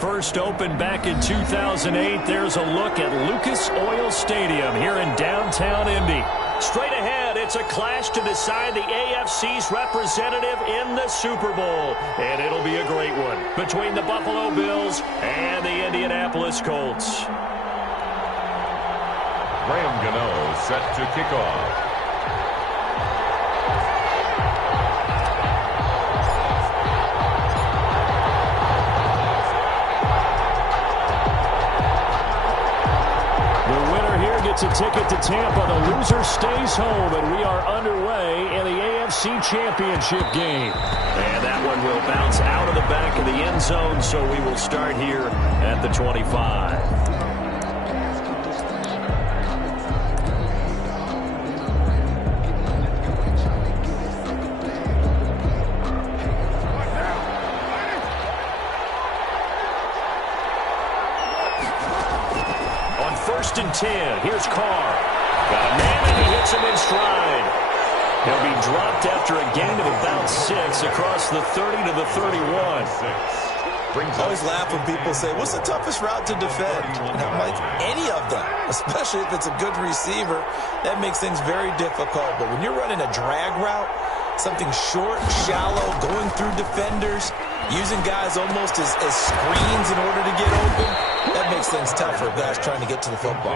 First opened back in 2008. There's a look at Lucas Oil Stadium here in downtown Indy. Straight ahead, it's a clash to decide the AFC's representative in the Super Bowl. And it'll be a great one between the Buffalo Bills and the Indianapolis Colts. Graham Gano set to kick off. Gets a ticket to Tampa. The loser stays home, and we are underway in the AFC Championship game. And that one will bounce out of the back of the end zone, so we will start here at the 25. First and 10. Here's Carr. Got a man, and he hits him in stride. He'll be dropped after a gain of about 6 across the 30 to the 31. I always laugh when people say, what's the toughest route to defend? And I'm like, any of them, especially if it's a good receiver. That makes things very difficult. But when you're running a drag route, something short, shallow, going through defenders, using guys almost as screens in order to get open, that makes things tough for guys trying to get to the football.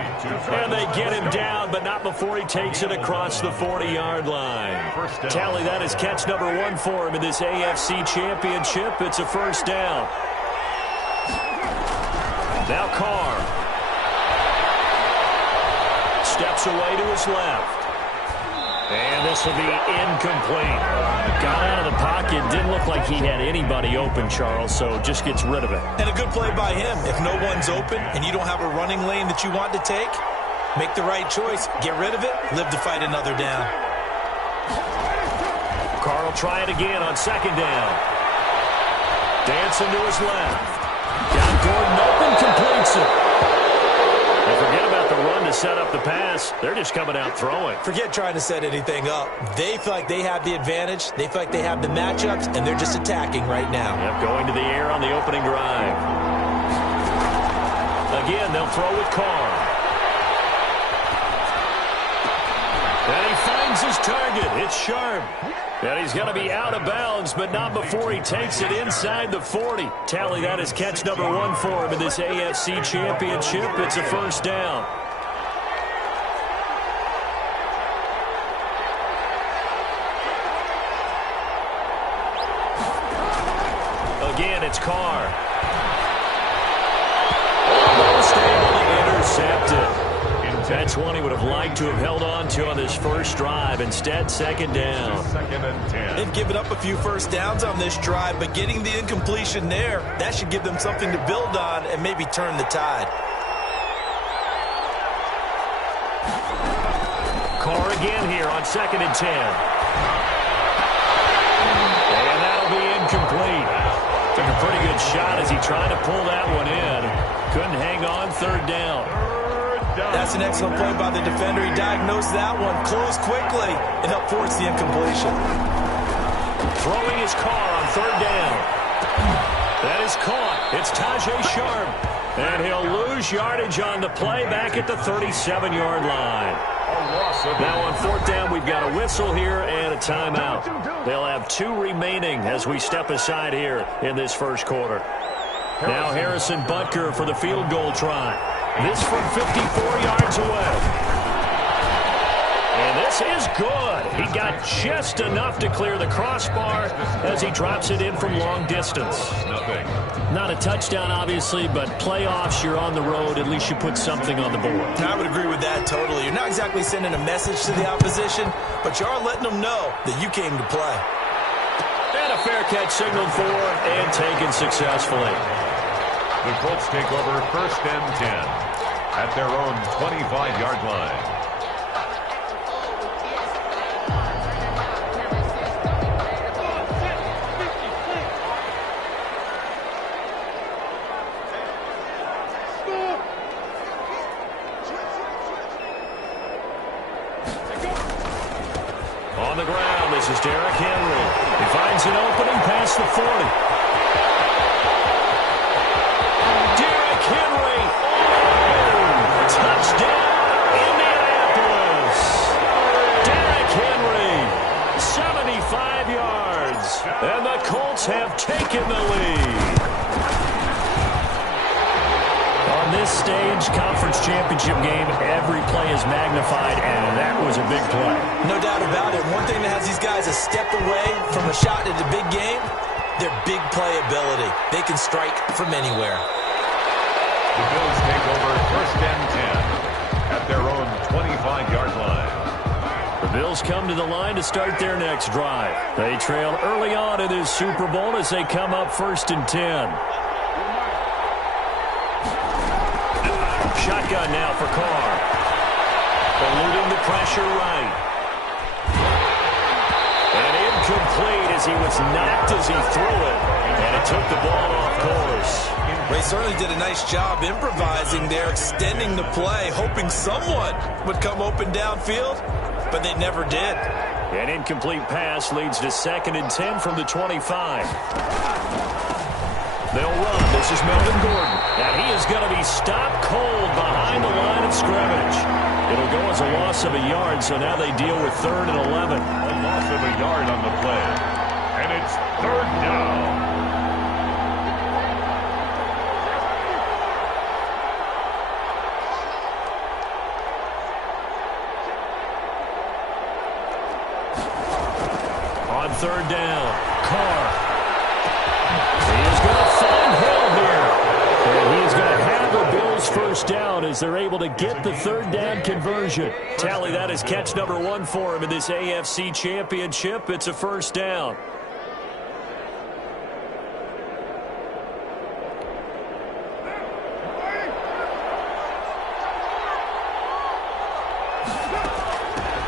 And they get him down, but not before he takes it across the 40-yard line. Tally, that is catch number 1 for him in this AFC Championship. It's a first down. Now Carr steps away to his left. And this will be incomplete. Got out of the pocket. Didn't look like he had anybody open, Charles, so just gets rid of it. And a good play by him. If no one's open and you don't have a running lane that you want to take, make the right choice. Get rid of it. Live to fight another down. Carr will try it again on second down. Dancing to his left. Got Gordon open, completes it. And forget about the run to set up the pass. They're just coming out throwing. Forget trying to set anything up. They feel like they have the advantage. They feel like they have the matchups, and they're just attacking right now. Yep, going to the air on the opening drive. Again, they'll throw with Carr. And he finds his target. It's Sharp. And he's going to be out of bounds, but not before he takes it inside the 40. Tally, that is catch number 1 for him in this AFC Championship. It's a first down. Again, it's Carr. Almost able to intercept it. That's one he would have liked to have held on to on this first drive. Instead, second down. Second and 10. They've given up a few first downs on this drive, but getting the incompletion there, that should give them something to build on and maybe turn the tide. Carr again here on second and 10. And that'll be incomplete. Took a pretty good shot as he tried to pull that one in. Couldn't hang on, third down. That's an excellent play by the defender. He diagnosed that one, closed quickly, and helped force the incompletion. Throwing his Carr on third down. That is caught. It's Tajay Sharp. And he'll lose yardage on the play back at the 37-yard line. Now on fourth down, we've got a whistle here and a timeout. They'll have 2 remaining as we step aside here in this first quarter. Now Harrison Butker for the field goal try. This from 54 yards away. And this is good. He got just enough to clear the crossbar as he drops it in from long distance. Not a touchdown, obviously, but playoffs, you're on the road. At least you put something on the board. I would agree with that totally. You're not exactly sending a message to the opposition, but you are letting them know that you came to play. And a fair catch signaled for and taken successfully. The Colts take over first and 10 at their own 25-yard line. On the ground, this is Derrick Henry. He finds an opening past the 40. And the Colts have taken the lead. On this stage, conference championship game, every play is magnified, and that was a big play. No doubt about it. One thing that has these guys a step away from a shot at the big game, their big play ability. They can strike from anywhere. The Bills take over first and 10 at their own 25-yard line. The Bills come to the line to start their next drive. They trail early on in this Super Bowl as they come up first and 10. Shotgun now for Carr. Eluding the pressure right. And incomplete as he was knocked as he threw it. And it took the ball off course. They certainly did a nice job improvising there, extending the play, hoping someone would come open downfield, but they never did. An incomplete pass leads to second and 10 from the 25. They'll run. This is Melvin Gordon. And he is going to be stopped cold behind the line of scrimmage. It'll go as a loss of a yard, so now they deal with 3rd and 11. A loss of a yard on the play. And it's 3rd down. On 3rd down, Carr. He is going to find Hill here. And he is going to have the Bills first down as they're able to get the 3rd down conversion. Tally, that is catch number 1 for him in this AFC Championship. It's a first down.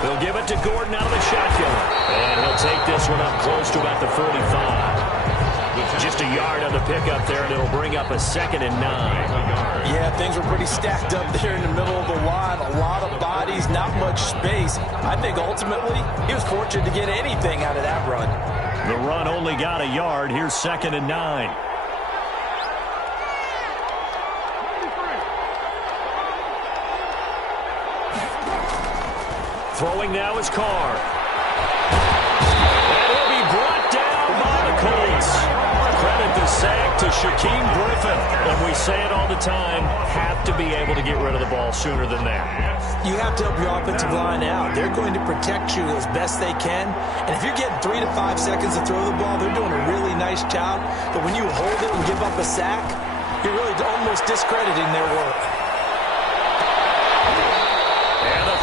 They'll give it to Gordon out of the shotgun. And he'll take this one up close to about the 45. Just a yard on the pickup there, and it'll bring up a 2nd and 9. Yeah, things were pretty stacked up there in the middle of the line. A lot of bodies, not much space. I think ultimately he was fortunate to get anything out of that run. The run only got a yard. Here's 2nd and 9. Throwing now is Carr. And he'll be brought down by the Colts. Credit the sack to Shaquem Griffin. And we say it all the time, have to be able to get rid of the ball sooner than that. You have to help your offensive line out. They're going to protect you as best they can. And if you're getting 3 to 5 seconds to throw the ball, they're doing a really nice job. But when you hold it and give up a sack, you're really almost discrediting their work.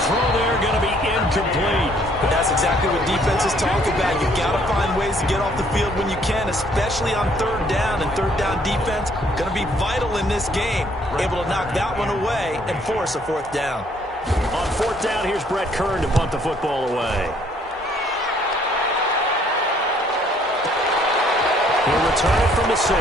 Throw there going to be incomplete. But that's exactly what defenses talk about. You've got to find ways to get off the field when you can, especially on 3rd down. And 3rd down defense going to be vital in this game. Able to knock that one away and force a 4th down. On 4th down, here's Brett Kern to punt the football away. He'll return it from the 6.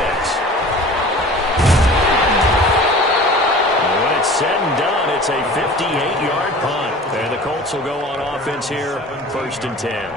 Said and done, it's a 58-yard punt. And the Colts will go on offense here, 1st and 10.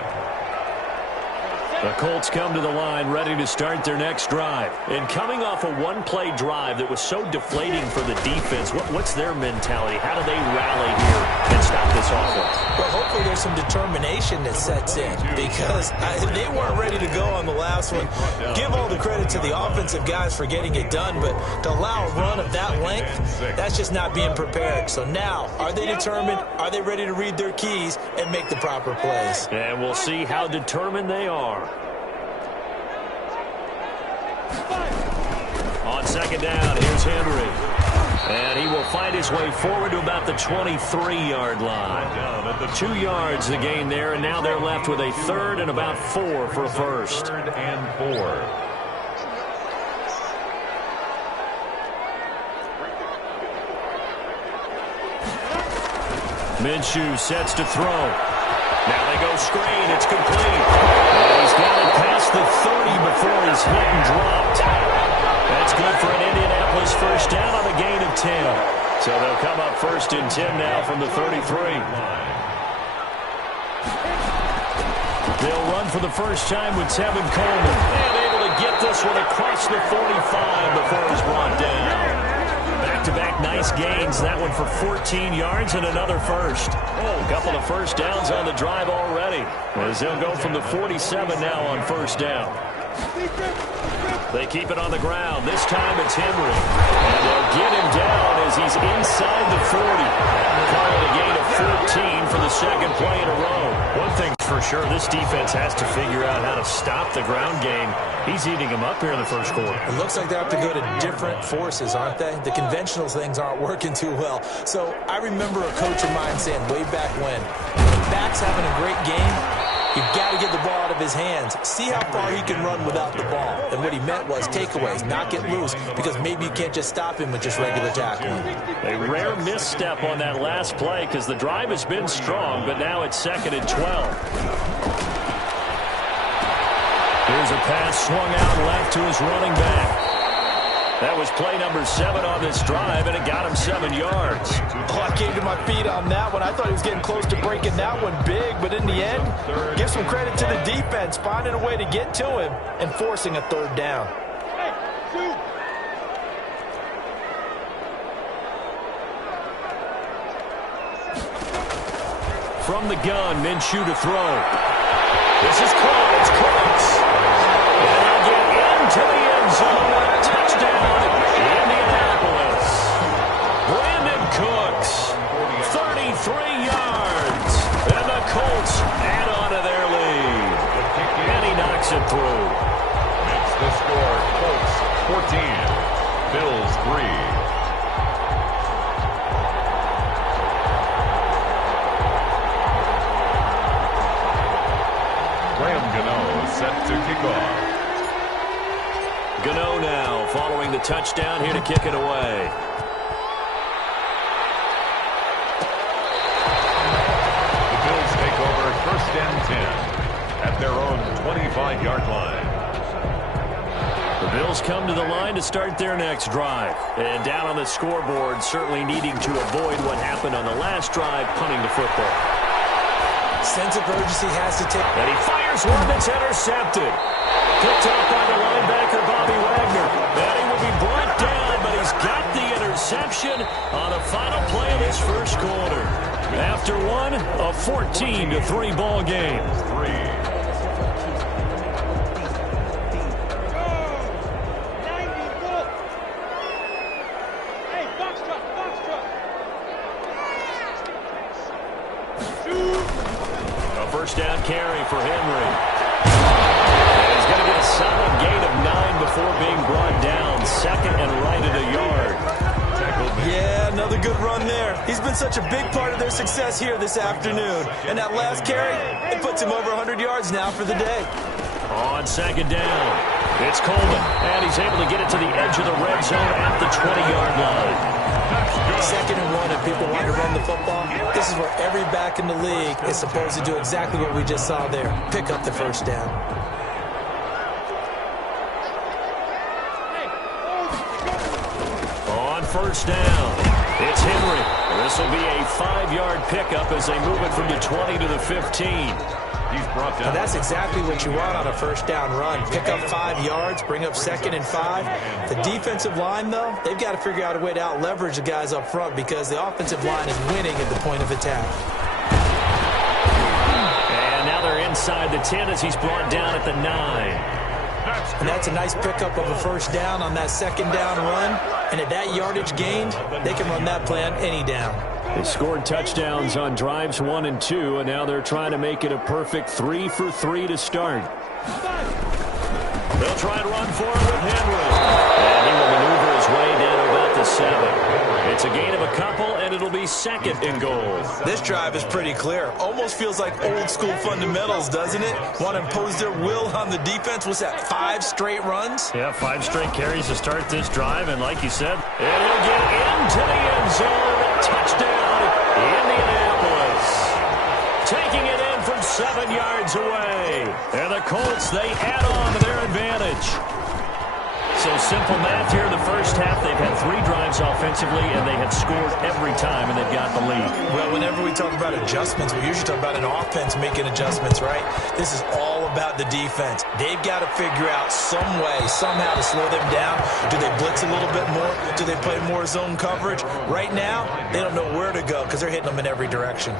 The Colts come to the line ready to start their next drive. And coming off a one-play drive that was so deflating for the defense, what's their mentality? How do they rally here and stop this offense? Well, hopefully there's some determination that sets in because they weren't ready to go on the last one. Give all the credit to the offensive guys for getting it done, but to allow a run of that length, that's just not being prepared. So now, are they determined? Are they ready to read their keys and make the proper plays? And we'll see how determined they are. On 2nd down, here's Henry. And he will find his way forward to about the 23-yard line. 2 yards the gain there, and now they're left with a 3rd and about 4 for a first. 3rd and 4. Minshew sets to throw. Now they go screen. It's complete. And he's got it past the 30 before he's hit and dropped. That's good for an Indianapolis first down on a gain of 10. So they'll come up 1st and 10 now from the 33. They'll run for the first time with Tevin Coleman. And able to get this one across the 45 before he's brought down. Back back-to-back nice gains. That one for 14 yards and another first. Oh, a couple of first downs on the drive already, as they'll go from the 47 now on first down. They keep it on the ground. This time it's Henry. And they'll get him down as he's inside the 40. Calling a gain of 14 for the second play in a row. One thing for sure, this defense has to figure out how to stop the ground game. He's eating them up here in the first quarter. It looks like they have to go to different forces, aren't they? The conventional things aren't working too well. So I remember a coach of mine saying way back when back's having a great game, you've got to get the ball out of his hands. See how far he can run without the ball. And what he meant was takeaways, not get loose, because maybe you can't just stop him with just regular tackling. A rare misstep on that last play because the drive has been strong, but now it's 2nd and 12. Here's a pass swung out left to his running back. That was play number 7 on this drive, and it got him 7 yards. Oh, I came to my feet on that one. I thought he was getting close to breaking that one big, but in the end, give some credit to the defense, finding a way to get to him and forcing a 3rd down. From the gun, Minshew to throw. This is caught. It's Cooks. And they'll get into the end zone. Touchdown, Indianapolis. Brandon Cooks, 33 yards. And the Colts add on to their lead. And he knocks it through. It's the score. Colts 14, Bills 3. Set to kick off. Gano now following the touchdown here to kick it away. The Bills take over 1st and 10 at their own 25-yard line. The Bills come to the line to start their next drive. And down on the scoreboard, certainly needing to avoid what happened on the last drive, punting the football. Sense of urgency has to take. And he fires one that's intercepted. Picked up by the linebacker, Bobby Wagner. And he will be brought down, but he's got the interception on the final play of this first quarter. After one, a 14-3 ball game. First down carry for Henry. And he's going to get a solid gain of 9 before being brought down. 2nd and right at a yard. Yeah, another good run there. He's been such a big part of their success here this afternoon. And that last carry, it puts him over 100 yards now for the day. On 2nd down, it's Coleman. And he's able to get it to the edge of the red zone at the 20-yard line. 2nd and 1, and people want to run the football. This is where every back in the league is supposed to do exactly what we just saw there. Pick up the first down. On first down, it's Henry. This will be a 5-yard pickup as they move it from the 20 to the 15. He's brought down. Now that's exactly what you want on a first down run. Pick up 5 yards, bring up 2nd and 5. The defensive line, though, they've got to figure out a way to out-leverage the guys up front because the offensive line is winning at the point of attack. And now they're inside the 10 as he's brought down at the 9. And that's a nice pickup of a first down on that 2nd down run. And at that yardage gained, they can run that play on any down. They scored touchdowns on drives 1 and 2, and now they're trying to make it a perfect 3 for 3 to start. They'll try and run for it with Henry. And he will maneuver his way down to about the 7. It's a gain of a couple, and it'll be 2nd and goal. This drive is pretty clear. Almost feels like old school fundamentals, doesn't it? Want to impose their will on the defense. What's that, 5 straight runs? Yeah, 5 straight carries to start this drive, and like you said, and he'll get into the end zone. Touchdown, Indianapolis. Taking it in from 7 yards away. And the Colts, they add on to their advantage. So simple math here in the first half. They've had 3 drives offensively, and they have scored every time, and they've got the lead. Well, whenever we talk about adjustments, we usually talk about an offense making adjustments, right? This is all about the defense. They've got to figure out some way, somehow to slow them down. Do they blitz a little bit more? Do they play more zone coverage? Right now, they don't know where to go because they're hitting them in every direction.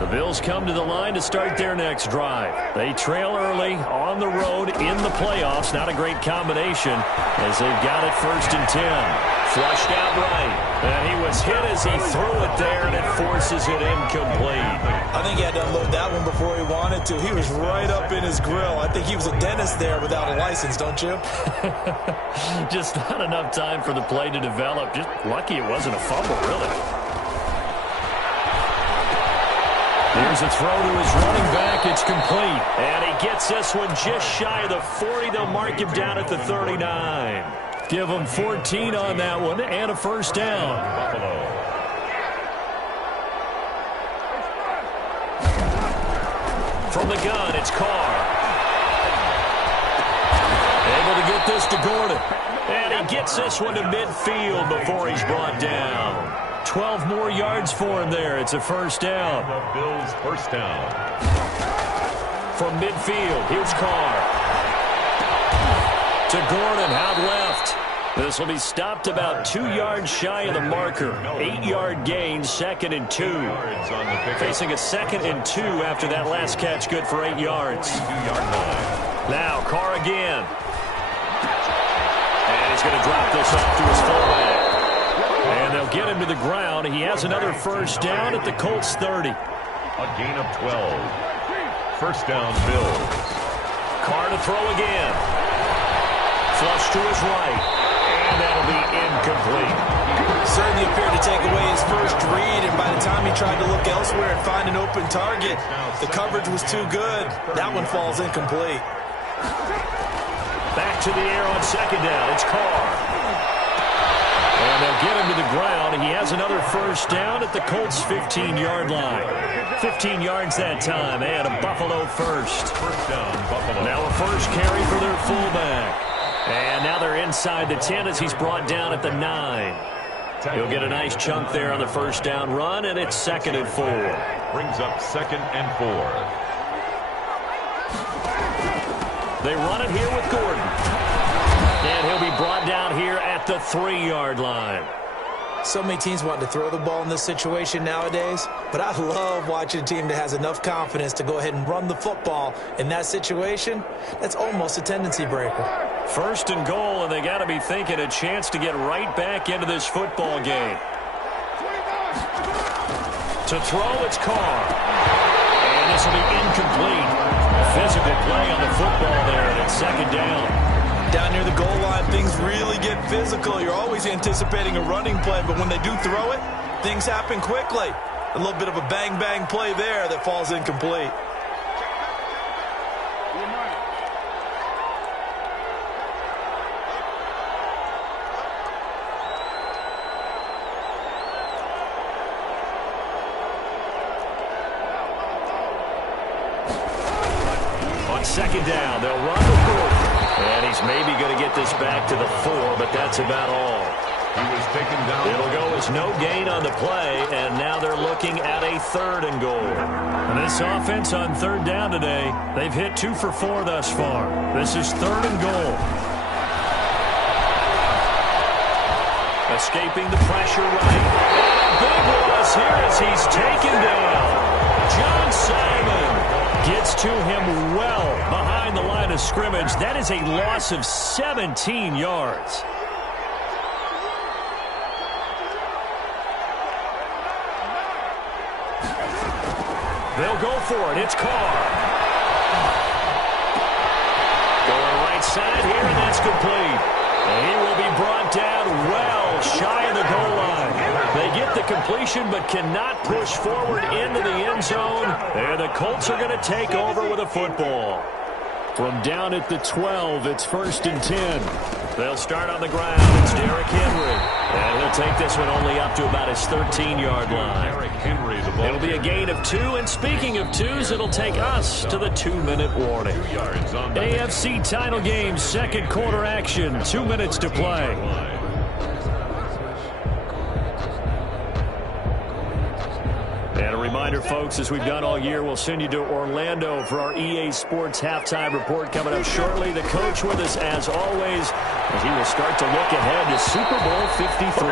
The Bills come to the line to start their next drive. They trail early on the road in the playoffs. Not a great combination as they've got it 1st and 10. Flushed out right. And he was hit as he threw it there, and it forces it incomplete. I think he had to unload that one before he wanted to. He was right up in his grill. I think he was a dentist there without a license, don't you? Just not enough time for the play to develop. Just lucky it wasn't a fumble, really. Here's a throw to his running back. It's complete. And he gets this one just shy of the 40. They'll mark him down at the 39. Give him 14 on that one and a 1st down. From the gun, it's Carr. Able to get this to Gordon. And he gets this one to midfield before he's brought down. 12 more yards for him there. It's a 1st down. The Bills' 1st down. From midfield, here's Carr. To Gordon, out left. This will be stopped about 2 yards shy of the marker. 8-yard gain, 2nd and 2. Facing a 2nd and 2 after that last catch, good for 8 yards. 2-yard line. Now, Carr again. And he's going to drop this off to his fullback. And they'll get him to the ground. He has another 1st down at the Colts 30. A gain of 12. 1st down, Bills. Carr to throw again. Flush to his right. And that'll be incomplete. Certainly appeared to take away his first read, and by the time he tried to look elsewhere and find an open target, the coverage was too good. That one falls incomplete. Back to the air on 2nd down. It's Carr. And they'll get him to the ground. He has another 1st down at the Colts' 15-yard line. 15 yards that time, and a Buffalo 1st. 1st down, Buffalo. Now a 1st carry for their fullback. And now they're inside the 10 as he's brought down at the 9. He'll get a nice chunk there on the 1st down run, and it's 2nd and 4. Brings up 2nd and 4. They run it here with Gordon. And he'll be brought down here at the 3-yard line. So many teams want to throw the ball in this situation nowadays, but I love watching a team that has enough confidence to go ahead and run the football. In that situation, that's almost a tendency breaker. 1st and goal, and they got to be thinking a chance to get right back into this football game. To throw, it's Carr. And this will be incomplete. Physical play on the football there, and it's 2nd down. Down near the goal line, things really get physical. You're always anticipating a running play, but when they do throw it, things happen quickly. A little bit of a bang-bang play there that falls incomplete. On 2nd down, they'll run the Gordon. And he's maybe going to get this back to the 4, but that's about all. He was taken down. It'll go as no gain on the play, and now they're looking at a 3rd and goal. And this offense on 3rd down today, they've hit 2 for 4 thus far. This is 3rd and goal. Escaping the pressure right. And a big loss here as he's taken down. John Simon gets to him well behind the line of scrimmage. That is a loss of 17 yards. They'll go for it. It's Carr. Going right side here, and that's complete. And he will be brought down well shy of the goal line. They get the completion but cannot push forward into the end zone. And the Colts are going to take over with a football. From down at the 12, it's 1st and 10. They'll start on the ground. It's Derrick Henry. And he'll take this one only up to about his 13-yard line. Derrick Henry, the ball. It'll be a gain of 2. And speaking of 2s, it'll take us to the 2-minute warning. AFC title game, second quarter action. 2 minutes to play. And a reminder, folks, as we've done all year, we'll send you to Orlando for our EA Sports halftime report coming up shortly. The coach with us, as always, as he will start to look ahead to Super Bowl 53.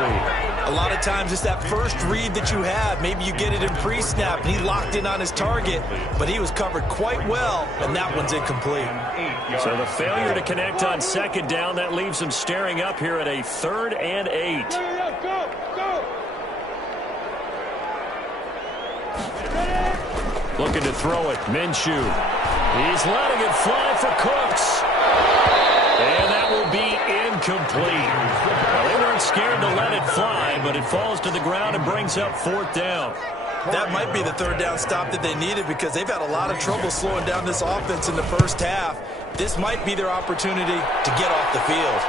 A lot of times it's that first read that you have. Maybe you get it in pre-snap, and he locked in on his target, but he was covered quite well, and that one's incomplete. So the failure to connect on second down, that leaves him staring up here at a 3rd and 8. Looking to throw it. Minshew. He's letting it fly for Cooks. And that will be incomplete. Well, they weren't scared to let it fly, but it falls to the ground and brings up 4th down. That might be the 3rd down stop that they needed because they've had a lot of trouble slowing down this offense in the first half. This might be their opportunity to get off the field.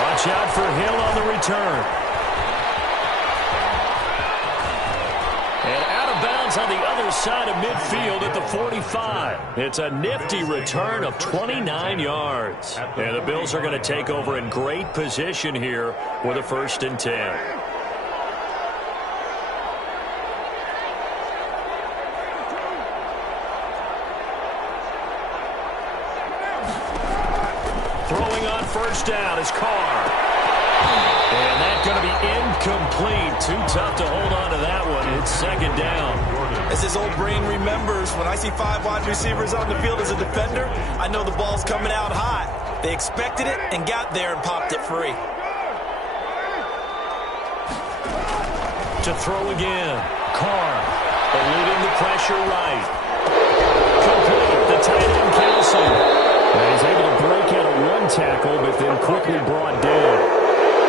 Watch out for Hill on the return. And out of bounds on the other side of midfield at the 45. It's a nifty return of 29 yards. And the Bills are going to take over in great position here with a 1st and 10. Throwing on 1st down is Carr. And that's going to be incomplete. Too tough to hold on to that one. It's 2nd down. As his old brain remembers, when I see 5 wide receivers on the field as a defender, I know the ball's coming out hot. They expected it and got there and popped it free. To throw again. Carr eluding the pressure right. Complete. The tight end Kelsey. And he's able to break out of 1 tackle, but then quickly brought down.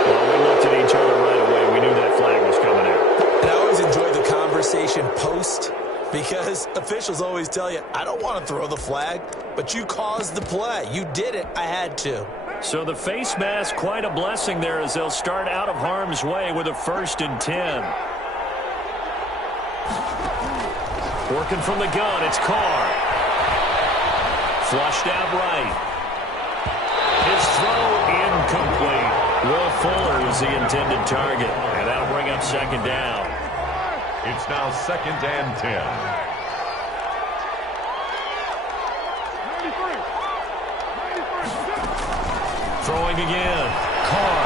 Well, we looked at each other right away. We knew that flag was coming out. And I always enjoy the conversation post because officials always tell you, I don't want to throw the flag, but you caused the play. You did it. I had to. So the face mask, quite a blessing there as they'll start out of harm's way with a 1st and 10. Working from the gun, it's Carr. Flushed out right. His throw incomplete. Will Fuller was the intended target, and that'll bring up 2nd down. It's now 2nd and 10. Throwing again. Carr.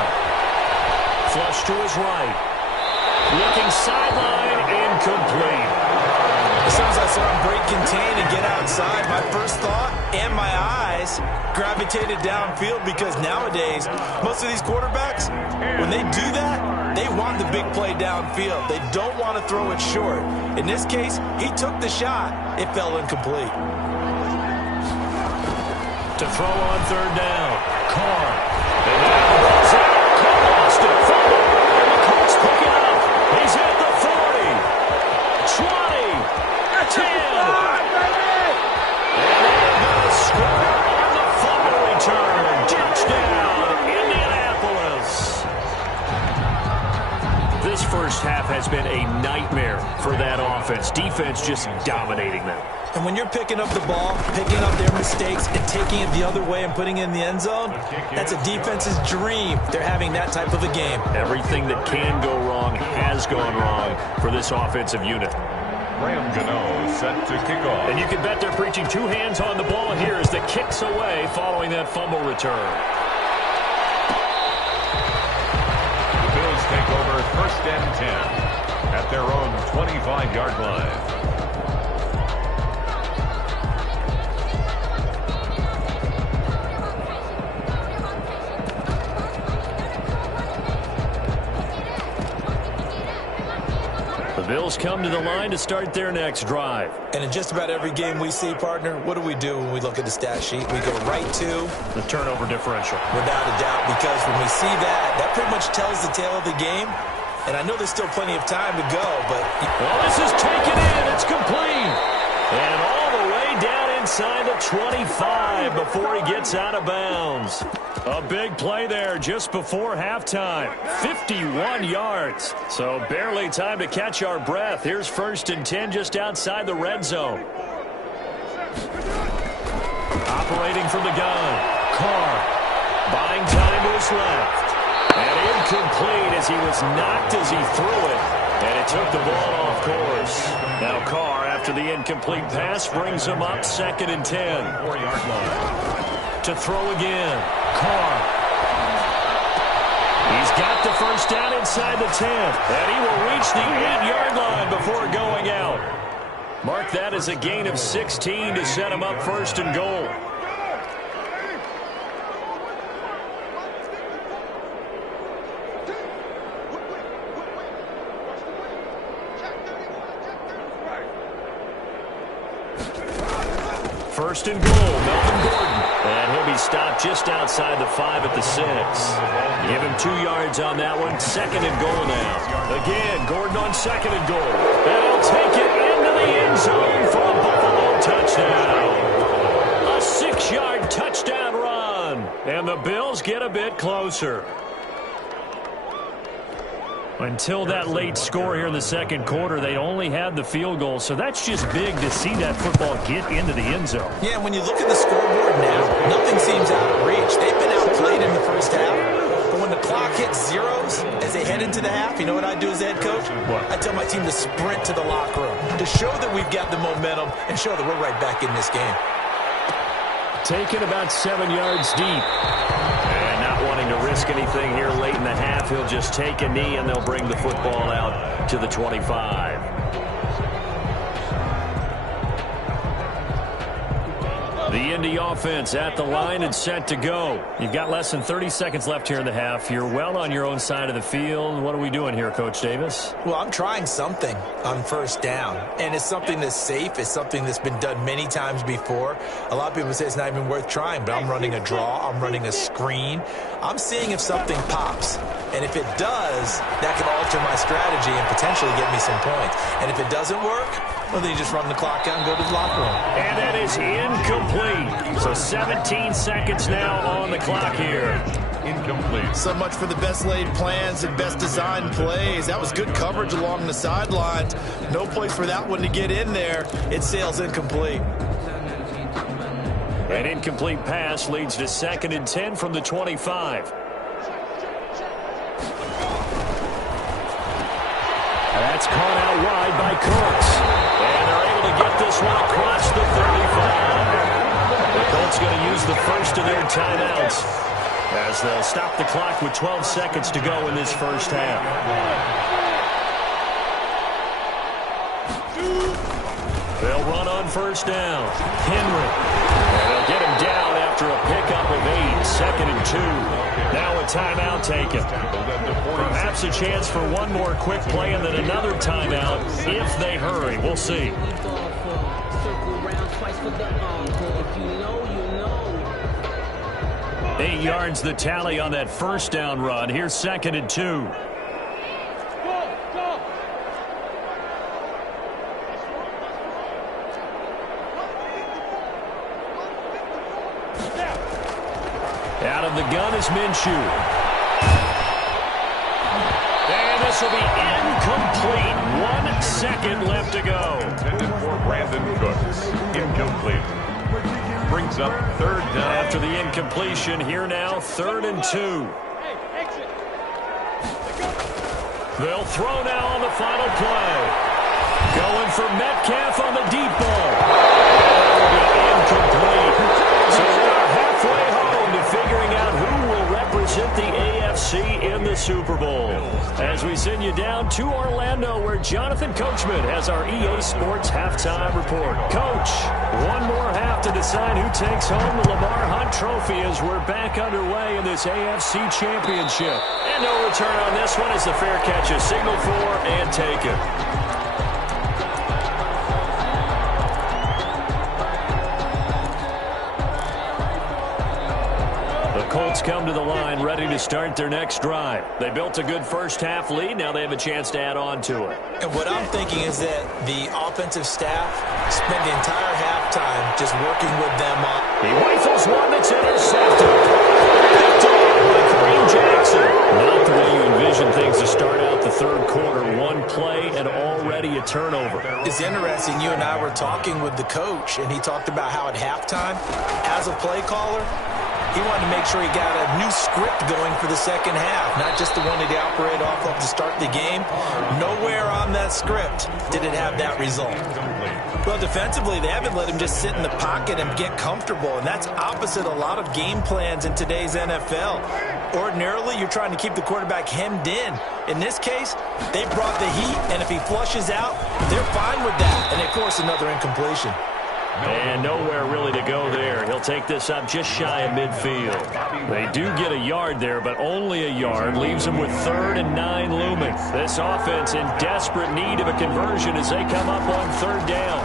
Flush to his right. Looking sideline, incomplete. As soon as I saw him break contain and get outside, my first thought and my eyes gravitated downfield because nowadays, most of these quarterbacks, when they do that, they want the big play downfield. They don't want to throw it short. In this case, he took the shot. It fell incomplete. To throw on 3rd down. Carr. And now Carr lost it. Fumble. And the Colts pick it up. He's at the 40. 20. 10. And they're going to score on the fumble return. Touchdown, Indianapolis. This first half has been a nightmare for that offense. Defense just dominating them. And when you're picking up the ball, picking up their mistakes, and taking it the other way and putting it in the end zone, that's a defense's dream. They're having that type of a game. Everything that can go wrong has gone wrong for this offensive unit. Graham Gano set to kick off. And you can bet they're preaching 2 hands on the ball here as the kick's away following that fumble return. The Bills take over 1st and 10 at their own 25-yard line. The Bills come to the line to start their next drive. And in just about every game we see, partner, what do we do when we look at the stat sheet? We go right to the turnover differential. Without a doubt, because when we see that, that pretty much tells the tale of the game. And I know there's still plenty of time to go, but... Well, this is taken in. It's complete. And all the way down inside the 25 before he gets out of bounds. A big play there just before halftime. 51 yards. So barely time to catch our breath. Here's 1st and 10 just outside the red zone. Operating from the gun. Carr buying time to his left. And incomplete as he was knocked as he threw it. And it took the ball off course. Now Carr, after the incomplete pass, brings him up 2nd and 10. 4-yard line. To throw again. Carr. He's got the 1st down inside the 10. And he will reach the 8-yard line before going out. Mark that as a gain of 16 to set him up 1st and goal. First and goal, Melvin Gordon. And he'll be stopped just outside the 5 at the 6. Give him 2 yards on that one. 2nd and goal now. Again, Gordon on 2nd and goal. And he'll take it into the end zone for a Buffalo touchdown. A 6-yard touchdown run. And the Bills get a bit closer. Until that late score here in the 2nd quarter, they only had the field goal. So that's just big to see that football get into the end zone. Yeah, when you look at the scoreboard now, nothing seems out of reach. They've been outplayed in the 1st half. But when the clock hits zeros as they head into the half, you know what I do as head coach? What? I tell my team to sprint to the locker room to show that we've got the momentum and show that we're right back in this game. Taken about 7 yards deep. And not wanting to risk anything here late in the half, he'll just take a knee and they'll bring the football out to the 25. The Indy offense at the line and set to go. You've got less than 30 seconds left here in the half. You're well on your own side of the field. What are we doing here, Coach Davis? Well, I'm trying something on 1st down, and it's something that's safe. It's something that's been done many times before. A lot of people say it's not even worth trying, but I'm running a draw. I'm running a screen. I'm seeing if something pops, and if it does, that can alter my strategy and potentially get me some points. And if it doesn't work, well, then you just run the clock out and go to the locker room. And that is incomplete. So 17 seconds now on the clock here. Incomplete. So much for the best laid plans and best designed plays. That was good coverage along the sidelines. No place for that one to get in there. It sails incomplete. An incomplete pass leads to 2nd and 10 from the 25. That's caught out wide by Cooks. And they're able to get this one across the 35. The Colts going to use the 1st of their timeouts as they'll stop the clock with 12 seconds to go in this 1st half. They'll run on 1st down. Henry. And they'll get him down after a pickup of 8. 2nd and 2. Now a timeout taken. Perhaps a chance for one more quick play and then another timeout if they hurry. We'll see. 8 yards the tally on that 1st down run. Here's 2nd and 2. Out of the gun is Minshew. And this will be incomplete. 1 second left to go. Intended for Brandon Cooks. Incomplete. Brings up 3rd down. After the incompletion, here now, 3rd and 2. They'll throw now on the final play. Going for Metcalf on the deep ball. That will be incomplete. So we are halfway home to figuring out who will represent the AFC in the Super Bowl. As we send you down to Orlando, where Jonathan Coachman has our EA Sports halftime report. Coach, one more half to decide who takes home the Lamar Hunt Trophy as we're back underway in this AFC Championship. And no return on this one as the fair catch is signaled for and taken. The Colts come to the line ready to start their next drive. They built a good first-half lead. Now they have a chance to add on to it. And what I'm thinking is that the offensive staff spent the entire halftime just working with them on. He rifles one that's intercepted. Picked off by Kareem Jackson. Not the way you envision things to start out the third quarter. One play and already a turnover. It's interesting. You and I were talking with the coach, and he talked about how at halftime, as a play caller, he wanted to make sure he got a new script going for the second half, not just the one that he operated off of to start the game. Nowhere on that script did it have that result. Well, defensively, they haven't let him just sit in the pocket and get comfortable, and that's opposite a lot of game plans in today's NFL. Ordinarily, you're trying to keep the quarterback hemmed in. In this case, they brought the heat, and if he flushes out, they're fine with that, and they force another incompletion. And nowhere really to go there. He'll take this up just shy of midfield. They do get a yard there, but only a yard. Leaves them with 3rd and 9 looming. This offense in desperate need of a conversion as they come up on 3rd down.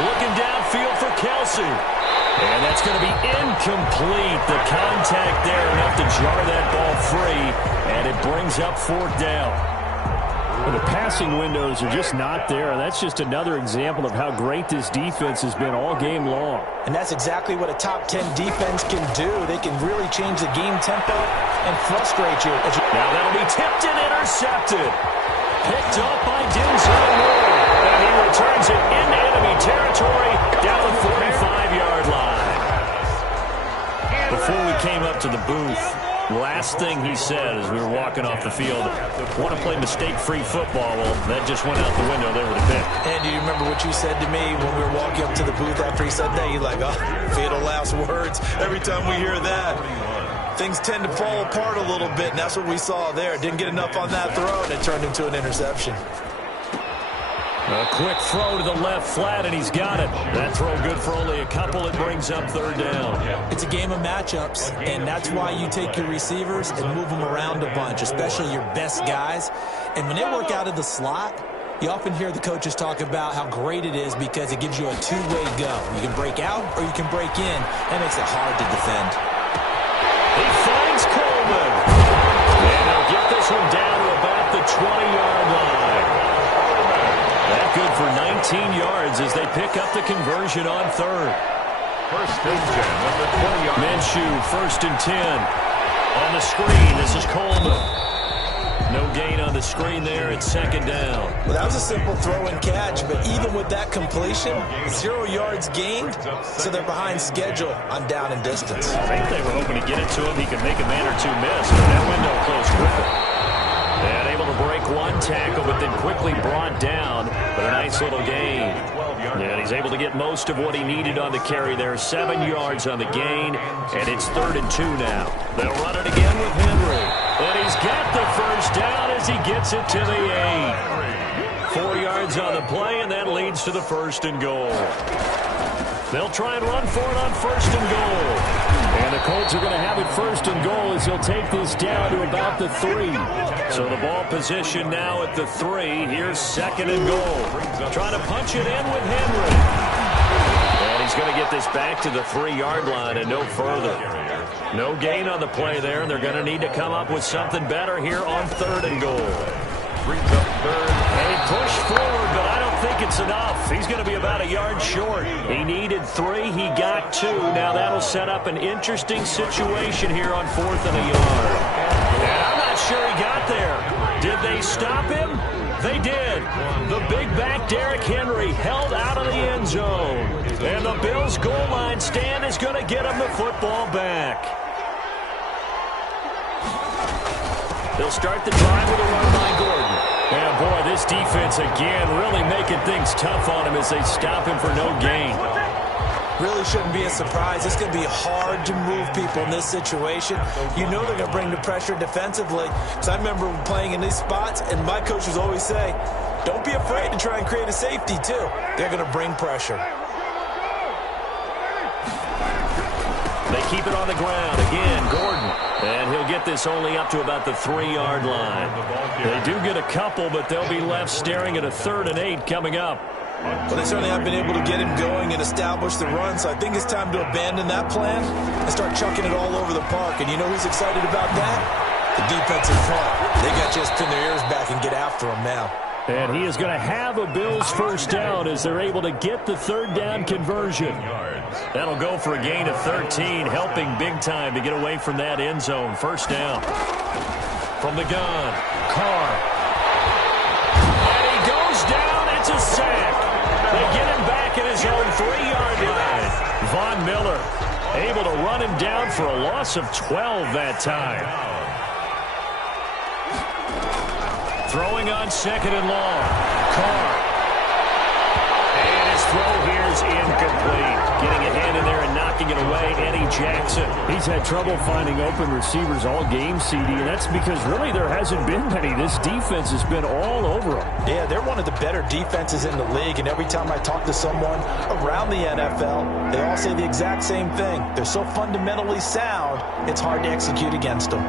Looking downfield for Kelsey. And that's going to be incomplete. The contact there enough to jar that ball free. And it brings up 4th down. Well, the passing windows are just not there. That's just another example of how great this defense has been all game long. And that's exactly what a top 10 defense can do. They can really change the game tempo and frustrate you. Now that'll be tipped and intercepted. Picked up by Denzel Ward. And he returns it into enemy territory down the 45-yard line. Before we came up to the booth, last thing he said as we were walking off the field, want to play mistake-free football. Well, that just went out the window there with a pick. And do you remember what you said to me when we were walking up to the booth after he said that? You're like, oh, fatal last words. Every time we hear that, things tend to fall apart a little bit, and that's what we saw there. Didn't get enough on that throw, and it turned into an interception. A quick throw to the left flat, and he's got it. That throw good for only a couple. It brings up 3rd down. It's a game of matchups, and that's why you take your receivers and move them around a bunch, especially your best guys. And when they work out of the slot, you often hear the coaches talk about how great it is because it gives you a two-way go. You can break out or you can break in. That makes it hard to defend. He finds Coleman. And he'll get this one down to about the 20-yard line. That good for 19 yards as they pick up the conversion on 3rd. 1st and 10 at the 20-yard line. Minshew, 1st and 10. On the screen, this is Coleman. No gain on the screen there. It's 2nd down. Well, that was a simple throw and catch, but even with that completion, 0 yards gained, so they're behind schedule on down and distance. I think they were hoping to get it to him. He could make a man or two miss, but that window closed quickly. And able to break one tackle, but then quickly brought down. But a nice little gain. And he's able to get most of what he needed on the carry there. 7 yards on the gain, and it's 3rd and 2 now. They'll run it again with Henry. And he's got the 1st down as he gets it to the 8. 4 yards on the play, and that leads to the 1st and goal. They'll try and run for it on 1st and goal. And the Colts are going to have it 1st and goal as he'll take this down to about the 3. So the ball position now at the 3. Here's 2nd and goal. Trying to punch it in with Henry. And he's going to get this back to the 3-yard line and no further. No gain on the play there, and they're going to need to come up with something better here on 3rd and goal. Brings up 3rd. And he pushed forward, but I don't think it's enough. He's going to be about a yard short. He needed 3. He got 2. Now that'll set up an interesting situation here on 4th and a yard. And I'm not sure he got there. Did they stop him? They did. The big back Derrick Henry held out of the end zone. And the Bills' goal line stand is going to get him the football back. They'll start the drive with a run by Gordon. And boy, this defense again really making things tough on him as they stop him for no gain. Really shouldn't be a surprise. It's going to be hard to move people in this situation. You know they're going to bring the pressure defensively. Because I remember playing in these spots, and my coaches always say, don't be afraid to try and create a safety, too. They're going to bring pressure. They keep it on the ground. Again, Gordon. And he'll get this only up to about the 3-yard line. They do get a couple, but they'll be left staring at a 3rd and 8 coming up. Well, they certainly have been able to get him going and establish the run, so I think it's time to abandon that plan and start chucking it all over the park. And you know who's excited about that? The defensive front. They got to just pin their ears back and get after him now. And he is going to have a Bills first down as they're able to get the third down conversion. That'll go for a gain of 13, helping big time to get away from that end zone. First down. From the gun, Carr. And he goes down. It's a sack. They get him back at his own 3-yard line. Von Miller able to run him down for a loss of 12 that time. Throwing on second and long. Carr. And his throw here is incomplete. Getting a hand in there and knocking it away, Eddie Jackson. He's had trouble finding open receivers all game, CD, and that's because really there hasn't been many. This defense has been all over them. Yeah, they're one of the better defenses in the league, and every time I talk to someone around the NFL, they all say the exact same thing. They're so fundamentally sound, it's hard to execute against them.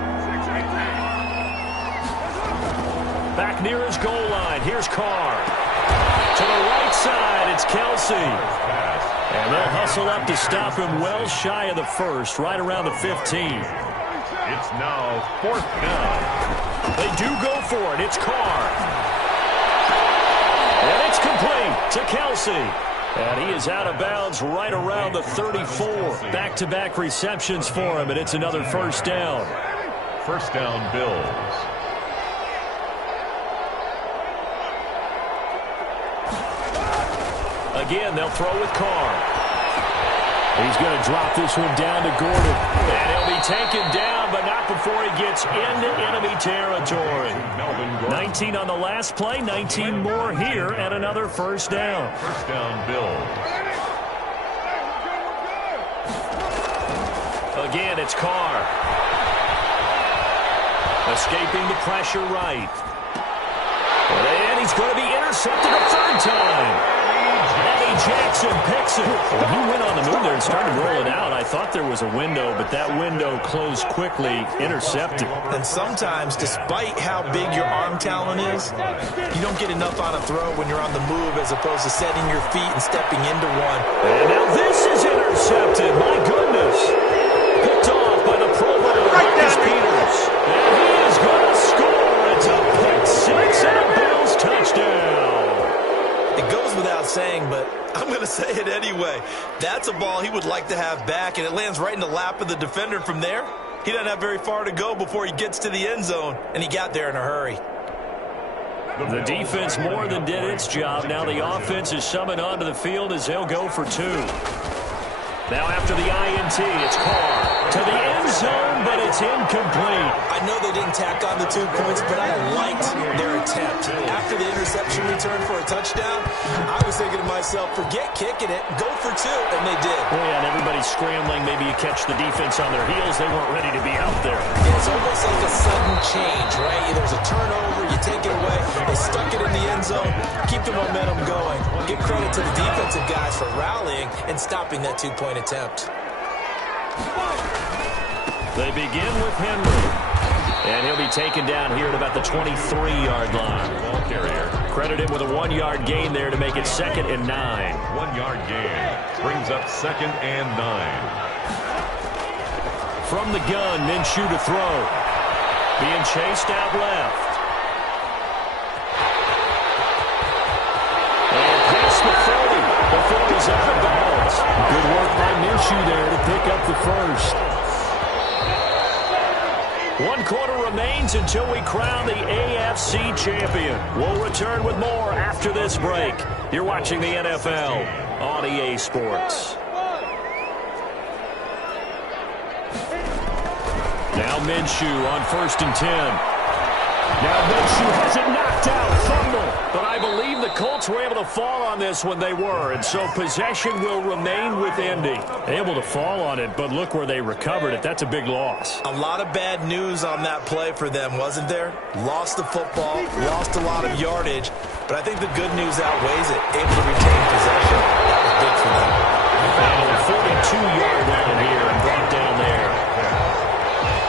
Back near his goal line. Here's Carr. To the right side, it's Kelsey. And they'll hustle up to stop him well shy of the first, right around the 15. It's now 4th down. They do go for it. It's Carr. And it's complete to Kelsey. And he is out of bounds right around the 34. Back-to-back receptions for him, and it's another first down. First down, Bills. Again, they'll throw with Carr. He's going to drop this one down to Gordon. And he'll be taken down, but not before he gets into enemy territory. 19 on the last play, 19 more here, and another first down. First down, Bills. Again, it's Carr. Escaping the pressure right. And he's going to be intercepted a third time. Eddie Jackson picks it. Well, he went on the move there and started rolling out. I thought there was a window, but that window closed quickly, intercepted. And sometimes, despite how big your arm talent is, you don't get enough on a throw when you're on the move as opposed to setting your feet and stepping into one. And now this is intercepted. My goodness. Picked off by the Pro Bowler, Marcus Peters. And he is going to score. It's a pick six and a Bills touchdown. It goes without saying, but I'm going to say it anyway. That's a ball he would like to have back, and it lands right in the lap of the defender from there. He doesn't have very far to go before he gets to the end zone, and he got there in a hurry. The defense more than did its job. Now the offense is summoned onto the field as they'll go for 2. Now after the INT, it's Carr to the end zone, but it's incomplete. I know they didn't tack on the 2 points, but I liked their attempt. After the interception return for a touchdown, I was thinking to myself, forget kicking it, go for 2, and they did. Oh, yeah, and everybody's scrambling. Maybe you catch the defense on their heels. They weren't ready to be out there. It's almost like a sudden change, right? There's a turnover, you take it away, they stuck it in the end zone, keep the momentum going. Give credit to the defensive guys for rallying and stopping that 2-point attempt. They begin with Henry. And he'll be taken down here at about the 23-yard line. Ball carrier. Credited with a 1-yard gain there to make it 2nd and 9. 1-yard gain. Brings up 2nd and 9. From the gun, Minshew to throw. Being chased out left. And past the 30 before he's out of bounds. Good work by Minshew there to pick up the first. 1 quarter remains until we crown the AFC champion. We'll return with more after this break. You're watching the NFL on EA Sports. Now Minshew on 1st and 10. Now Minshew has it knocked out. Fumble. But I believe the Colts were able to fall on this when they were, and so possession will remain with Indy. Able to fall on it, but look where they recovered it. That's a big loss. A lot of bad news on that play for them, wasn't there? Lost the football, lost a lot of yardage, but I think the good news outweighs it. Able to retain possession. That was big for them. Found a 42-yard line here and brought down there.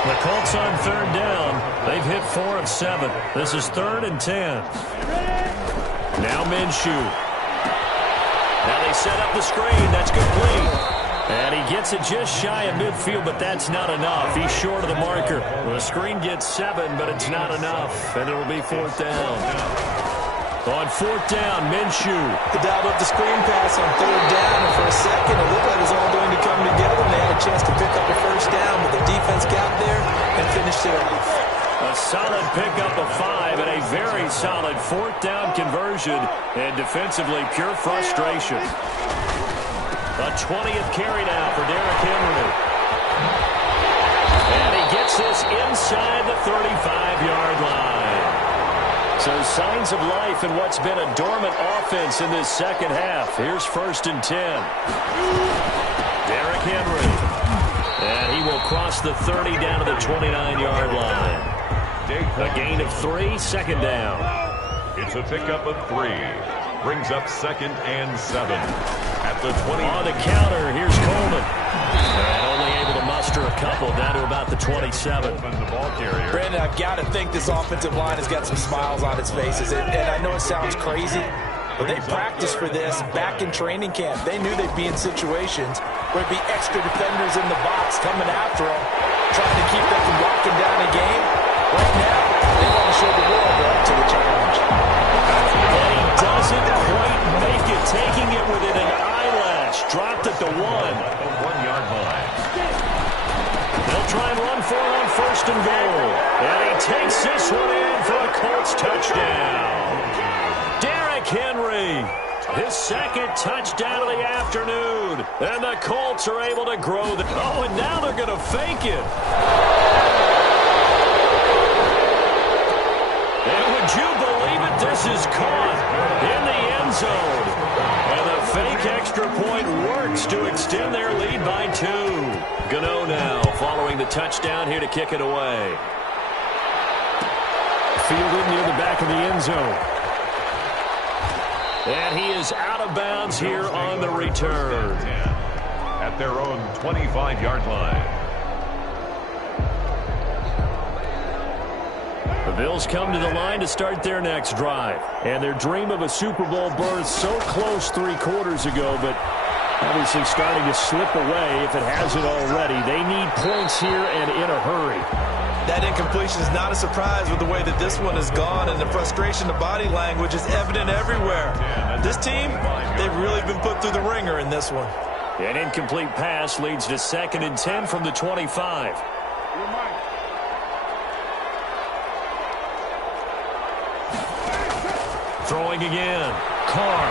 The Colts on 3rd down. They've hit 4 of 7. This is 3rd and 10. Now Minshew. Now they set up the screen. That's complete. And he gets it just shy of midfield, but that's not enough. He's short of the marker. Well, the screen gets 7, but it's not enough. And it'll be 4th down. On 4th down, Minshew. They dialed up the screen pass on 3rd down, and for a second it looked like it was all going to come together, and they had a chance to pick up a 1st down, but the defense got there and finished it off. A solid pickup of 5 and a very solid 4th down conversion, and defensively pure frustration. A 20th carry now for Derrick Henry. And he gets this inside the 35-yard line. So signs of life in what's been a dormant offense in this second half. Here's 1st and 10. Derrick Henry. And he will cross the 30 down to the 29-yard line. A gain of 3, 2nd down. It's a pickup of 3. Brings up 2nd and 7. At the 20. On the counter, here's Coleman. And only able to muster a couple down to about the 27. The ball carrier. Brandon, I've got to think this offensive line has got some smiles on its faces. And I know it sounds crazy, but they practiced for this back in training camp. They knew they'd be in situations where it'd be extra defenders in the box coming after them, trying to keep them from locking down a game. Right now, they want to show the world they're up to the challenge. And he doesn't quite make it, taking it within an eyelash. Dropped at the 1. 1-yard line. They'll try and run for it on 1st and goal. And he takes this one in for a Colts touchdown. Derrick Henry, his 2nd touchdown of the afternoon. And the Colts are able to grow. Oh, and now they're going to fake it. And would you believe it? This is caught in the end zone. And the fake extra point works to extend their lead by 2. Gano now following the touchdown here to kick it away. Fielded near the back of the end zone. And he is out of bounds here on the return. At their own 25-yard line. The Bills come to the line to start their next drive. And their dream of a Super Bowl berth so close 3 quarters ago, but obviously starting to slip away if it hasn't already. They need points here and in a hurry. That incompletion is not a surprise with the way that this one has gone, and the frustration, the body language is evident everywhere. This team, they've really been put through the ringer in this one. An incomplete pass leads to 2nd and 10 from the 25. Throwing again. Carr.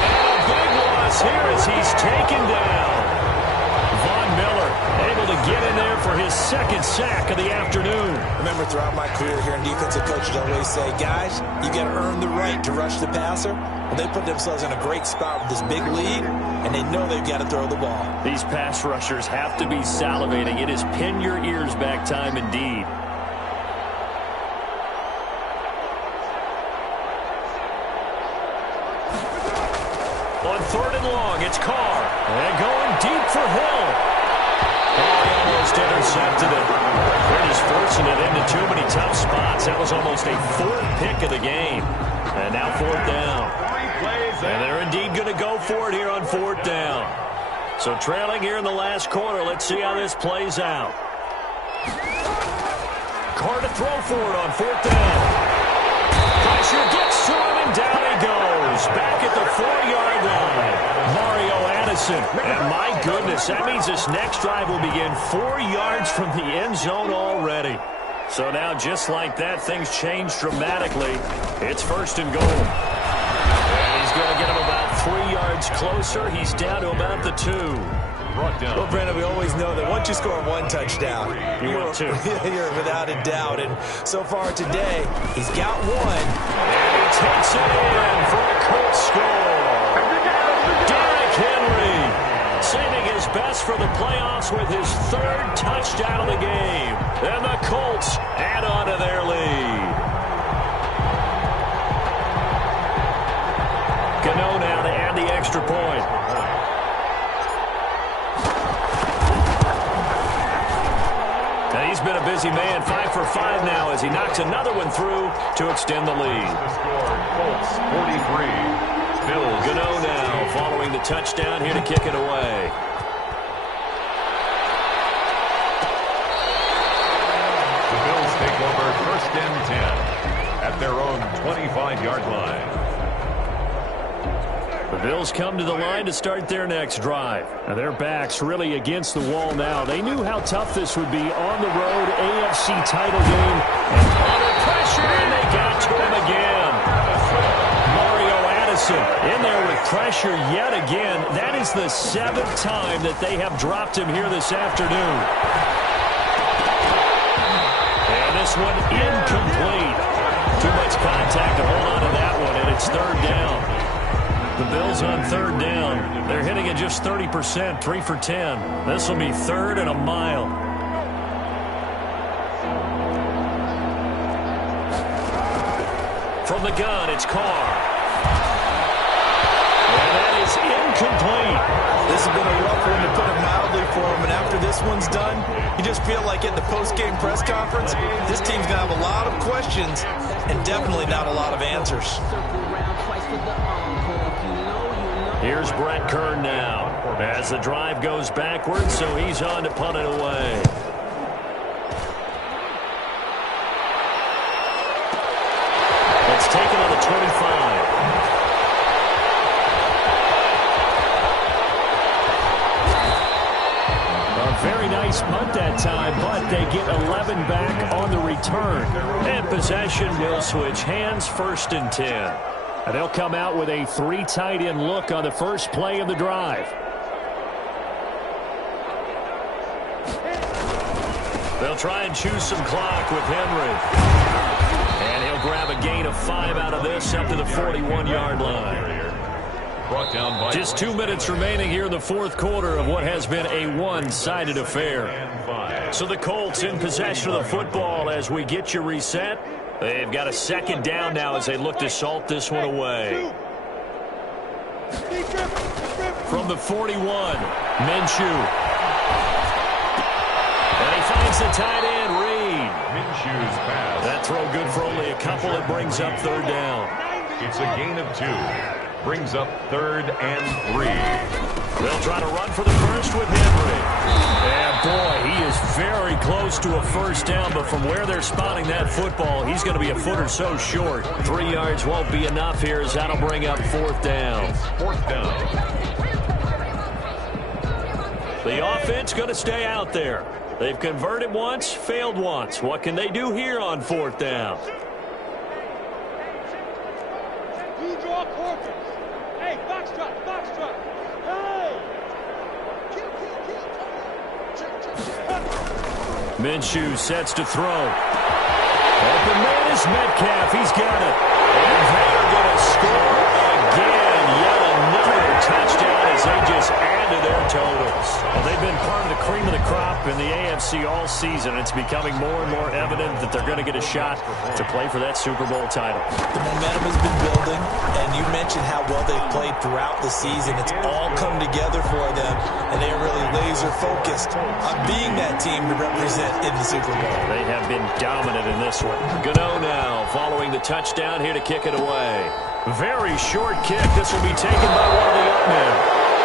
And a big loss here as he's taken down. Von Miller able to get in there for his 2nd sack of the afternoon. Remember, throughout my career here in defensive coaches, I always say, guys, you got to earn the right to rush the passer. Well, they put themselves in a great spot with this big lead, and they know they've got to throw the ball. These pass rushers have to be salivating. It is pin your ears back time indeed. On 3rd and long, it's Carr. And going deep for Hill. Oh, he almost intercepted it. They're just forcing it into too many tough spots. That was almost a 4th pick of the game. And now 4th down. And they're indeed going to go for it here on 4th down. So trailing here in the last quarter. Let's see how this plays out. Carr to throw for it on 4th down. Pressure gets to him, and down he goes. Back at the 4-yard line. Mario Addison. And my goodness, that means this next drive will begin 4 yards from the end zone already. So now, just like that, things change dramatically. It's 1st and goal. And he's going to get him about 3 yards closer. He's down to about the 2. Well, Brandon, we always know that once you score 1 touchdown, you want 2. You're without a doubt. And so far today, he's got 1. And he takes it in for a Colts score. Derrick Henry saving his best for the playoffs with his 3rd touchdown of the game. And the Colts add on to their lead. Gano now to add the extra point. He's been a busy man, 5 for 5 now as he knocks another one through to extend the lead. The score, Colts 43, Bills. Gano now following the touchdown here to kick it away. The Bills take over 1st and 10 at their own 25-yard line. The Bills come to the line to start their next drive. Now their backs really against the wall now. They knew how tough this would be on the road, AFC title game. And under pressure, and they got to him again. Mario Addison in there with pressure yet again. That is the 7th time that they have dropped him here this afternoon. And this one incomplete. Too much contact to hold on to that one, and it's 3rd down. The Bills on 3rd down. They're hitting at just 30%, 3 for 10. This will be 3rd and a mile. From the gun, it's Carr. And that is incomplete. This has been a rough one, to put it mildly, for him. And after this one's done, you just feel like at the post-game press conference, this team's going to have a lot of questions and definitely not a lot of answers. Here's Brett Kern now as the drive goes backwards, so he's on to punt it away. It's taken on the 25. A very nice punt that time, but they get 11 back on the return. And possession will switch hands, 1st and 10. And they'll come out with a 3 tight end look on the first play of the drive. They'll try and choose some clock with Henry. And he'll grab a gain of 5 out of this up to the 41-yard line. Brought down by just 2 minutes remaining here in the 4th quarter of what has been a one-sided affair. So the Colts in possession of the football as we get you reset. They've got a 2nd down now as they look to salt this one away. From the 41, Minshew. And he finds the tight end, Reed. Minshew's pass. That throw good for only a couple. It brings up 3rd down. It's a gain of 2. Brings up 3rd and 3. They'll try to run for the first with Henry. And boy, he is very close to a 1st down, but from where they're spotting that football, he's going to be a foot or so short. 3 yards won't be enough here as that'll bring up 4th down. 4th down. The offense going to stay out there. They've converted once, failed once. What can they do here on 4th down? You draw corpus. Hey, box truck. Hey! Kill. Minshew sets to throw. Open man is Metcalf. He's got it. And they're going to score again. Yet another touchdown as they just add to their totals. Well, they've been part of the cream of the crop in the AFC all season. It's becoming more and more evident that they're going to get a shot to play for that Super Bowl title. The momentum has been building, and you mentioned how well they've played throughout the season. It's all come together for them, and they are really laser-focused on being that team to represent in the Super Bowl. They have been dominant in this one. Gano now following the touchdown here to kick it away. Very short kick. This will be taken by one of the up men.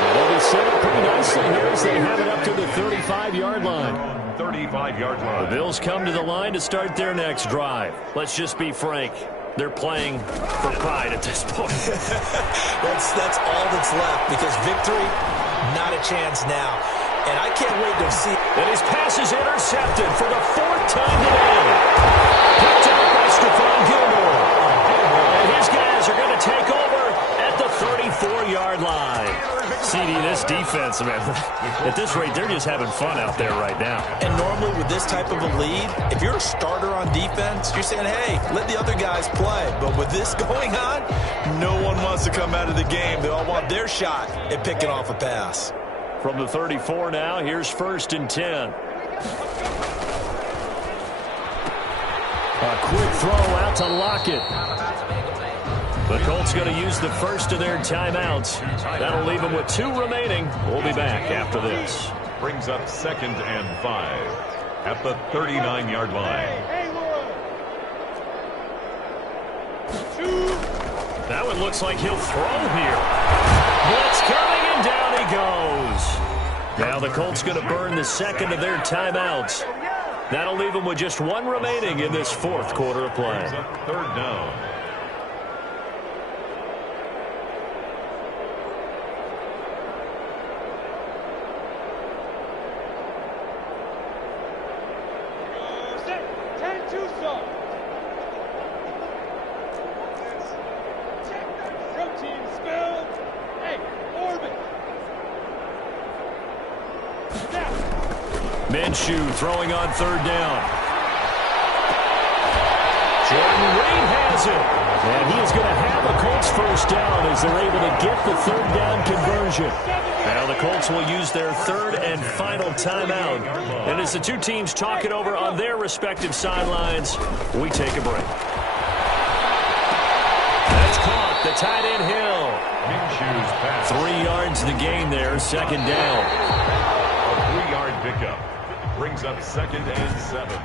They'll be set up pretty nicely here as they have it up to the 35-yard line. 35-yard line. The Bills come to the line to start their next drive. Let's just be frank. They're playing for pride at this point. That's all that's left, because victory, not a chance now. And I can't wait to see. And his pass is intercepted for the 4th time today. Picked up by Stephon Gilmore. And his guys are going to take over at the 34-yard line. CD, this defense, man, at this rate, they're just having fun out there right now. And normally with this type of a lead, if you're a starter on defense, you're saying, hey, let the other guys play. But with this going on, no one wants to come out of the game. They all want their shot at picking off a pass. From the 34 now, here's 1st and 10. A quick throw out to Lockett. The Colts going to use the first of their timeouts. That'll leave them with 2 remaining. We'll be back after this. Brings up 2nd and 5 at the 39-yard line. That one looks like he'll throw here. Blitz coming, and down he goes. Now the Colts going to burn the second of their timeouts. That'll leave them with just one remaining in this fourth quarter of play. Third down. Set. 10-2 start. Protein spill. Hey, orbit. Snap. Minshew throwing on third down. Jordan Reed has it. And he is going to have a Colts first down as they're able to get the third down conversion. Now the Colts will use their third and final timeout. And as the two teams talk it over on their respective sidelines, we take a break. That's caught. The tight end Hill. Minshew's pass. 3 yards to gain there, second down. A 3-yard pickup. Brings up second and 7.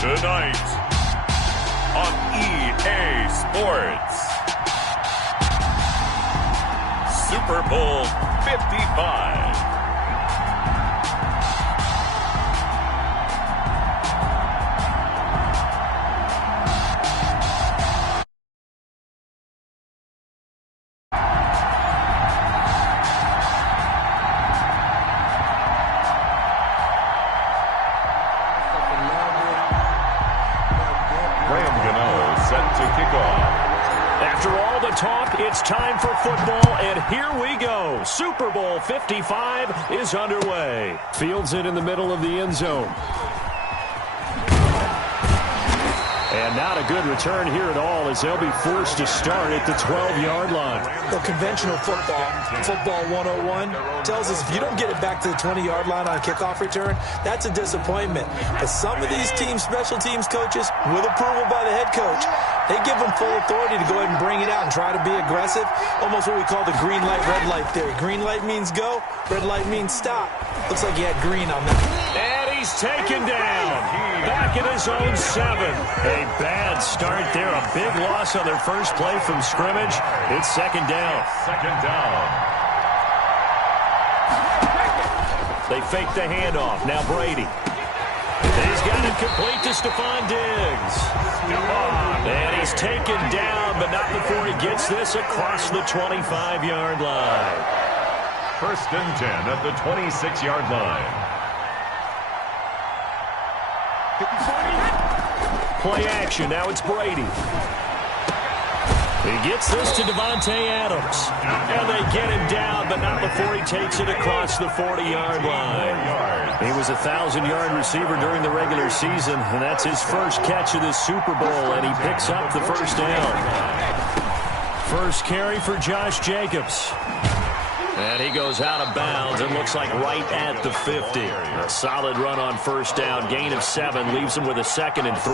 Tonight on EA Sports, Super Bowl 55. It's time for football, and here we go. Super Bowl 55 is underway. Fields it in the middle of the end zone. And not a good return here at all, as they'll be forced to start at the 12-yard line. The conventional football 101, tells us if you don't get it back to the 20-yard line on a kickoff return, that's a disappointment. But some of these special teams coaches, with approval by the head coach, they give them full authority to go ahead and bring it out and try to be aggressive. Almost what we call the green light, red light theory. Green light means go, red light means stop. Looks like he had green on that. And he's taken down. Back in his own 7. A bad start there. A big loss on their first play from scrimmage. It's second down. Second down. They fake the handoff. Now Brady. He's got it complete to Stephon Diggs. And he's taken down, but not before he gets this across the 25-yard line. First and 10 at the 26-yard line. Play action. Now it's Brady. He gets this to Devontae Adams. And they get him down, but not before he takes it across the 40-yard line. He was a 1,000-yard receiver during the regular season, and that's his first catch of this Super Bowl, and he picks up the first down. First carry for Josh Jacobs. And he goes out of bounds and looks like right at the 50. A solid run on first down. Gain of 7 leaves him with a 2nd and 3.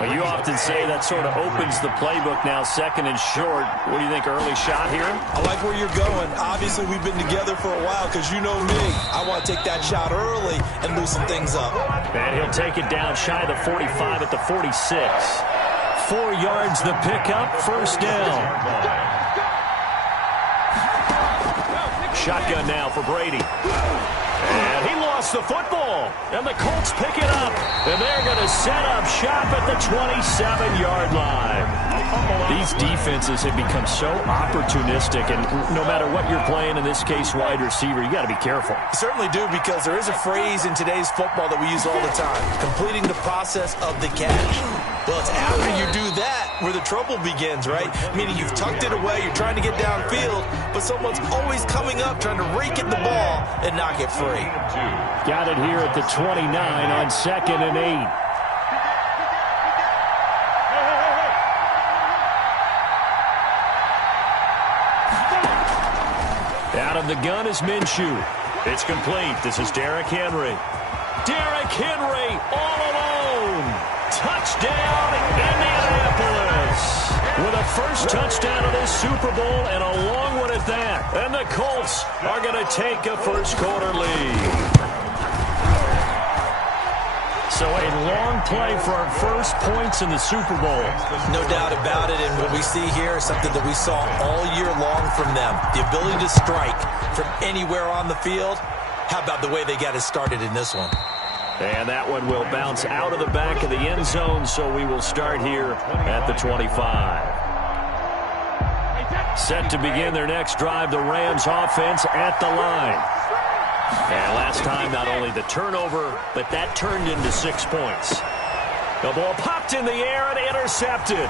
Well, you often say that sort of opens the playbook now, 2nd and short. What do you think, early shot here? I like where you're going. Obviously, we've been together for a while because you know me. I want to take that shot early and loosen things up. And he'll take it down shy of the 45 at the 46. 4 yards the pickup, first down. Shotgun now for Brady. And he lost the football. And the Colts pick it up. And they're going to set up shop at the 27-yard line. These defenses have become so opportunistic. And no matter what you're playing, in this case, wide receiver, you got to be careful. You certainly do, because there is a phrase in today's football that we use all the time. Completing the process of the catch. Well, it's after you do that where the trouble begins, right? Meaning you've tucked it away, you're trying to get downfield, but someone's always coming up trying to rake at the ball and knock it free. Got it here at the 29 on 2nd and 8. Out of the gun is Minshew. It's complete. This is Derrick Henry. Derrick Henry all alone. Touchdown, Indianapolis. With a first touchdown of this Super Bowl, and a long one at that. And the Colts are going to take a first-quarter lead. So a long play for our first points in the Super Bowl. No doubt about it, and what we see here is something that we saw all year long from them. The ability to strike from anywhere on the field. How about the way they got it started in this one? And that one will bounce out of the back of the end zone, so we will start here at the 25. Set to begin their next drive, the Rams offense at the line. And last time, not only the turnover, but that turned into 6 points. The ball popped in the air and intercepted.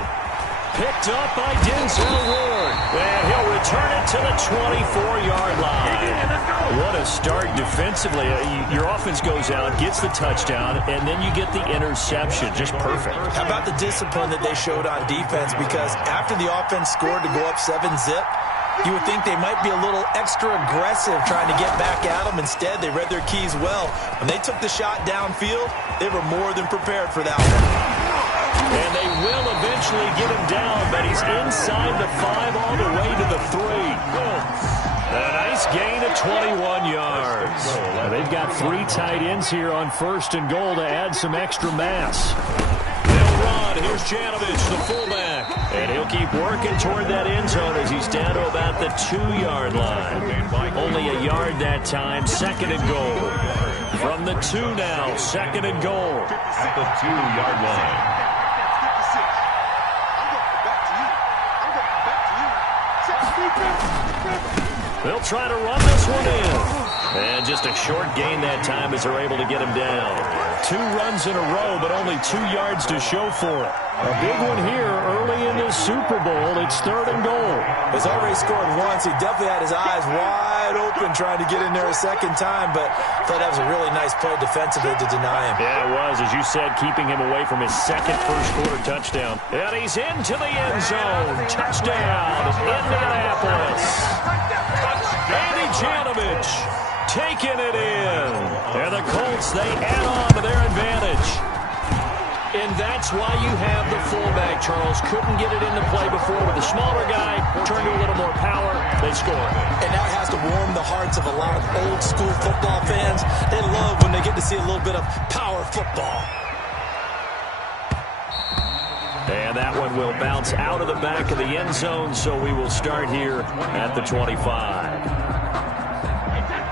Picked up by Denzel Ward. And he'll return it to the 24-yard line. What a start defensively. Your offense goes out, gets the touchdown, and then you get the interception. Just perfect. How about the discipline that they showed on defense? Because after the offense scored to go up 7-zip, you would think they might be a little extra aggressive trying to get back at them. Instead, they read their keys well. When they took the shot downfield, they were more than prepared for that one. And they will eventually get him down, but he's inside the 5 all the way to the 3. A nice gain of 21 yards. Now, they've got 3 tight ends here on 1st and goal to add some extra mass. They'll run. Here's Janovich, the fullback. And he'll keep working toward that end zone as he's down to about the 2-yard line. Only a yard that time. 2nd and goal. From the 2 now. 2nd and goal. At the 2-yard line. They'll try to run this one in. And just a short gain that time as they're able to get him down. 2 runs in a row, but only 2 yards to show for it. A big one here early in this Super Bowl. It's 3rd and goal. He's already scored once. He definitely had his eyes wide open trying to get in there a second time, but I thought that was a really nice play defensively to deny him. Yeah, it was. As you said, keeping him away from his second first-quarter touchdown. And he's into the end zone. Touchdown, Indianapolis. Andy Janovich taking it in. And the Colts, they add on to their advantage. And that's why you have the fullback, Charles. Couldn't get it into play before with the smaller guy. Turned to a little more power. They score. And that has to warm the hearts of a lot of old-school football fans. They love when they get to see a little bit of power football. And that one will bounce out of the back of the end zone, so we will start here at the 25.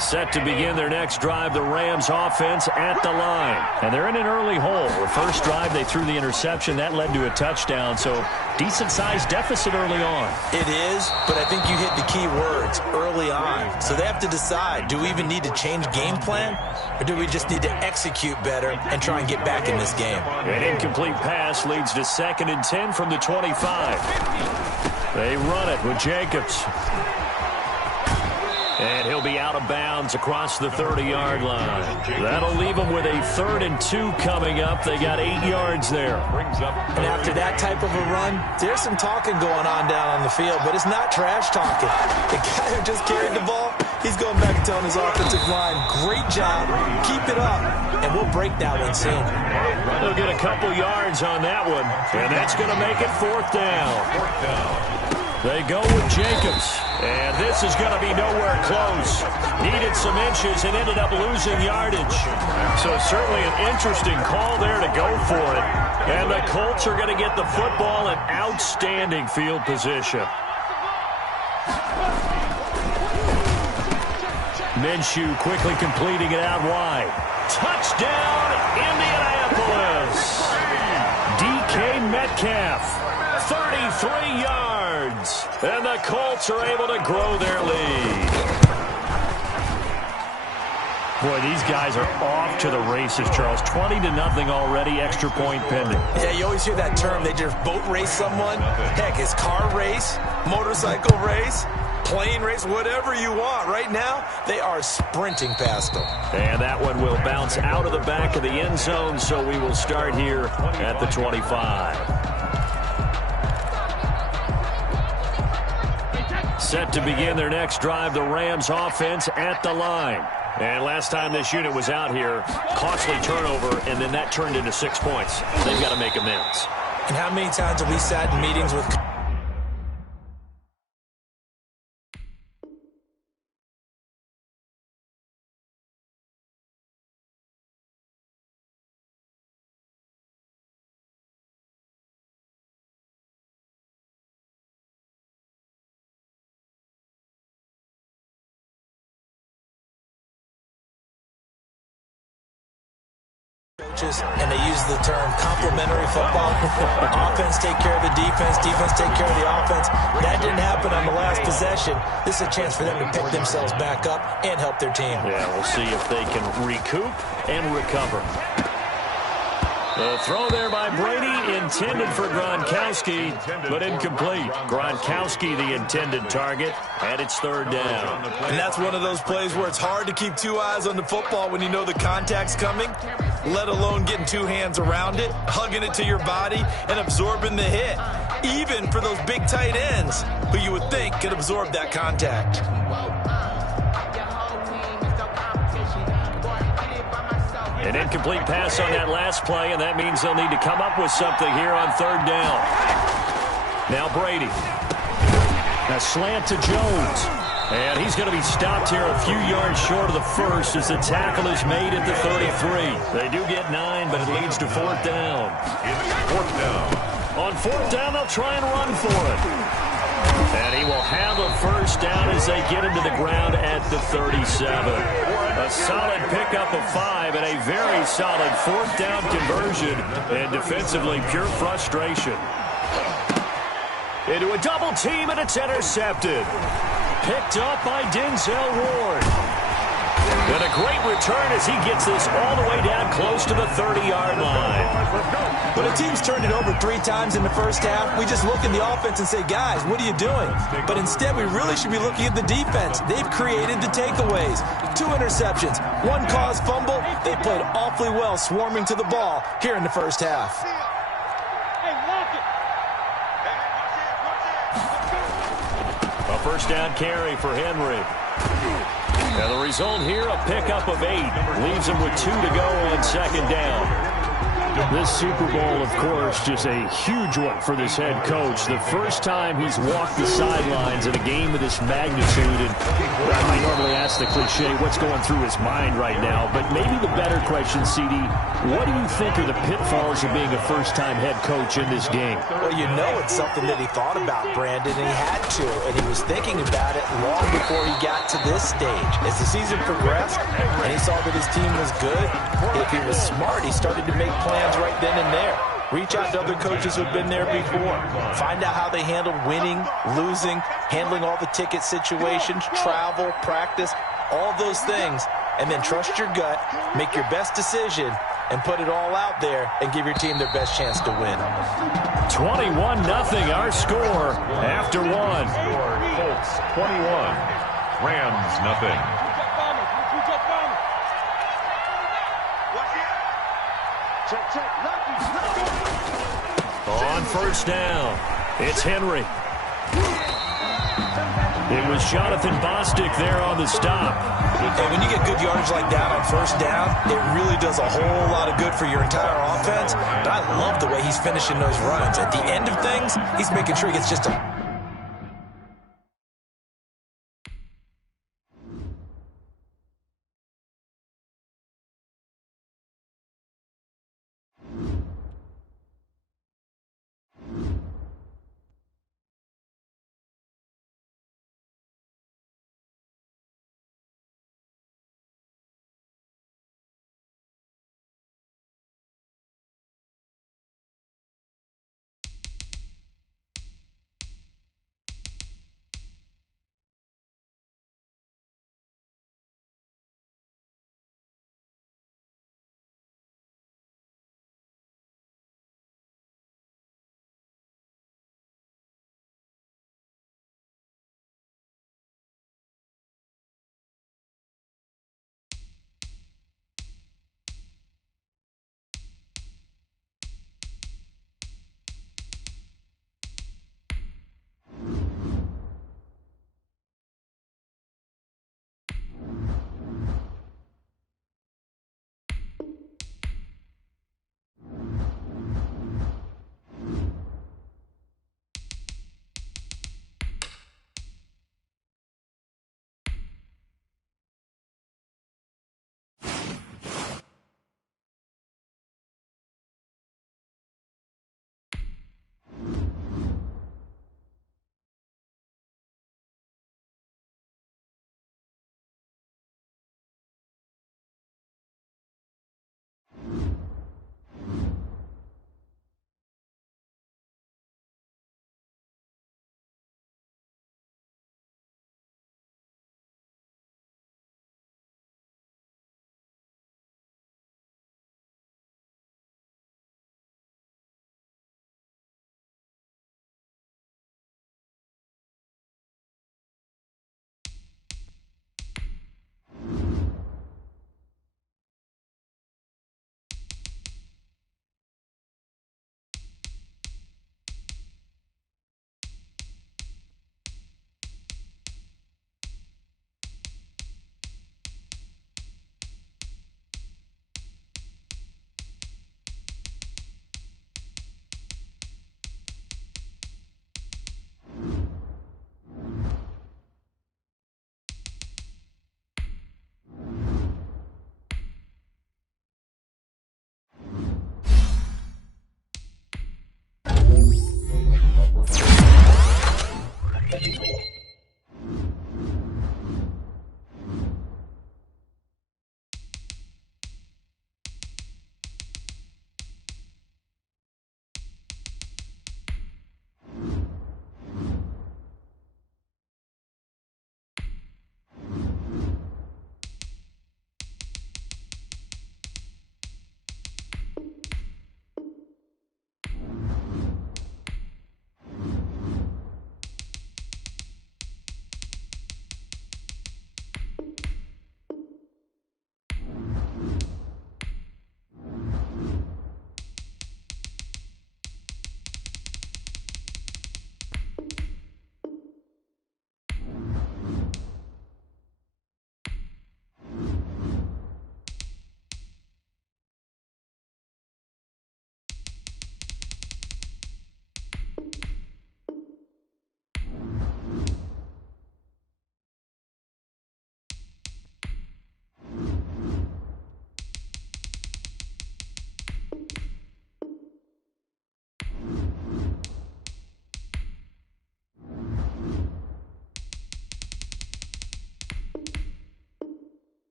Set to begin their next drive, the Rams offense at the line. And they're in an early hole. The first drive, they threw the interception. That led to a touchdown, so decent-sized deficit early on. It is, but I think you hit the key words, early on. So they have to decide, do we even need to change game plan, or do we just need to execute better and try and get back in this game? An incomplete pass leads to 2nd and 10 from the 25. They run it with Jacobs. And he'll be out of bounds across the 30-yard line. That'll leave them with a 3rd and 2 coming up. They got 8 yards there. And after that type of a run, there's some talking going on down on the field, but it's not trash talking. The guy who just carried the ball, he's going back and telling his offensive line, great job, keep it up, and we'll break that one soon. They'll get a couple yards on that one, and that's going to make it 4th down. They go with Jacobs, and this is going to be nowhere close. Needed some inches and ended up losing yardage. So certainly an interesting call there to go for it. And the Colts are going to get the football in outstanding field position. Minshew quickly completing it out wide. Touchdown, Indianapolis. DK Metcalf, 33 yards. And the Colts are able to grow their lead. Boy, these guys are off to the races, Charles. 20-0 already, extra point pending. Yeah, you always hear that term. They just boat race someone. Heck, it's car race, motorcycle race, plane race, whatever you want. Right now, they are sprinting past them. And that one will bounce out of the back of the end zone, so we will start here at the 25. Set to begin their next drive, the Rams offense at the line. And last time this unit was out here, costly turnover, and then that turned into 6 points. They've got to make amends. And how many times have we sat in meetings with... and they use the term complementary football. Offense take care of the defense, defense take care of the offense. That didn't happen on the last possession. This is a chance for them to pick themselves back up and help their team. Yeah, we'll see if they can recoup and recover. The throw there by Brady, intended for Gronkowski, but incomplete. Gronkowski, the intended target, and it's 3rd down. And that's one of those plays where it's hard to keep 2 eyes on the football when you know the contact's coming, let alone getting 2 hands around it, hugging it to your body, and absorbing the hit. Even for those big tight ends who you would think could absorb that contact. An incomplete pass on that last play, and that means they'll need to come up with something here on 3rd down. Now Brady. A slant to Jones. And he's going to be stopped here a few yards short of the first as the tackle is made at the 33. They do get 9, but it leads to 4th down. It's 4th down. On 4th down, they'll try and run for it. And he will have a first down as they get him to the ground at the 37. A solid pickup of 5 and a very solid 4th down conversion. And defensively, pure frustration. Into a double team, and it's intercepted. Picked up by Denzel Ward. And a great return as he gets this all the way down close to the 30-yard line. When a team's turned it over 3 times in the first half, we just look in the offense and say, guys, what are you doing? But instead, we really should be looking at the defense. They've created the takeaways. 2 interceptions, 1 caused fumble. They played awfully well swarming to the ball here in the first half. A first down carry for Henry. And the result here, a pickup of 8. Leaves him with 2 to go on 2nd down. This Super Bowl, of course, just a huge one for this head coach. The first time he's walked the sidelines in a game of this magnitude. And I might normally ask the cliche, what's going through his mind right now? But maybe the better question, CD, what do you think are the pitfalls of being a first-time head coach in this game? Well, you know it's something that he thought about, Brandon, and he had to. And he was thinking about it long before he got to this stage. As the season progressed and he saw that his team was good, if he was smart, he started to make plans right then and there. Reach out to other coaches who've been there before. Find out how they handle winning, losing, handling all the ticket situations, travel, practice, all those things. And then trust your gut, make your best decision, and put it all out there and give your team their best chance to win. 21-0 our score after 1. Colts 21. Rams nothing. On first down, it's Henry. It was Jonathan Bostic there on the stop. And when you get good yardage like that on first down, it really does a whole lot of good for your entire offense. But I love the way he's finishing those runs. At the end of things, he's making sure he gets just a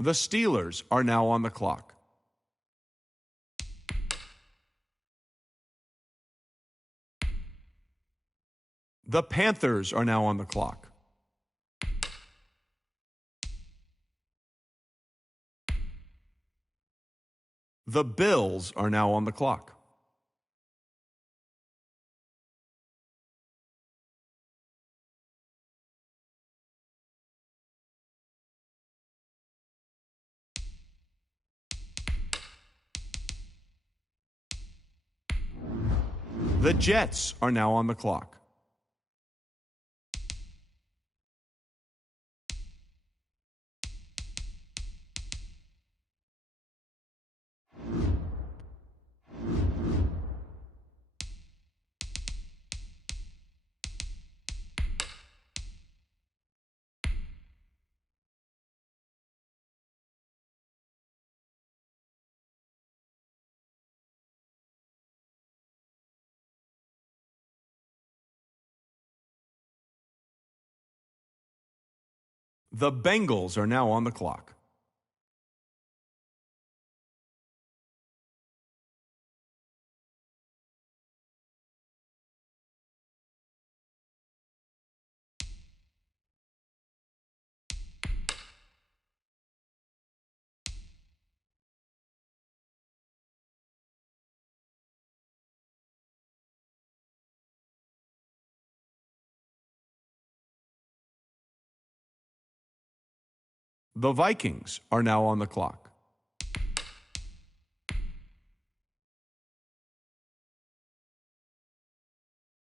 The Steelers are now on the clock. The Panthers are now on the clock. The Bills are now on the clock. The Jets are now on the clock. The Bengals are now on the clock. The Vikings are now on the clock.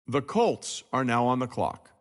The Colts are now on the clock.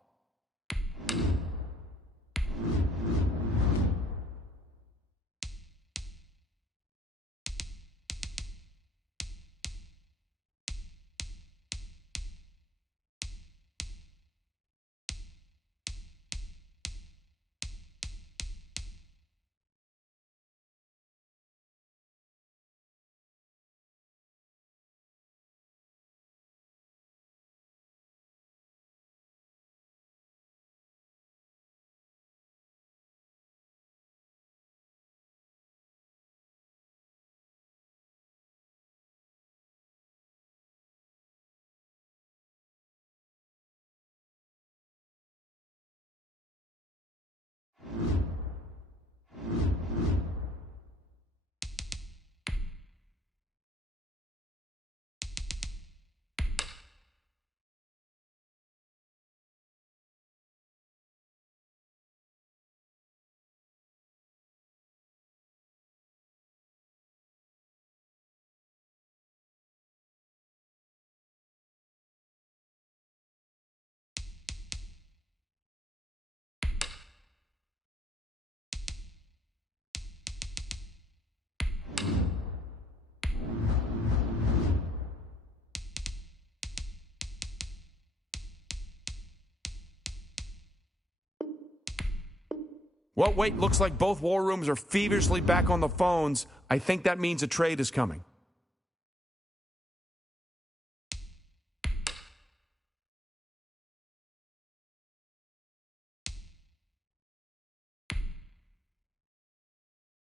Well, wait, looks like both war rooms are feverishly back on the phones. I think that means a trade is coming.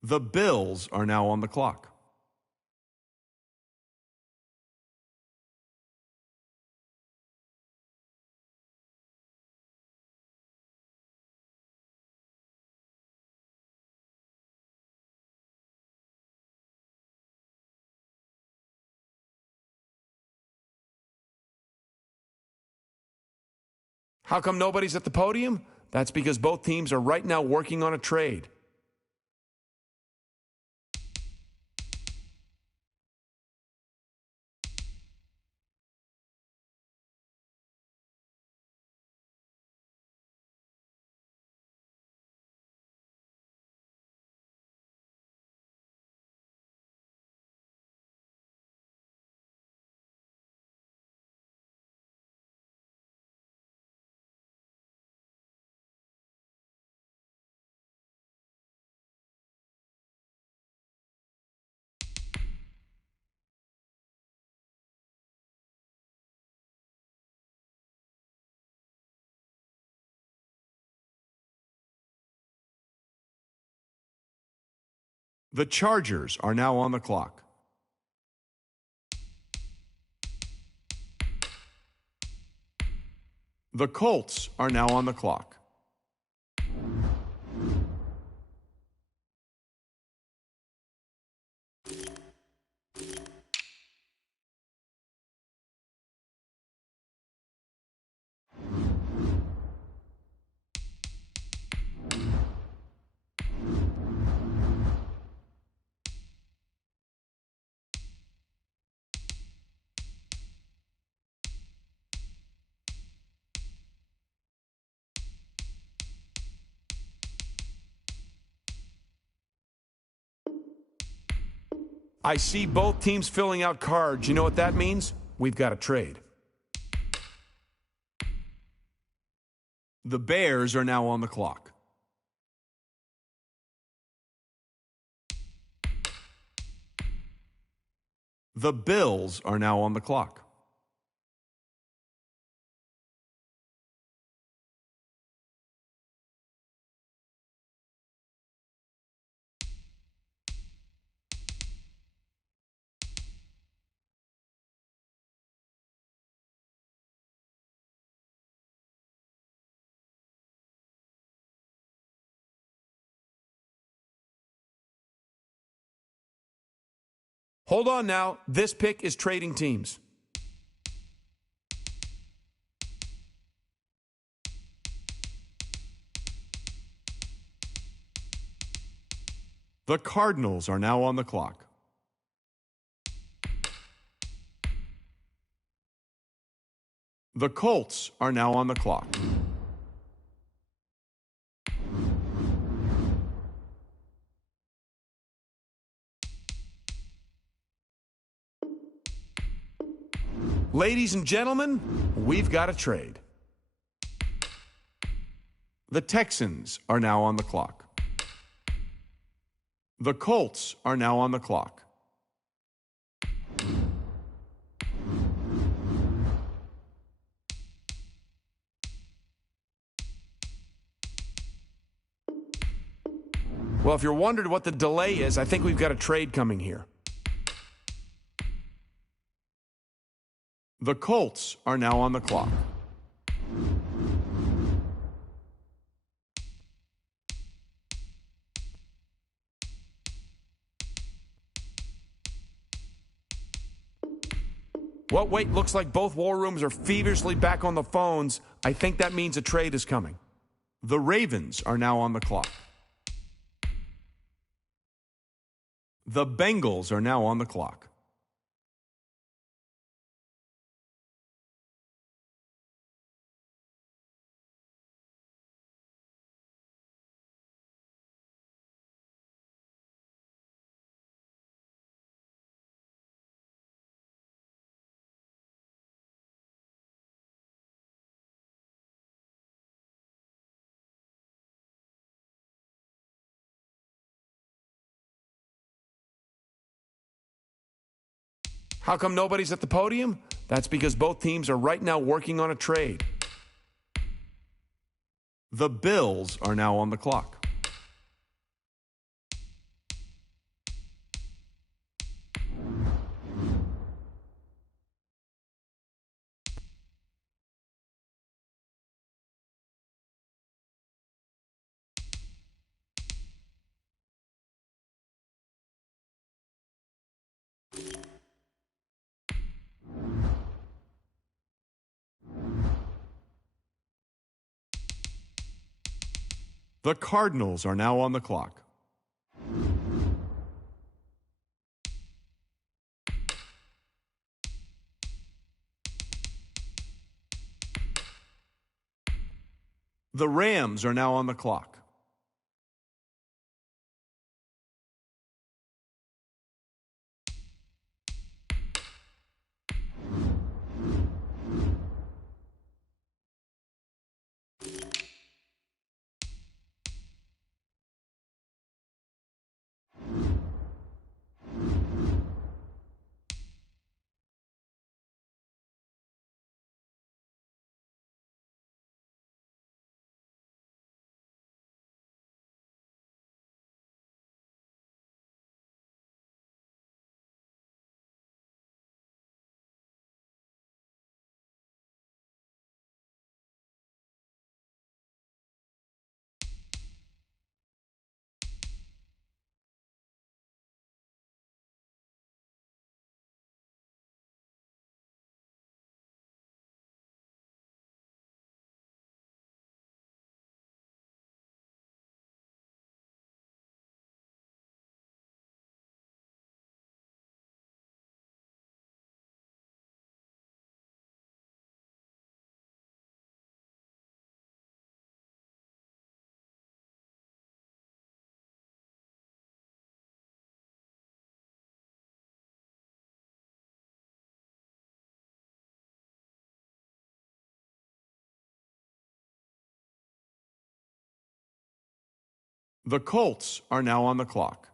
The Bills are now on the clock. How come nobody's at the podium? That's because both teams are right now working on a trade. The Chargers are now on the clock. The Colts are now on the clock. I see both teams filling out cards. You know what that means? We've got a trade. The Bears are now on the clock. The Bills are now on the clock. Hold on now. This pick is trading teams. The Cardinals are now on the clock. The Colts are now on the clock. Ladies and gentlemen, we've got a trade. The Texans are now on the clock. The Colts are now on the clock. Well, if you're wondering what the delay is, I think we've got a trade coming here. The Colts are now on the clock. Well, wait, looks like both war rooms are feverishly back on the phones. I think that means a trade is coming. The Ravens are now on the clock. The Bengals are now on the clock. How come nobody's at the podium? That's because both teams are right now working on a trade. The Bills are now on the clock. The Cardinals are now on the clock. The Rams are now on the clock. The Colts are now on the clock.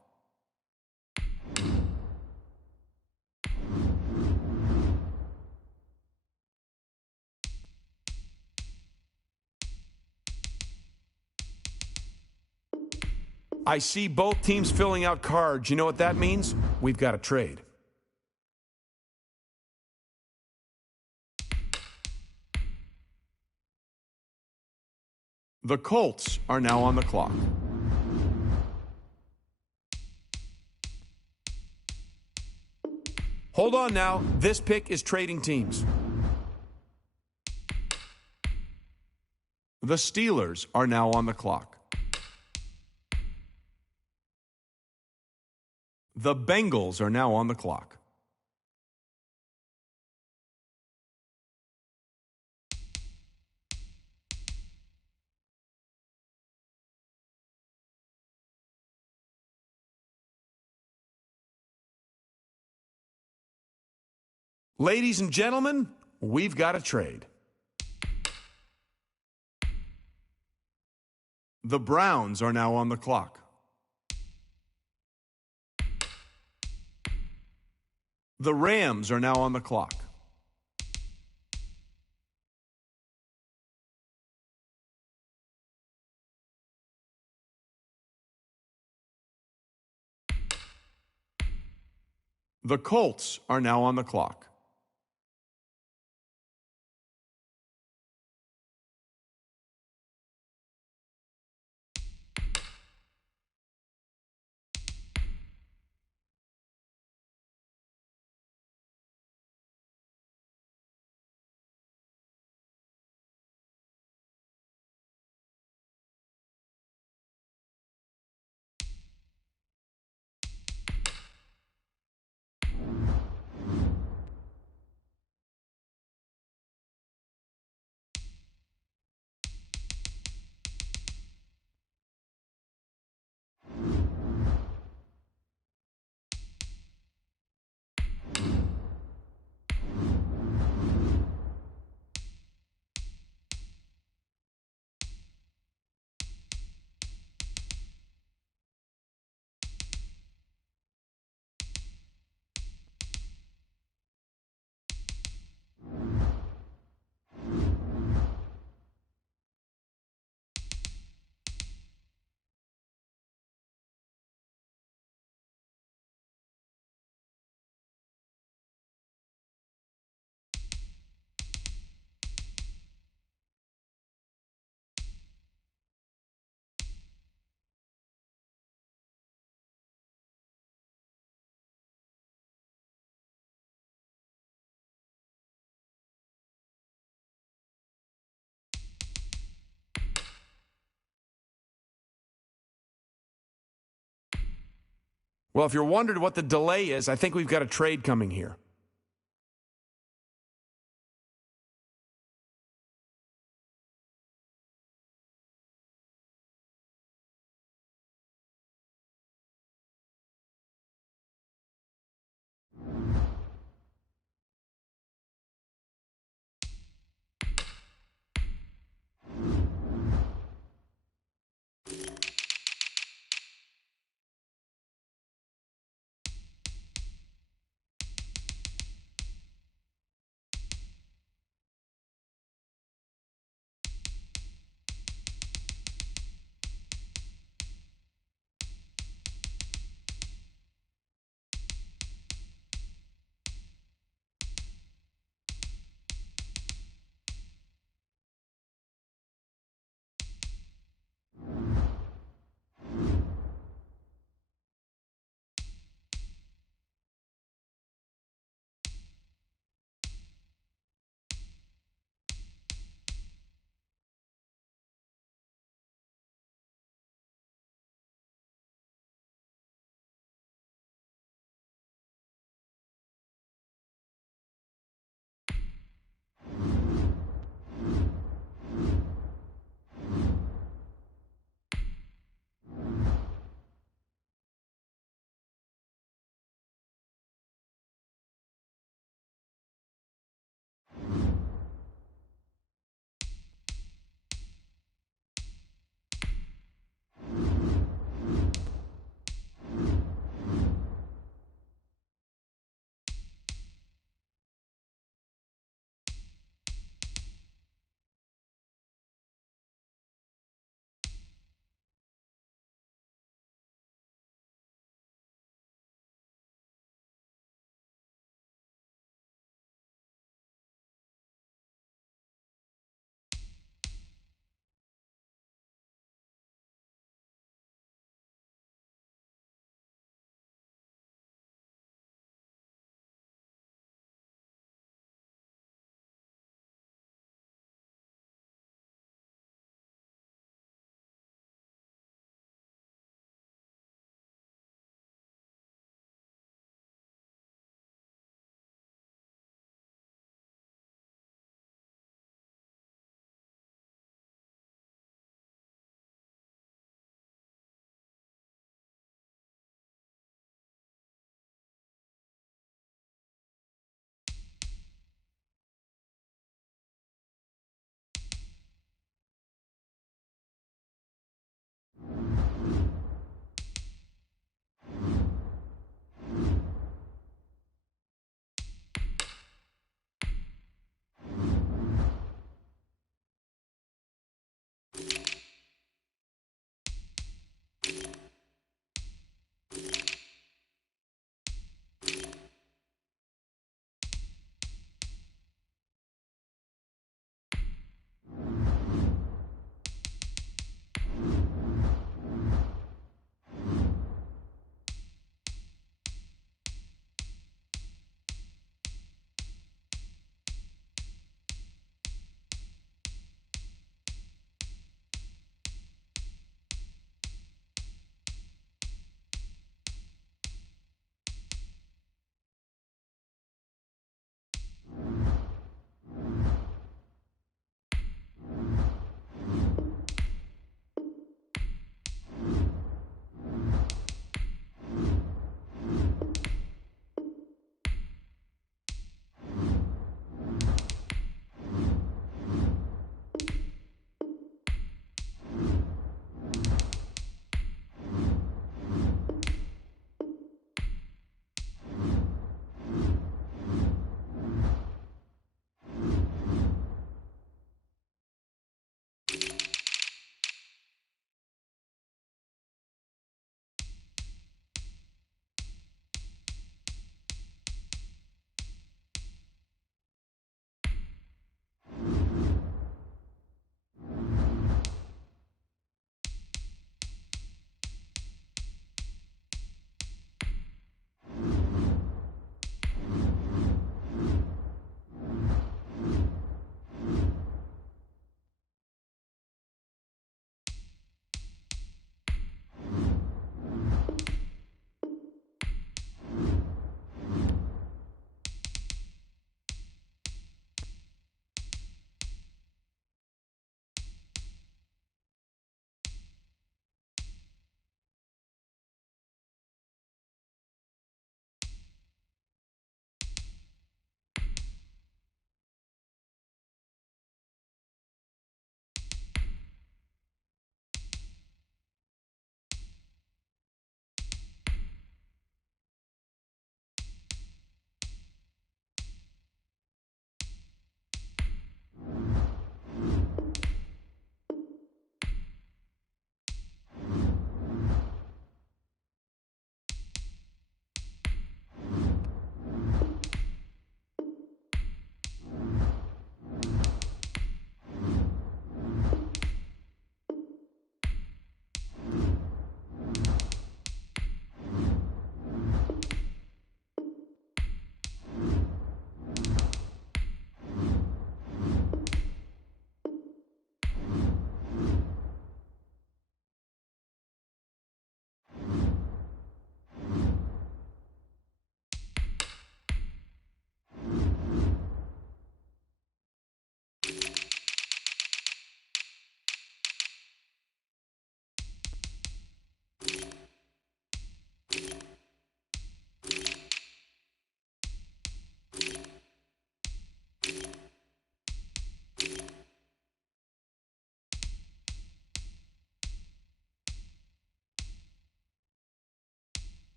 I see both teams filling out cards. You know what that means? We've got a trade. The Colts are now on the clock. Hold on now. This pick is trading teams. The Steelers are now on the clock. The Bengals are now on the clock. Ladies and gentlemen, we've got a trade. The Browns are now on the clock. The Rams are now on the clock. The Colts are now on the clock. Well, if you're wondering what the delay is, I think we've got a trade coming here.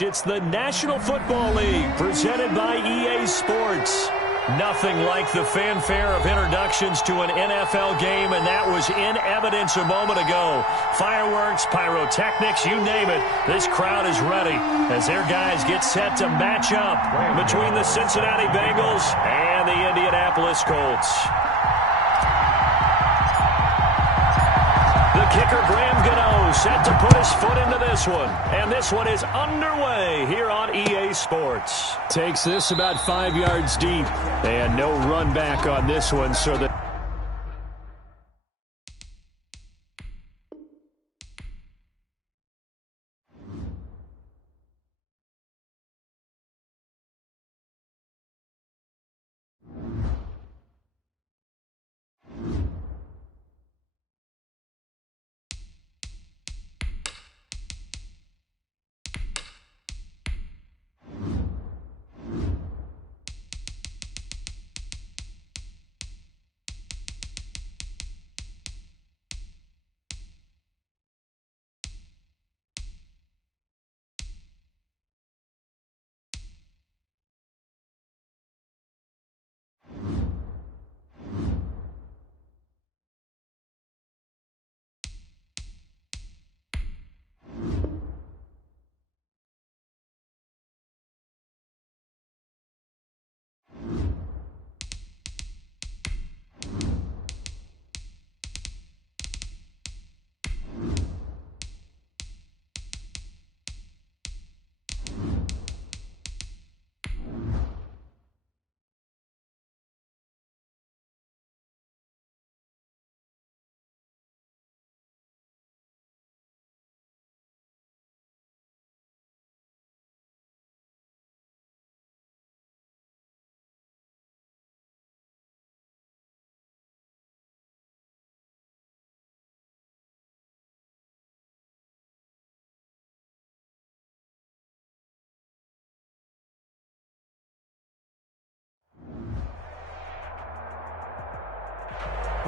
It's the National Football League presented by EA Sports. Nothing like the fanfare of introductions to an NFL game, and that was in evidence a moment ago. Fireworks, pyrotechnics, you name it. This crowd is ready as their guys get set to match up between the Cincinnati Bengals and the Indianapolis Colts. The kicker, Graham Gano, set to put his foot into this one. And this one is underway here on EA Sports. Takes this about 5 yards deep. And no run back on this one, so that...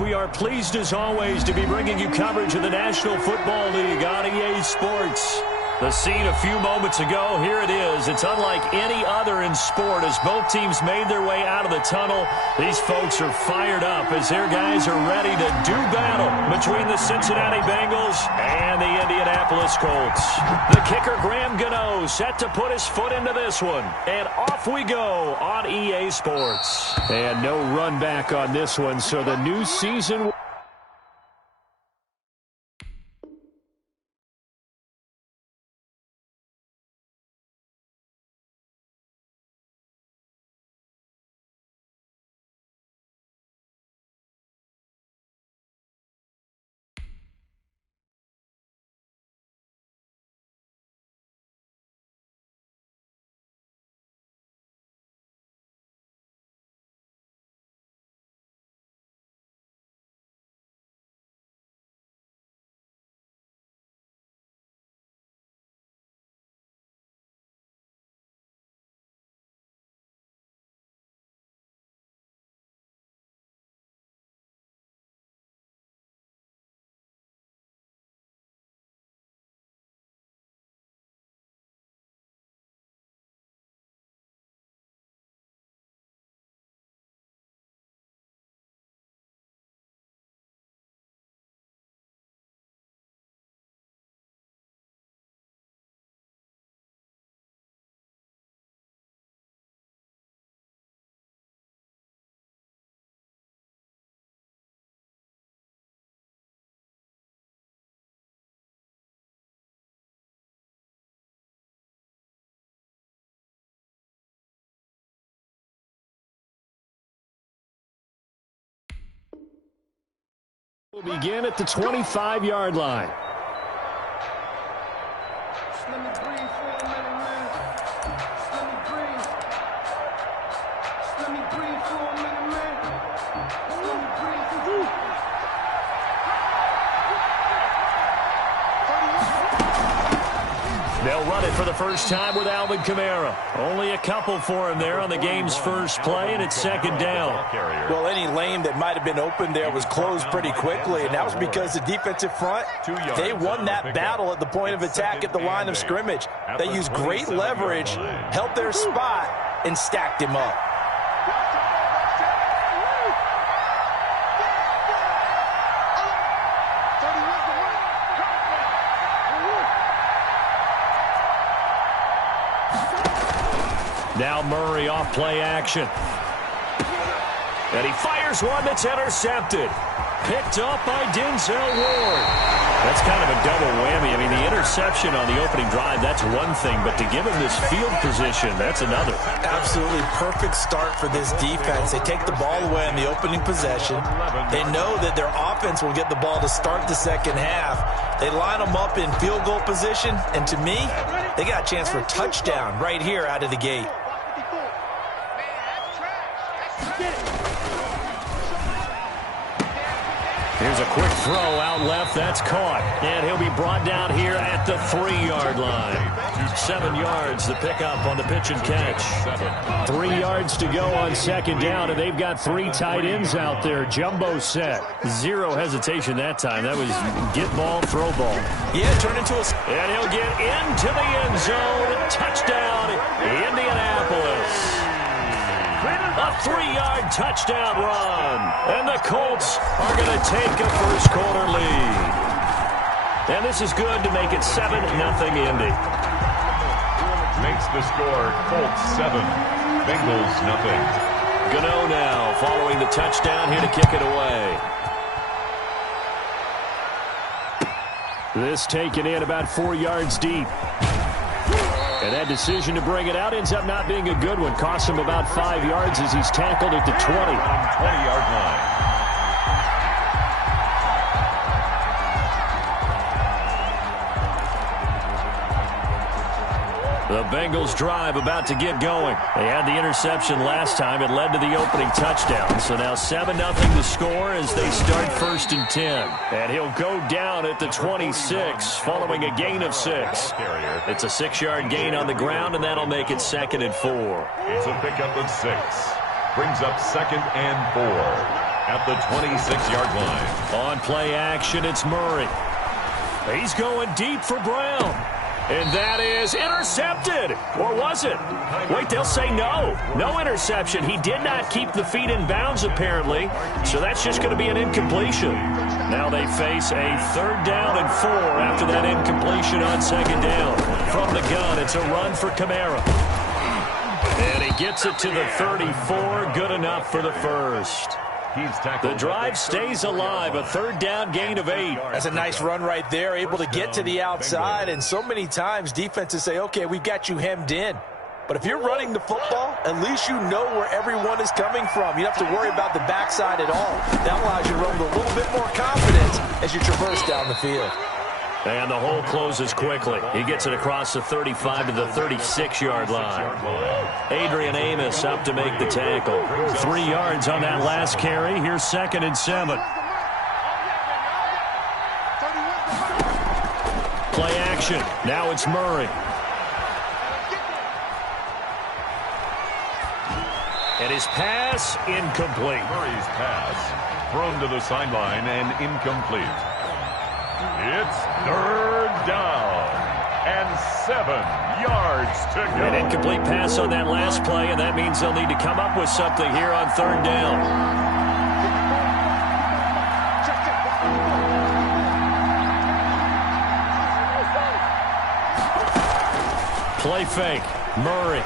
We are pleased, as always, to be bringing you coverage of the National Football League on EA Sports. The scene a few moments ago, here it is. It's unlike any other in sport as both teams made their way out of the tunnel. These folks are fired up as their guys are ready to do battle between the Cincinnati Bengals and the Indianapolis Colts. The kicker, Graham Gano, set to put his foot into this one. And off we go on EA Sports. And no run back on this one, so the new season... We'll begin at the 25-yard line. Let me breathe for a minute, man. Let me breathe. Let me breathe for a minute, man. Let me breathe. They'll run it play for the first time with Alvin Kamara. Only a couple for him there on the game's first play, and it's second down. Well, any lane that might have been open there was closed pretty quickly, and that was because the defensive front, they won that battle at the point of attack at the line of scrimmage. They used great leverage, held their spot, and stacked him up. Now Murray off play action. And he fires one that's intercepted. Picked up by Denzel Ward. That's kind of a double whammy. I mean, the interception on the opening drive, that's one thing. But to give him this field position, that's another. Absolutely perfect start for this defense. They take the ball away on the opening possession. They know that their offense will get the ball to start the second half. They line them up in field goal position. And to me, they got a chance for a touchdown right here out of the gate. Here's a quick throw out left. That's caught. And he'll be brought down here at the 3-yard line. 7 yards the pickup on the pitch and catch. 3 yards to go on second down, and they've got 3 tight ends out there. Jumbo set. Zero hesitation that time. That was get ball, throw ball. Yeah, turn into a... And he'll get into the end zone. Touchdown, Indianapolis. A 3-yard touchdown run. And the Colts are going to take a first-quarter lead. And this is good to make it 7-0 Indy. Makes the score Colts 7, Bengals 0. Gano now following the touchdown here to kick it away. This taken in about 4 yards deep. And that decision to bring it out ends up not being a good one. Costs him about 5 yards as he's tackled at the 20. 20-yard line. The Bengals drive about to get going. They had the interception last time. It led to the opening touchdown. So now 7-0 the score as they start 1st and 10. And he'll go down at the 26 following a gain of 6. It's a 6-yard gain on the ground, and that'll make it 2nd and 4. It's a pickup of 6. Brings up 2nd and 4 at the 26-yard line. On play action, it's Murray. He's going deep for Brown. And that is intercepted. Or was it? Wait, they'll say no. No interception. He did not keep the feet in bounds, apparently. So that's just going to be an incompletion. Now they face a 3rd down and 4 after that incompletion on 2nd down. From the gun, it's a run for Kamara. And he gets it to the 34. Good enough for the first. The drive stays alive, a 3rd down gain of 8. That's a nice run right there, able to get to the outside. And so many times defenses say, okay, we've got you hemmed in. But if you're running the football, at least you know where everyone is coming from. You don't have to worry about the backside at all. That allows you to run with a little bit more confidence as you traverse down the field. And the hole closes quickly. He gets it across the 35 to the 36-yard line. Adrian Amos up to make the tackle. 3 yards on that last carry. Here's 2nd and 7. Play action. Now it's Murray. And his pass incomplete. Murray's pass thrown to the sideline and incomplete. It's 3rd down and 7 yards to go. An incomplete pass on that last play, and that means they'll need to come up with something here on 3rd down. Play fake. Murray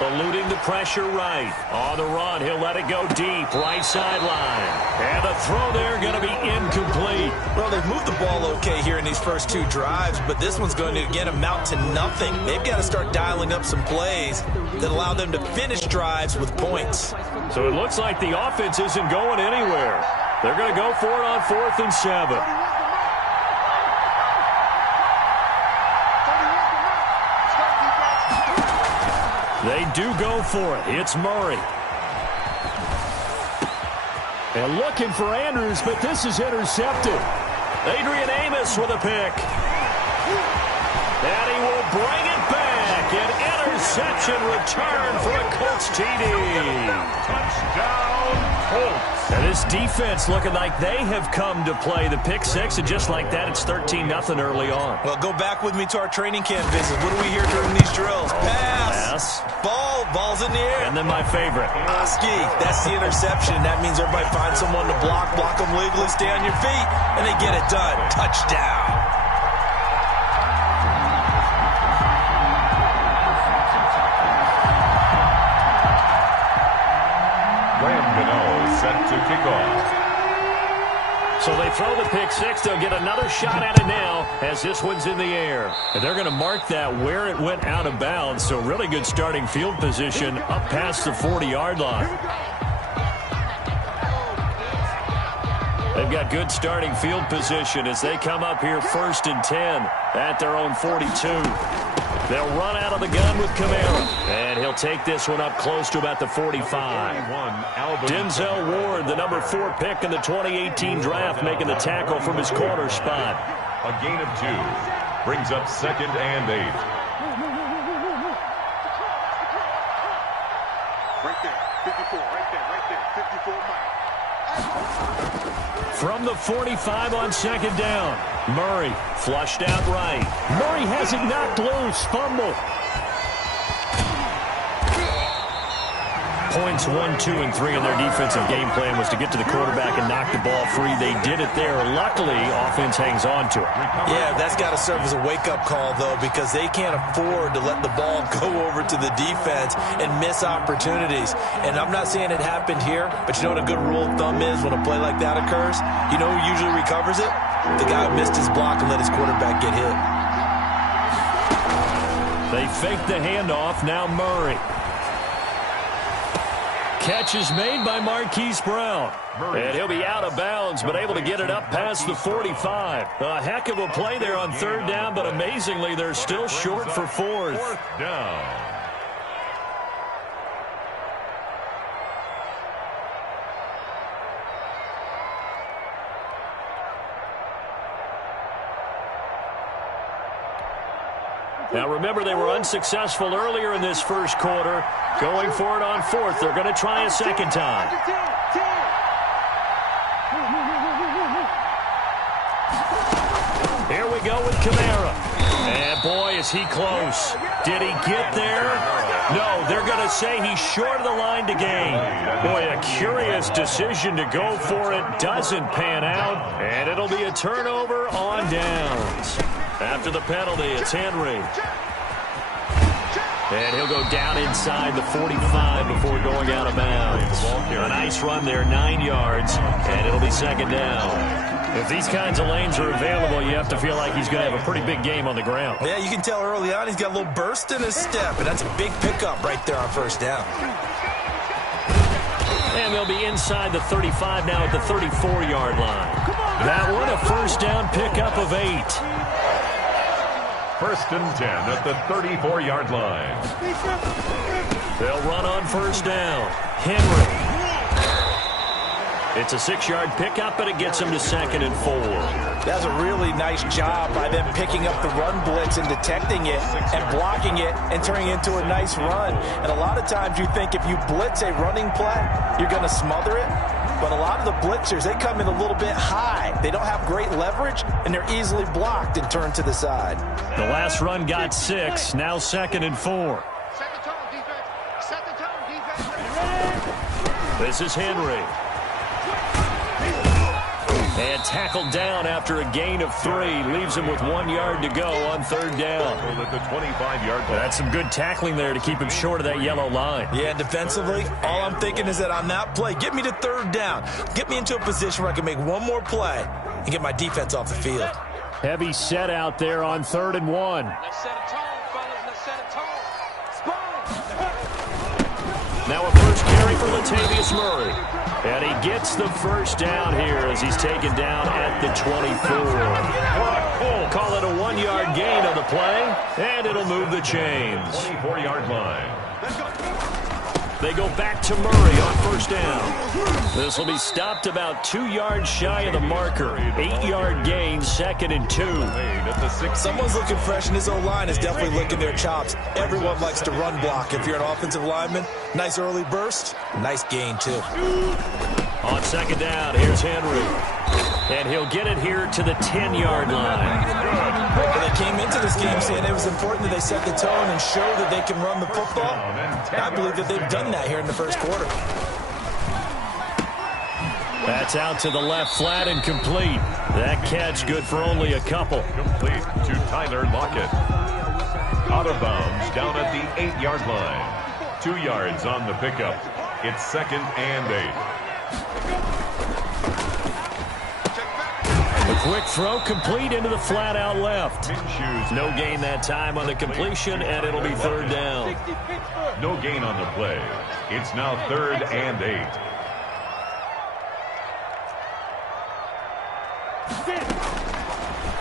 eluding the pressure right. On the run, he'll let it go deep. Right sideline. And the throw there going to be incomplete. Well, they've moved the ball okay here in these first 2 drives, but this one's going to, again, amount to nothing. They've got to start dialing up some plays that allow them to finish drives with points. So it looks like the offense isn't going anywhere. They're going to go for it on 4th and 7. They do go for it. It's Murray. And looking for Andrews, but this is intercepted. Adrian Amos with a pick. And he will bring it back. pocket. Interception return for a Colts TD. Touchdown, Colts. And this defense looking like they have come to play the pick six, and just like that, it's 13-0 early on. Well, go back with me to our training camp visit. What do we hear during these drills? Pass. Ball's in the air. And then my favorite. Oski, that's the interception. That means everybody finds someone to block them legally, stay on your feet, and they get it done. Touchdown. Set to kick off. So they throw the pick six. They'll get another shot at it now as this one's in the air. And they're going to mark that where it went out of bounds. So really good starting field position up past the 40-yard line. They've got good starting field position as they come up here 1st and 10 at their own 42. They'll run out of the gun with Kamara. And he'll take this one up close to about the 45. Denzel Ward, the number 4 pick in the 2018 draft, making the tackle from his corner spot. A gain of 2. Brings up 2nd and 8. Right there, 54, right there, 54 miles. From the 45 on 2nd down. Murray flushed out right. Murray has it knocked loose. Fumble. Points 1, 2, and 3 in their defensive game plan was to get to the quarterback and knock the ball free. They did it there. Luckily, offense hangs on to it. Yeah, that's got to serve as a wake-up call, though, because they can't afford to let the ball go over to the defense and miss opportunities. And I'm not saying it happened here, but you know what a good rule of thumb is when a play like that occurs? You know who usually recovers it? The guy who missed his block and let his quarterback get hit. They fake the handoff. Now Murray. Catch is made by Marquise Brown. And he'll be out of bounds, but able to get it up past the 45. A heck of a play there on 3rd down, but amazingly, they're still short for 4th. 4th down. Now remember, they were unsuccessful earlier in this first quarter. Going for it on 4th. They're going to try a second time. Here we go with Kamara. And boy, is he close. Did he get there? No, they're going to say he's short of the line to gain. Boy, a curious decision to go for it. Doesn't pan out. And it'll be a turnover on downs. After the penalty, it's Henry. And he'll go down inside the 45 before going out of bounds. A nice run there, 9 yards, and it'll be 2nd down. If these kinds of lanes are available, you have to feel like he's going to have a pretty big game on the ground. Yeah, you can tell early on he's got a little burst in his step, and that's a big pickup right there on 1st down. And they'll be inside the 35 now at the 34-yard line. That one, a 1st down pickup of 8. 1st and 10 at the 34-yard line. They'll run on 1st down. Henry. It's a 6-yard pickup, but it gets him to 2nd and 4. That's a really nice job by them picking up the run blitz and detecting it and blocking it and turning it into a nice run. And a lot of times you think if you blitz a running play, you're going to smother it. But a lot of the blitzers, they come in a little bit high. They don't have great leverage, and they're easily blocked and turned to the side. The last run got 6, now 2nd and 4. Set the tone, defense. Set the tone, defense. This is Henry. And tackled down after a gain of 3. Leaves him with 1 yard to go on 3rd down. At the 25-yard line. That's some good tackling there to keep him short of that yellow line. Yeah, defensively, all I'm thinking is that on that play, get me to 3rd down. Get me into a position where I can make one more play and get my defense off the field. Heavy set out there on 3rd and 1. Let's set a tone, fellas. Let's set a tone. Now a first carry for Latavius Murray. And he gets the 1st down here as he's taken down at the 24. Call it a 1-yard gain on the play, and it'll move the chains. 24-yard line. They go back to Murray on first down. This will be stopped about 2 yards shy of the marker. 8-yard gain, 2nd and 2. Someone's looking fresh, and his O-line is definitely licking their chops. Everyone likes to run block. If you're an offensive lineman, nice early burst, nice gain, too. On 2nd down, here's Henry. And he'll get it here to the 10-yard line. They came into this game saying it was important that they set the tone and show that they can run the football. I believe that they've done that here in the first quarter. That's out to the left flat and complete. That catch good for only a couple. Complete to Tyler Lockett. Out of bounds down at the 8-yard line. 2 yards on the pickup. It's 2nd and 8. A quick throw complete into the flat out left. No gain that time on the completion, and it'll be 3rd down. No gain on the play. It's now 3rd and 8.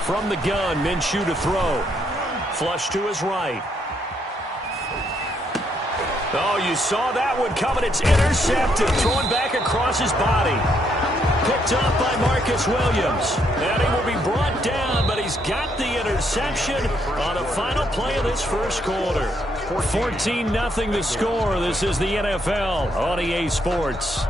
From the gun, Minshew to throw. Flush to his right. Oh, you saw that one coming. It's intercepted. Thrown back across his body. Picked up by Marcus Williams. And he will be brought down, but he's got the interception on the final play of this first quarter. 14-0 the score. This is the NFL on EA Sports.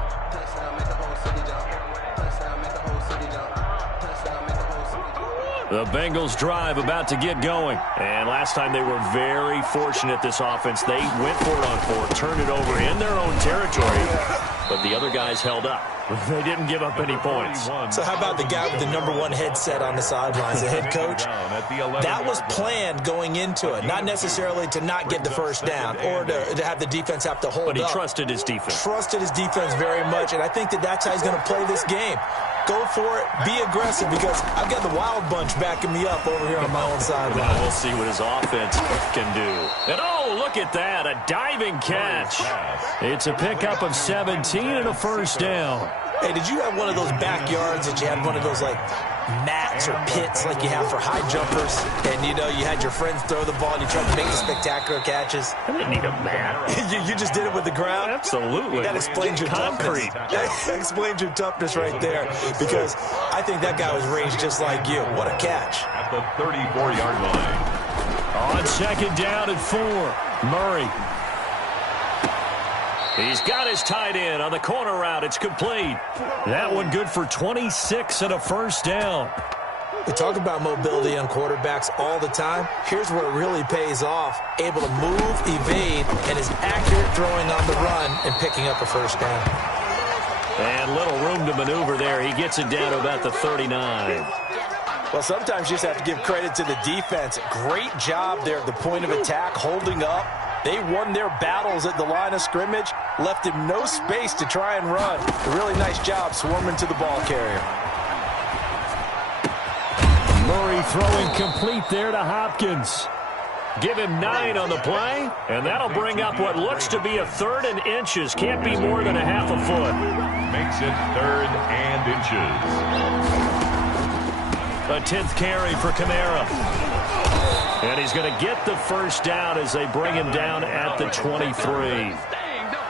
The Bengals drive about to get going. And last time they were very fortunate, this offense. They went for it on 4, turned it over in their own territory. But the other guys held up. They didn't give up any points. So how about the guy with the #1 headset on the sidelines, the head coach? That was planned going into it. Not necessarily to not get the first down or to have the defense have to hold up. But he trusted his defense. Trusted his defense very much, and I think that that's how he's going to play this game. Go for it. Be aggressive, because I've got the wild bunch backing me up over here on my own sideline. We'll see what his offense can do. And oh, look at that. A diving catch. It's a pickup of 17 and a first down. Hey, did you have one of those backyards that you had one of those, like, mats or pits like you have for high jumpers? And, you know, you had your friends throw the ball and you tried to make the spectacular catches? I didn't need a mat. you just did it with the ground? Absolutely. That explains your concrete. That explains your toughness right there, because I think that guy was raised just like you. What a catch. At the 34-yard line. On 2nd down and 4, Murray. He's got his tight end on the corner route. It's complete. That one good for 26 and a first down. We talk about mobility on quarterbacks all the time. Here's where it really pays off. Able to move, evade, and is accurate throwing on the run and picking up a first down. And little room to maneuver there. He gets it down to about the 39. Well, sometimes you just have to give credit to the defense. Great job there at the point of attack, holding up. They won their battles at the line of scrimmage, left him no space to try and run. A really nice job swarming to the ball carrier. Murray throwing complete there to Hopkins. Give him 9 on the play, and that'll bring up what looks to be a 3rd and inches. Can't be more than a half a foot. Makes it 3rd and inches. A 10th carry for Kamara. And he's going to get the first down as they bring him down at the 23.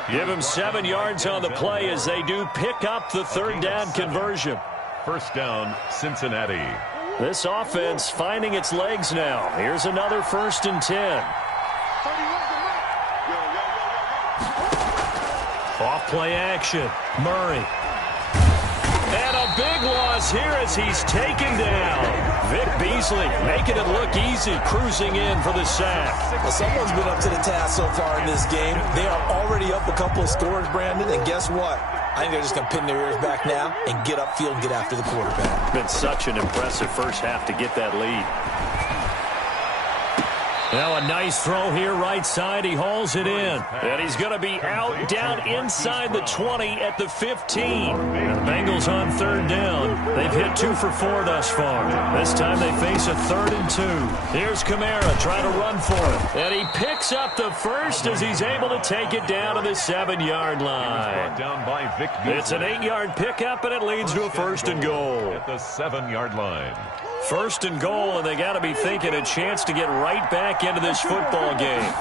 Give him 7 yards on the play as they do pick up the 3rd down conversion. First down, Cincinnati. This offense finding its legs now. Here's another 1st and 10. Off play action. Murray. And a big loss here as he's taken down. Vic Beasley making it look easy, cruising in for the sack. Well, someone's been up to the task so far in this game. They are already up a couple of scores, Brandon, and guess what? I think they're just going to pin their ears back now and get upfield and get after the quarterback. Been such an impressive first half to get that lead. Now a nice throw here right side. He hauls it in. And he's going to be out down inside the 20 at the 15. And the Bengals on 3rd down. They've hit 2 for 4 thus far. This time they face a 3rd and 2. Here's Kamara trying to run for it. And he picks up the first as he's able to take it down to the 7-yard line. Down by Vic Beasley. It's an 8-yard pickup, and it leads to a 1st and goal. At the 7-yard line. 1st and goal, and they got to be thinking a chance to get right back into this football game.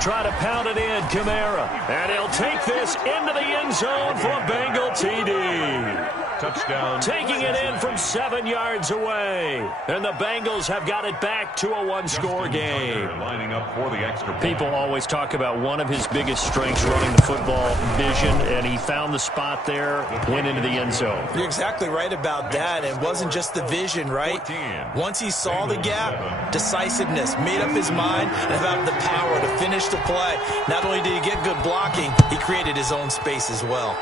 try to pound it in. Kamara. And he'll take this into the end zone for a Bengal TD. Touchdown. Taking it in from 7 yards away. And the Bengals have got it back to a one-score game. Lining up for the extra point. People always talk about one of his biggest strengths running the football, vision, and he found the spot there, went into the end zone. You're exactly right about that. It wasn't just the vision, right? Once he saw the gap, decisiveness, made up his mind, and about the power to finish the play. Not only did he get good blocking, he created his own space as well.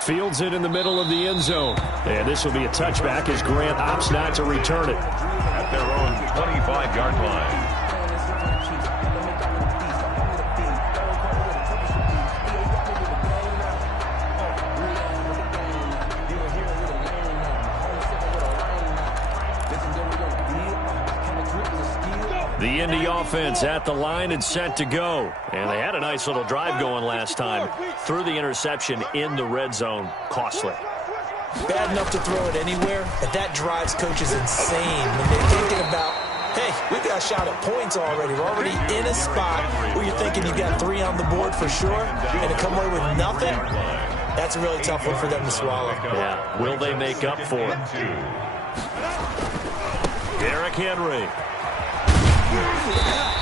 Fields it in the middle of the end zone. And this will be a touchback as Grant opts not to return it. At their own 25-yard line. The Indy offense at the line and set to go. And they had a nice little drive going last time. Threw the interception in the red zone. Costly. Bad enough to throw it anywhere, but that drives coaches insane when they're thinking about, hey, we've got a shot at points already. We're already in a spot where you're thinking you've got 3 on the board for sure, and to come away with nothing, that's a really tough one for them to swallow. Yeah, will they make up for it? Derrick Henry.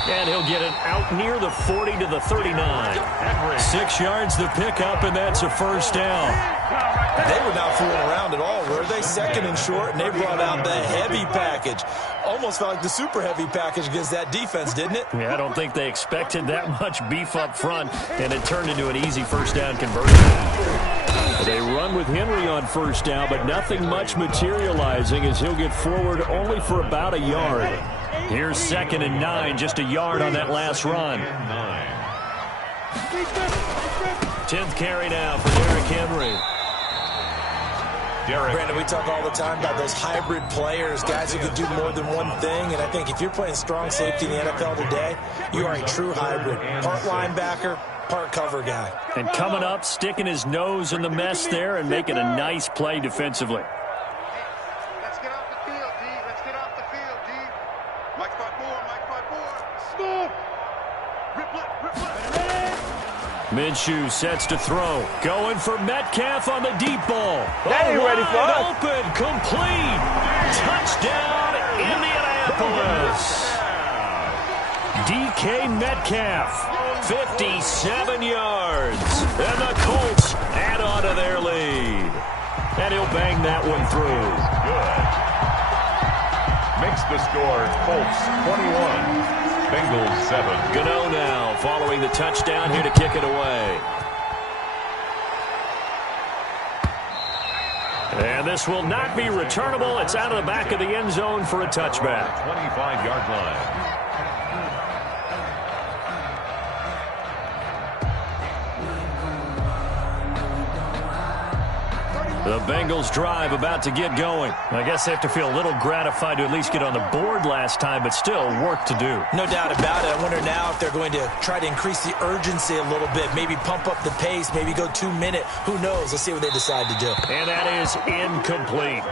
And he'll get it out near the 40 to the 39. 6 yards the pickup, and that's a first down. They were not fooling around at all, were they? Second and short, and they brought out the heavy package. Almost felt like the super heavy package against that defense, didn't it? Yeah, I don't think they expected that much beef up front, and it turned into an easy first down conversion. They run with Henry on first down, but nothing much materializing as he'll get forward only for about a yard. Here's 2nd and 9, just a yard on that last run. 10th carry now for Derrick Henry. Brandon, we talk all the time about those hybrid players, guys who can do more than one thing, and I think if you're playing strong safety in the NFL today, you are a true hybrid. Part linebacker, part cover guy. And coming up, sticking his nose in the mess there and making a nice play defensively. Let's get off the field, D. Let's get off the field, D. Mike 5-4, Mike 5-4. Smooth. Minshew sets to throw. Going for Metcalf on the deep ball. That ain't ready for us. Open, complete. Touchdown, Indianapolis. DK Metcalf, 57 yards. And the Colts add on to their lead. And he'll bang that one through. Good. Makes the score Colts 21. Bengals 7. Gano now following the touchdown here to kick it away. And this will not be returnable. It's out of the back of the end zone for a touchback. 25-yard line. The Bengals drive about to get going. I guess they have to feel a little gratified to at least get on the board last time, but still work to do. No doubt about it. I wonder now if they're going to try to increase the urgency a little bit, maybe pump up the pace, maybe go 2 minute. Who knows? Let's see what they decide to do. And that is incomplete.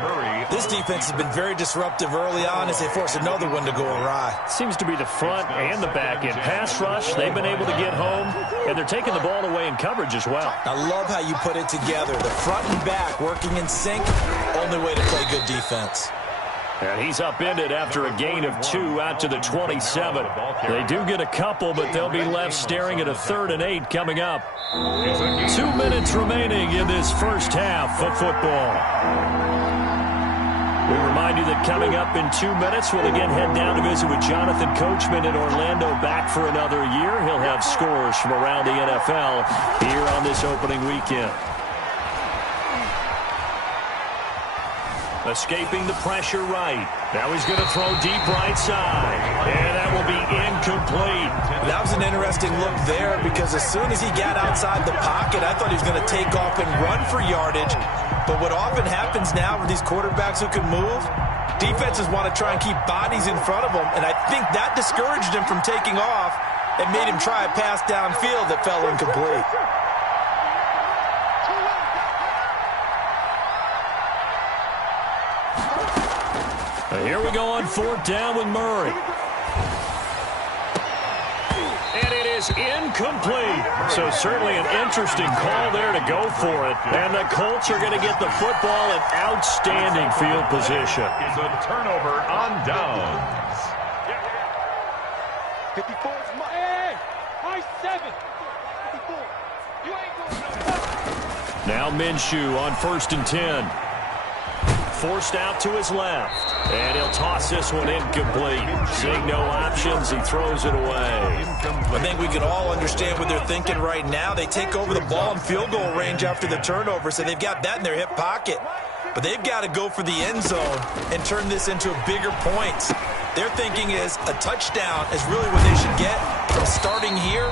This defense has been very disruptive early on as they force another one to go awry. Seems to be the front and the back end. Pass rush, they've been able to get home, and they're taking the ball away in coverage as well. I love how you put it together. The front and back working in sync, only way to play good defense. And he's upended after a gain of 2 out to the 27. They do get a couple, but they'll be left staring at a 3rd and 8 coming up. 2 minutes remaining in this first half of football. We remind you that coming up in 2 minutes, we'll again head down to visit with Jonathan Coachman in Orlando, back for another year. He'll have scores from around the NFL here on this opening weekend. Escaping the pressure right. Now he's going to throw deep right side. And that will be incomplete. That was an interesting look there because as soon as he got outside the pocket, I thought he was going to take off and run for yardage. But what often happens now with these quarterbacks who can move, defenses want to try and keep bodies in front of them. And I think that discouraged him from taking off and made him try a pass downfield that fell incomplete. Here we go on 4th down with Murray. is incomplete. So certainly an interesting call there to go for it. And the Colts are going to get the football in outstanding field position. It's a turnover on downs. 54 is my... Hey, high 7. 54. You ain't going no... Now Minshew on 1st and 10. Forced out to his left. And he'll toss this one incomplete. Seeing no options, he throws it away. I think we can all understand what they're thinking right now. They take over the ball in field goal range after the turnover, so they've got that in their hip pocket. But they've got to go for the end zone and turn this into bigger points. Their thinking is a touchdown is really what they should get from starting here.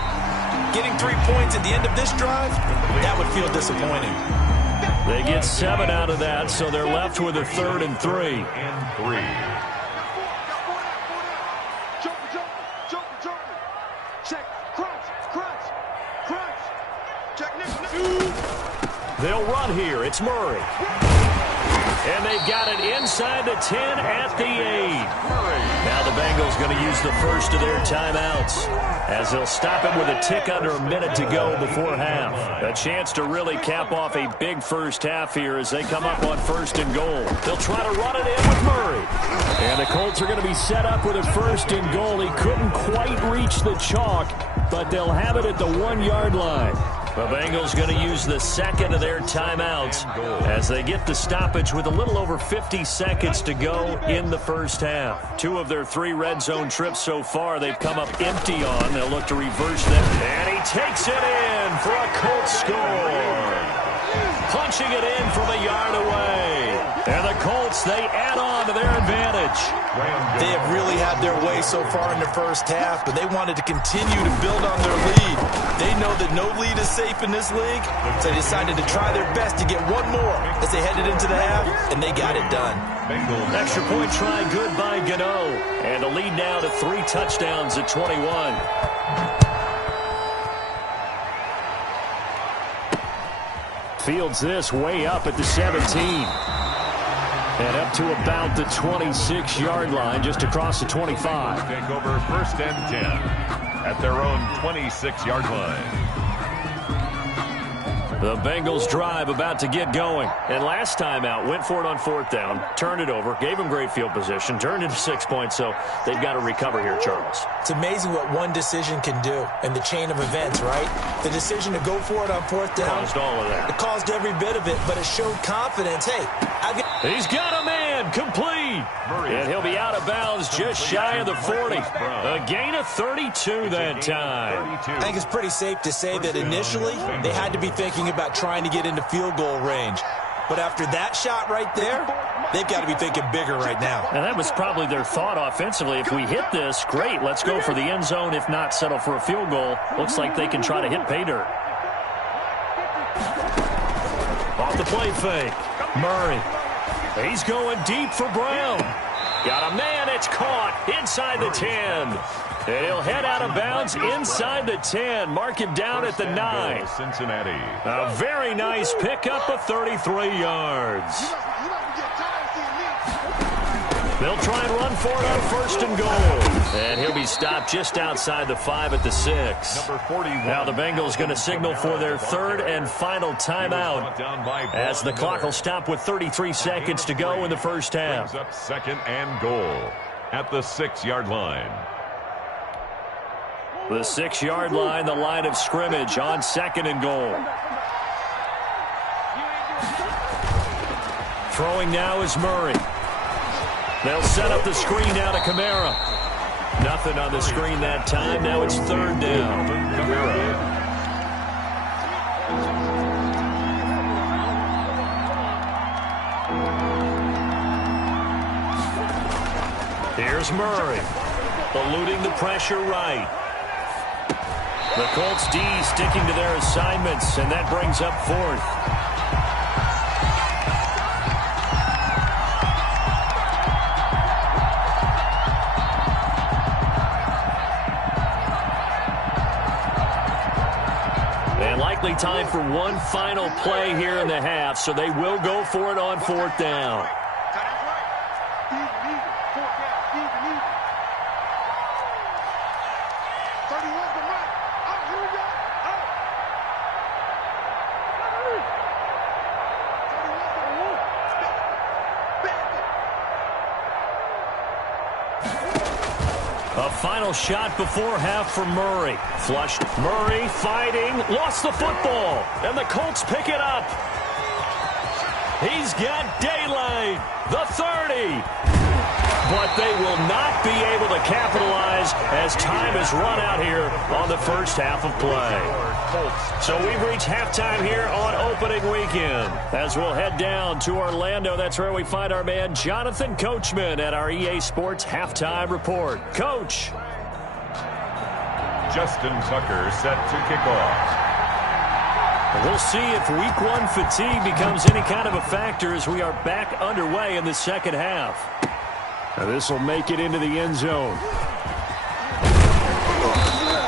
Getting 3 points at the end of this drive, that would feel disappointing. They get 7 out of that, so they're left with a 3rd and 3. Check, crunch. Check, They'll run here. It's Murray. And they've got it inside the 10 at the 8. Now the Bengals going to use the first of their timeouts as they'll stop it with a tick under a minute to go before half. A chance to really cap off a big first half here as they come up on 1st and goal. They'll try to run it in with Murray. And the Colts are going to be set up with a 1st and goal. He couldn't quite reach the chalk, but they'll have it at the 1-yard line. The Bengals going to use the second of their timeouts as they get the stoppage with a little over 50 seconds to go in the first half. 2 of their 3 red zone trips so far they've come up empty on. They'll look to reverse them. And he takes it in for a Colts score. Punching it in from a yard away. And the Colts, they add on to their advantage. They have really had their way so far in the first half, but they wanted to continue to build on their lead. They know that no lead is safe in this league, so they decided to try their best to get one more as they headed into the half, and they got it done. Extra point try good by Gano. And a lead now to 3 touchdowns at 21. Fields this way up at the 17. And up to about the 26-yard line, just across the 25. Take over 1st and 10 at their own 26-yard line. The Bengals drive about to get going. And last time out, went for it on 4th down, turned it over, gave them great field position, turned it to 6 points, so they've got to recover here, Charles. It's amazing what one decision can do in the chain of events, right? The decision to go for it on 4th down. Caused all of that. It caused every bit of it, but it showed confidence. Hey, he's got a man, complete. And he'll be out of bounds just shy of the 40. A gain of 32 that time. I think it's pretty safe to say that initially they had to be thinking about trying to get into field goal range. But after that shot right there, they've got to be thinking bigger right now. And that was probably their thought offensively. If we hit this, great, let's go for the end zone. If not, settle for a field goal. Looks like they can try to hit pay dirt. Off the play fake. Murray. He's going deep for Brown. Got a man, it's caught inside the 10. And he'll head out of bounds inside the 10. Mark him down at the 9. Cincinnati. A very nice pickup of 33 yards. They'll try and run for it on 1st and goal. And he'll be stopped just outside the 5 at the 6. Number 41. Now the Bengals going to signal for their 3rd and final timeout as the clock will stop with 33 seconds to go in the first half. Brings up 2nd and goal at the 6-yard line. The 6-yard line, the line of scrimmage on 2nd and goal. Throwing now is Murray. They'll set up the screen now to Kamara. Nothing on the screen that time. Now it's 3rd down. Kamara. Here's Murray. Eluding the pressure right. The Colts D sticking to their assignments, and that brings up 4th. And likely time for one final play here in the half, so they will go for it on 4th down. A final shot before half for Murray. Flushed. Murray fighting. Lost the football. And the Colts pick it up. He's got daylight. The 30. But they will not be able to capitalize as time has run out here on the first half of play. So we've reached halftime here on opening weekend. As we'll head down to Orlando, that's where we find our man Jonathan Coachman at our EA Sports Halftime Report. Coach. Justin Tucker set to kick off. We'll see if week one fatigue becomes any kind of a factor as we are back underway in the second half. Now this will make it into the end zone.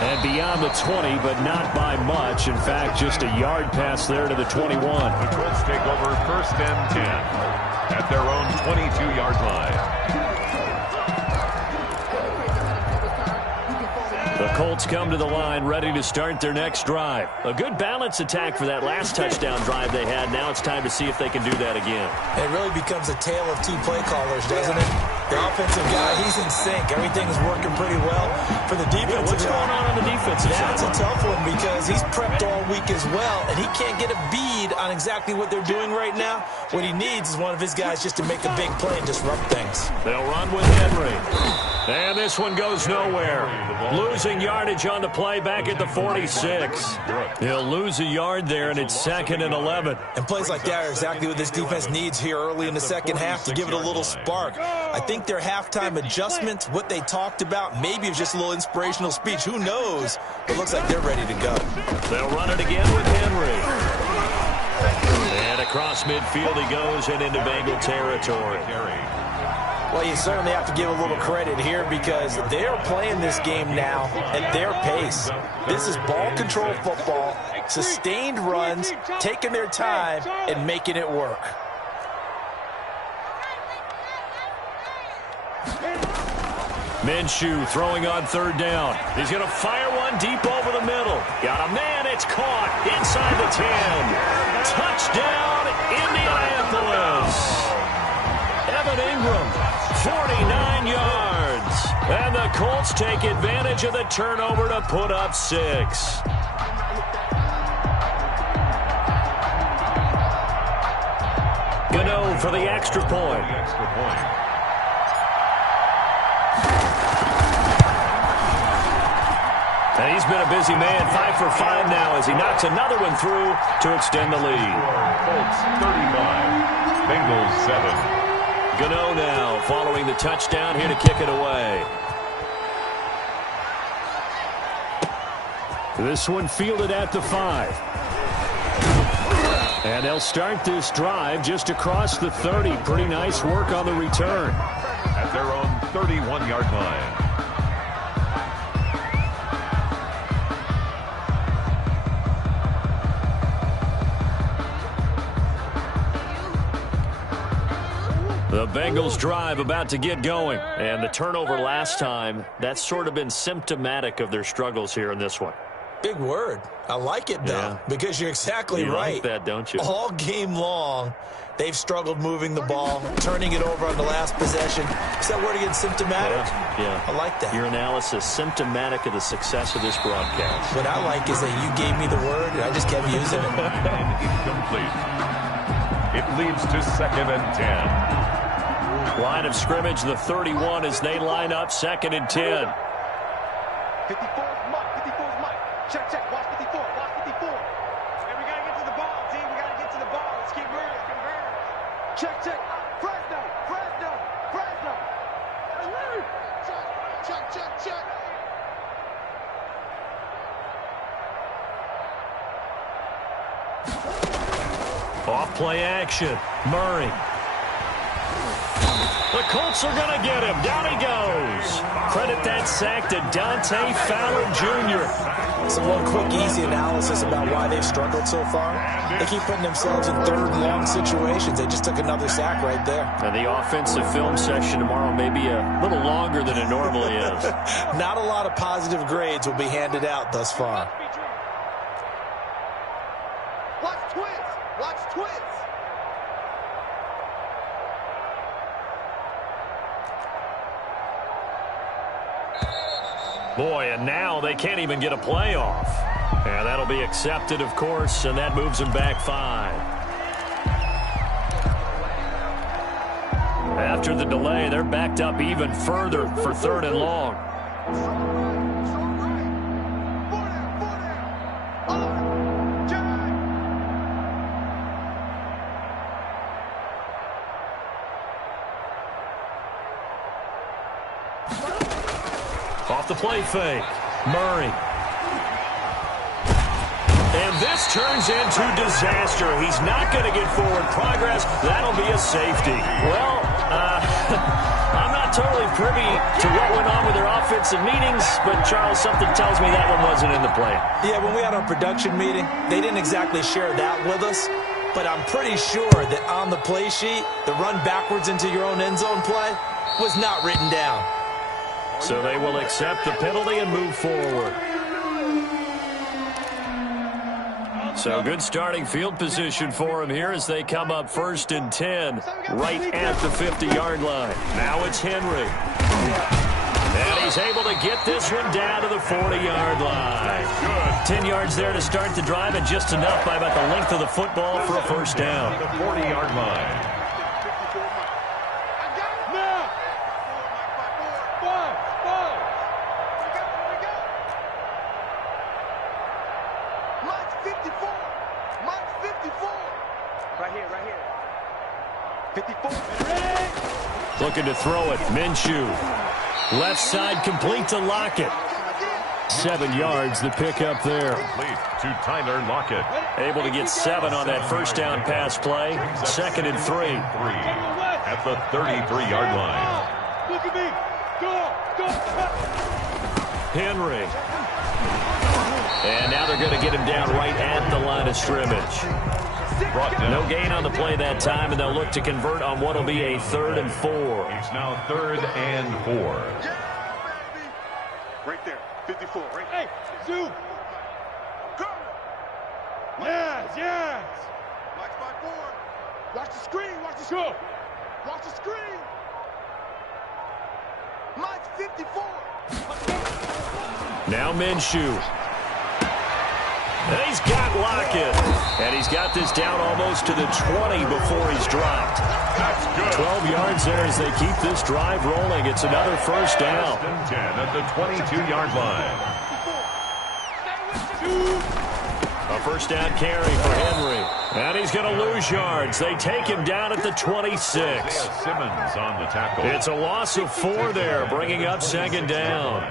And beyond the 20, but not by much. In fact, just a yard pass there to the 21. The Colts take over 1st and 10 at their own 22-yard line. The Colts come to the line ready to start their next drive. A good balance attack for that last touchdown drive they had. Now it's time to see if they can do that again. It really becomes a tale of two play callers, doesn't it? The offensive guy, he's in sync. Everything's working pretty well. For the defensive what's going on the defensive side? That's a tough one because he's prepped all week as well, and he can't get a bead on exactly what they're doing right now. What he needs is one of his guys just to make a big play and disrupt things. They'll run with Henry. And this one goes nowhere. Losing yardage on the play back at the 46. He'll lose a yard there, and it's 2nd and 11. And plays like that are exactly what this defense needs here early in the second half to give it a little spark. I think their halftime adjustments, what they talked about, maybe it was just a little inspirational speech. Who knows? But it looks like they're ready to go. They'll run it again with Henry. And across midfield he goes and into Bengal territory. Well, you certainly have to give a little credit here because they're playing this game now at their pace. This is ball control football, sustained runs, taking their time, and making it work. Minshew throwing on 3rd down. He's going to fire one deep over the middle. Got a man. It's caught inside the 10. Touchdown, Indianapolis. Evan Ingram, 49 yards. And the Colts take advantage of the turnover to put up 6. Gano for the extra point. And he's been a busy man, 5 for 5 now as he knocks another one through to extend the lead. Colts 35, Bengals 7. Gano now following the touchdown here to kick it away. This one fielded at the 5. And they'll start this drive just across the 30. Pretty nice work on the return. At their own 31-yard line. The Bengals drive about to get going. And the turnover last time, that's sort of been symptomatic of their struggles here in this one. Big word. I like it, though, because you're exactly right. You like that, don't you? All game long, they've struggled moving the ball, turning it over on the last possession. Is that word again, symptomatic? Yeah. I like that. Your analysis, symptomatic of the success of this broadcast. What I like is that you gave me the word, and I just kept using it. Incomplete. It leads to 2nd and 10. Line of scrimmage, the 31 as they line up 2nd and 10. 54's Mike. 54's Mike. Check, check. Watch 54. Watch 54. And we got to get to the ball, team. We got to get to the ball. Let's keep moving. Let's keep moving. Check, check. Fresno. Fresno. Fresno. Check, check, check. Off play action. Murray. The Colts are going to get him. Down he goes. Credit that sack to Dante Fowler Jr. So one quick, easy analysis about why they've struggled so far. They keep putting themselves in 3rd and long situations. They just took another sack right there. And the offensive film section tomorrow may be a little longer than it normally is. Not a lot of positive grades will be handed out thus far. Watch twins. Watch twins. Boy, and now they can't even get a playoff. And that'll be accepted, of course, and that moves them back 5. After the delay, they're backed up even further for 3rd and long. Off the play fake. Murray. And this turns into disaster. He's not going to get forward progress. That'll be a safety. Well, I'm not totally privy to what went on with their offensive meetings, but, Charles, something tells me that one wasn't in the plan. Yeah, when we had our production meeting, they didn't exactly share that with us, but I'm pretty sure that on the play sheet, the run backwards into your own end zone play was not written down. So they will accept the penalty and move forward. So good starting field position for him here as they come up 1st and 10 right at the 50-yard line. Now it's Henry. And he's able to get this one down to the 40-yard line. 10 yards there to start the drive, and just enough by about the length of the football for a first down. The 40-yard line. Looking to throw it. Minshew. Left side complete to Lockett. 7 yards the pick up there. Complete to Tyler Lockett. Able to get 7 on that first down pass play. 2nd and 3. At the 33-yard line. Look at me. Go. Henry. And now they're going to get him down right at the line of scrimmage. No gain on the play that time, and they'll look to convert on what will be a 3rd and 4. It's now 3rd and 4. Right there, 54. Right. Hey, zoom. Go. Yes. Watch my board. Watch the screen. Watch the show. Watch the screen. Mike's 54. Now Minshew. And he's got Lockett. And he's got this down almost to the 20 before he's dropped. That's good. 12 yards there as they keep this drive rolling. It's another first down. 10 at the 22-yard line. A first down carry for Henry. And he's going to lose yards. They take him down at the 26. Simmons on the tackle. It's a loss of 4 there, bringing up 2nd down.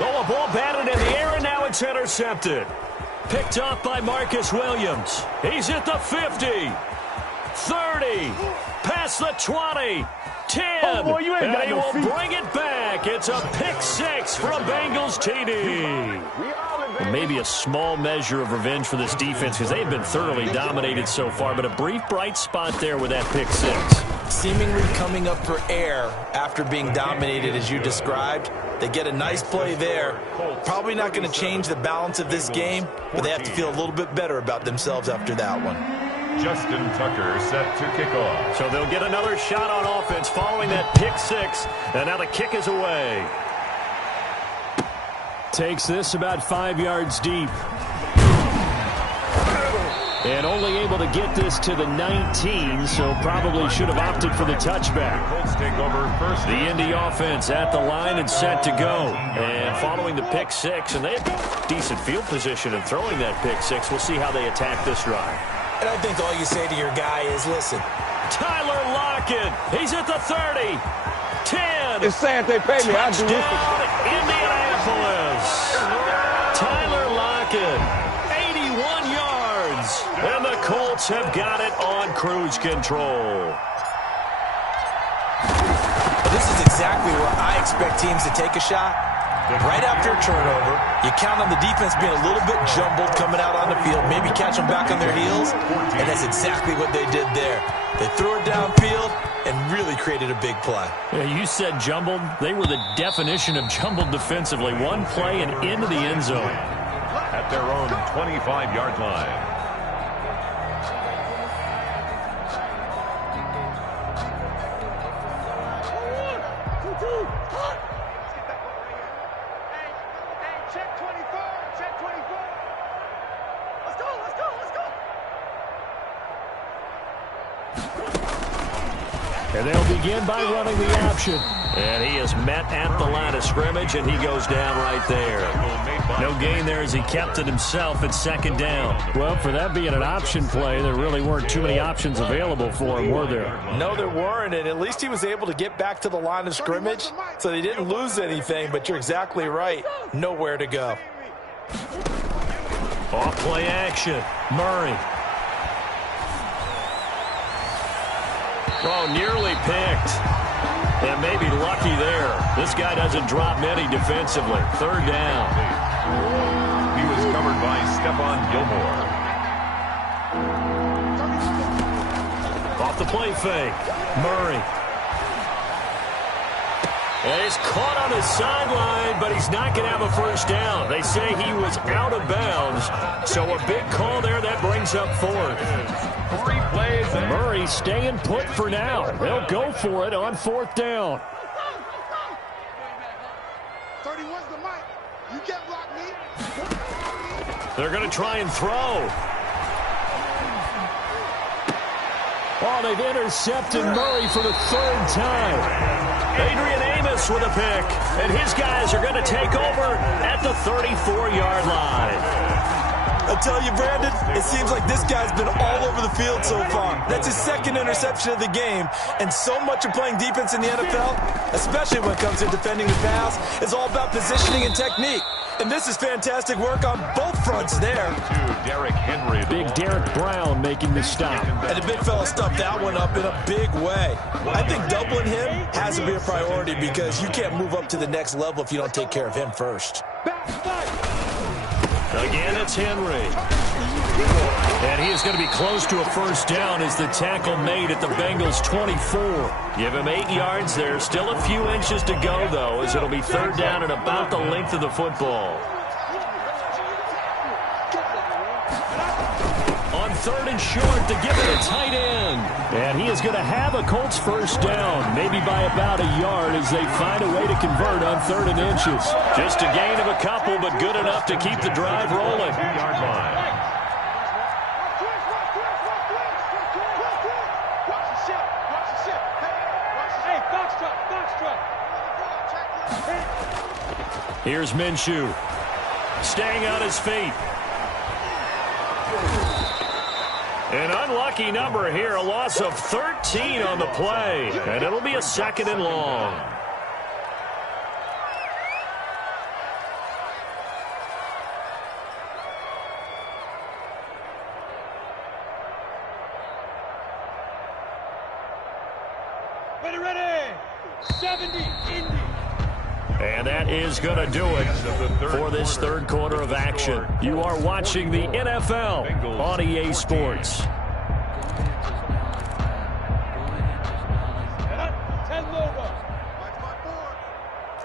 Oh, a ball batted in the air, and now it's intercepted. Picked off by Marcus Williams. He's at the 50, 30, past the 20, 10, Oh, boy, you ain't and got he no will feet. bring it back. It's a pick 6 for a Bengals TD. And maybe a small measure of revenge for this defense because they've been thoroughly dominated so far, but a brief bright spot there with that pick 6. Seemingly coming up for air after being dominated as you described. They get a nice play there. Probably not going to change the balance of this game, but they have to feel a little bit better about themselves after that one. Justin Tucker set to kick off. So they'll get another shot on offense following that pick 6, and now the kick is away. Takes this about 5 yards deep. And only able to get this to the 19, so probably should have opted for the touchback. Colts take over first. The Indy offense at the line and set to go. And following the pick 6, and they have decent field position in throwing that pick 6. We'll see how they attack this drive. And I think all you say to your guy is, listen. Tyler Lockett, he's at the 30, 10. It's saying they pay me. I do this. Touchdown, Indianapolis. Tyler Lockett, 81 yards. And the Colts have got it on cruise control. This is exactly where I expect teams to take a shot. Right after a turnover, you count on the defense being a little bit jumbled coming out on the field, maybe catch them back on their heels, and that's exactly what they did there. They threw it downfield and really created a big play. Yeah, you said jumbled. They were the definition of jumbled defensively. One play and into the end zone. At their own 25-yard line. Check 24. Check 24. Let's go. Let's go. Let's go. And they'll begin by running the option. And he is met at the line of scrimmage, and he goes down right there. No gain there as he kept it himself at second down. Well, for that being an option play, there really weren't too many options available for him, were there? No, there weren't, and at least he was able to get back to the line of scrimmage, so they didn't lose anything, but you're exactly right. Nowhere to go. Off play action. Murray. Oh, nearly picked. And maybe lucky there. This guy doesn't drop many defensively. Third down. He was covered by Stephon Gilmore. Off the play fake. Murray. And he's caught on the sideline, but he's not going to have a first down. They say he was out of bounds. So a big call there that brings up fourth. 3 plays. Murray staying put for now. They'll go for it on fourth down. 31's the mic. You can't block me. They're going to try and throw. Oh, they've intercepted Murray for the third time. Adrian Amos with a pick, and his guys are going to take over at the 34-yard line. I tell you, Brandon, it seems like this guy's been all over the field so far. That's his second interception of the game, and so much of playing defense in the NFL, especially when it comes to defending the pass, is all about positioning and technique. And this is fantastic work on both fronts there. Derrick Henry. Big Derrick Brown making the stop. And the big fella stuffed that one up in a big way. I think doubling him has to be a priority because you can't move up to the next level if you don't take care of him first. Again, it's Henry. And he is going to be close to a first down as the tackle made at the Bengals' 24. Give him 8 yards there. Still a few inches to go, though, as it'll be third down at about the length of the football. On third and short to give it a tight end. And he is going to have a Colts first down, maybe by about a yard as they find a way to convert on third and inches. Just a gain of a couple, but good enough to keep the drive rolling. 2-yard line. Here's Minshew. Staying on his feet. An unlucky number here, a loss of 13 on the play. And it'll be a second and long. Ready. 70, Indy. And that is going to do it for this third quarter of action. You are watching the NFL on EA Sports. 10 over.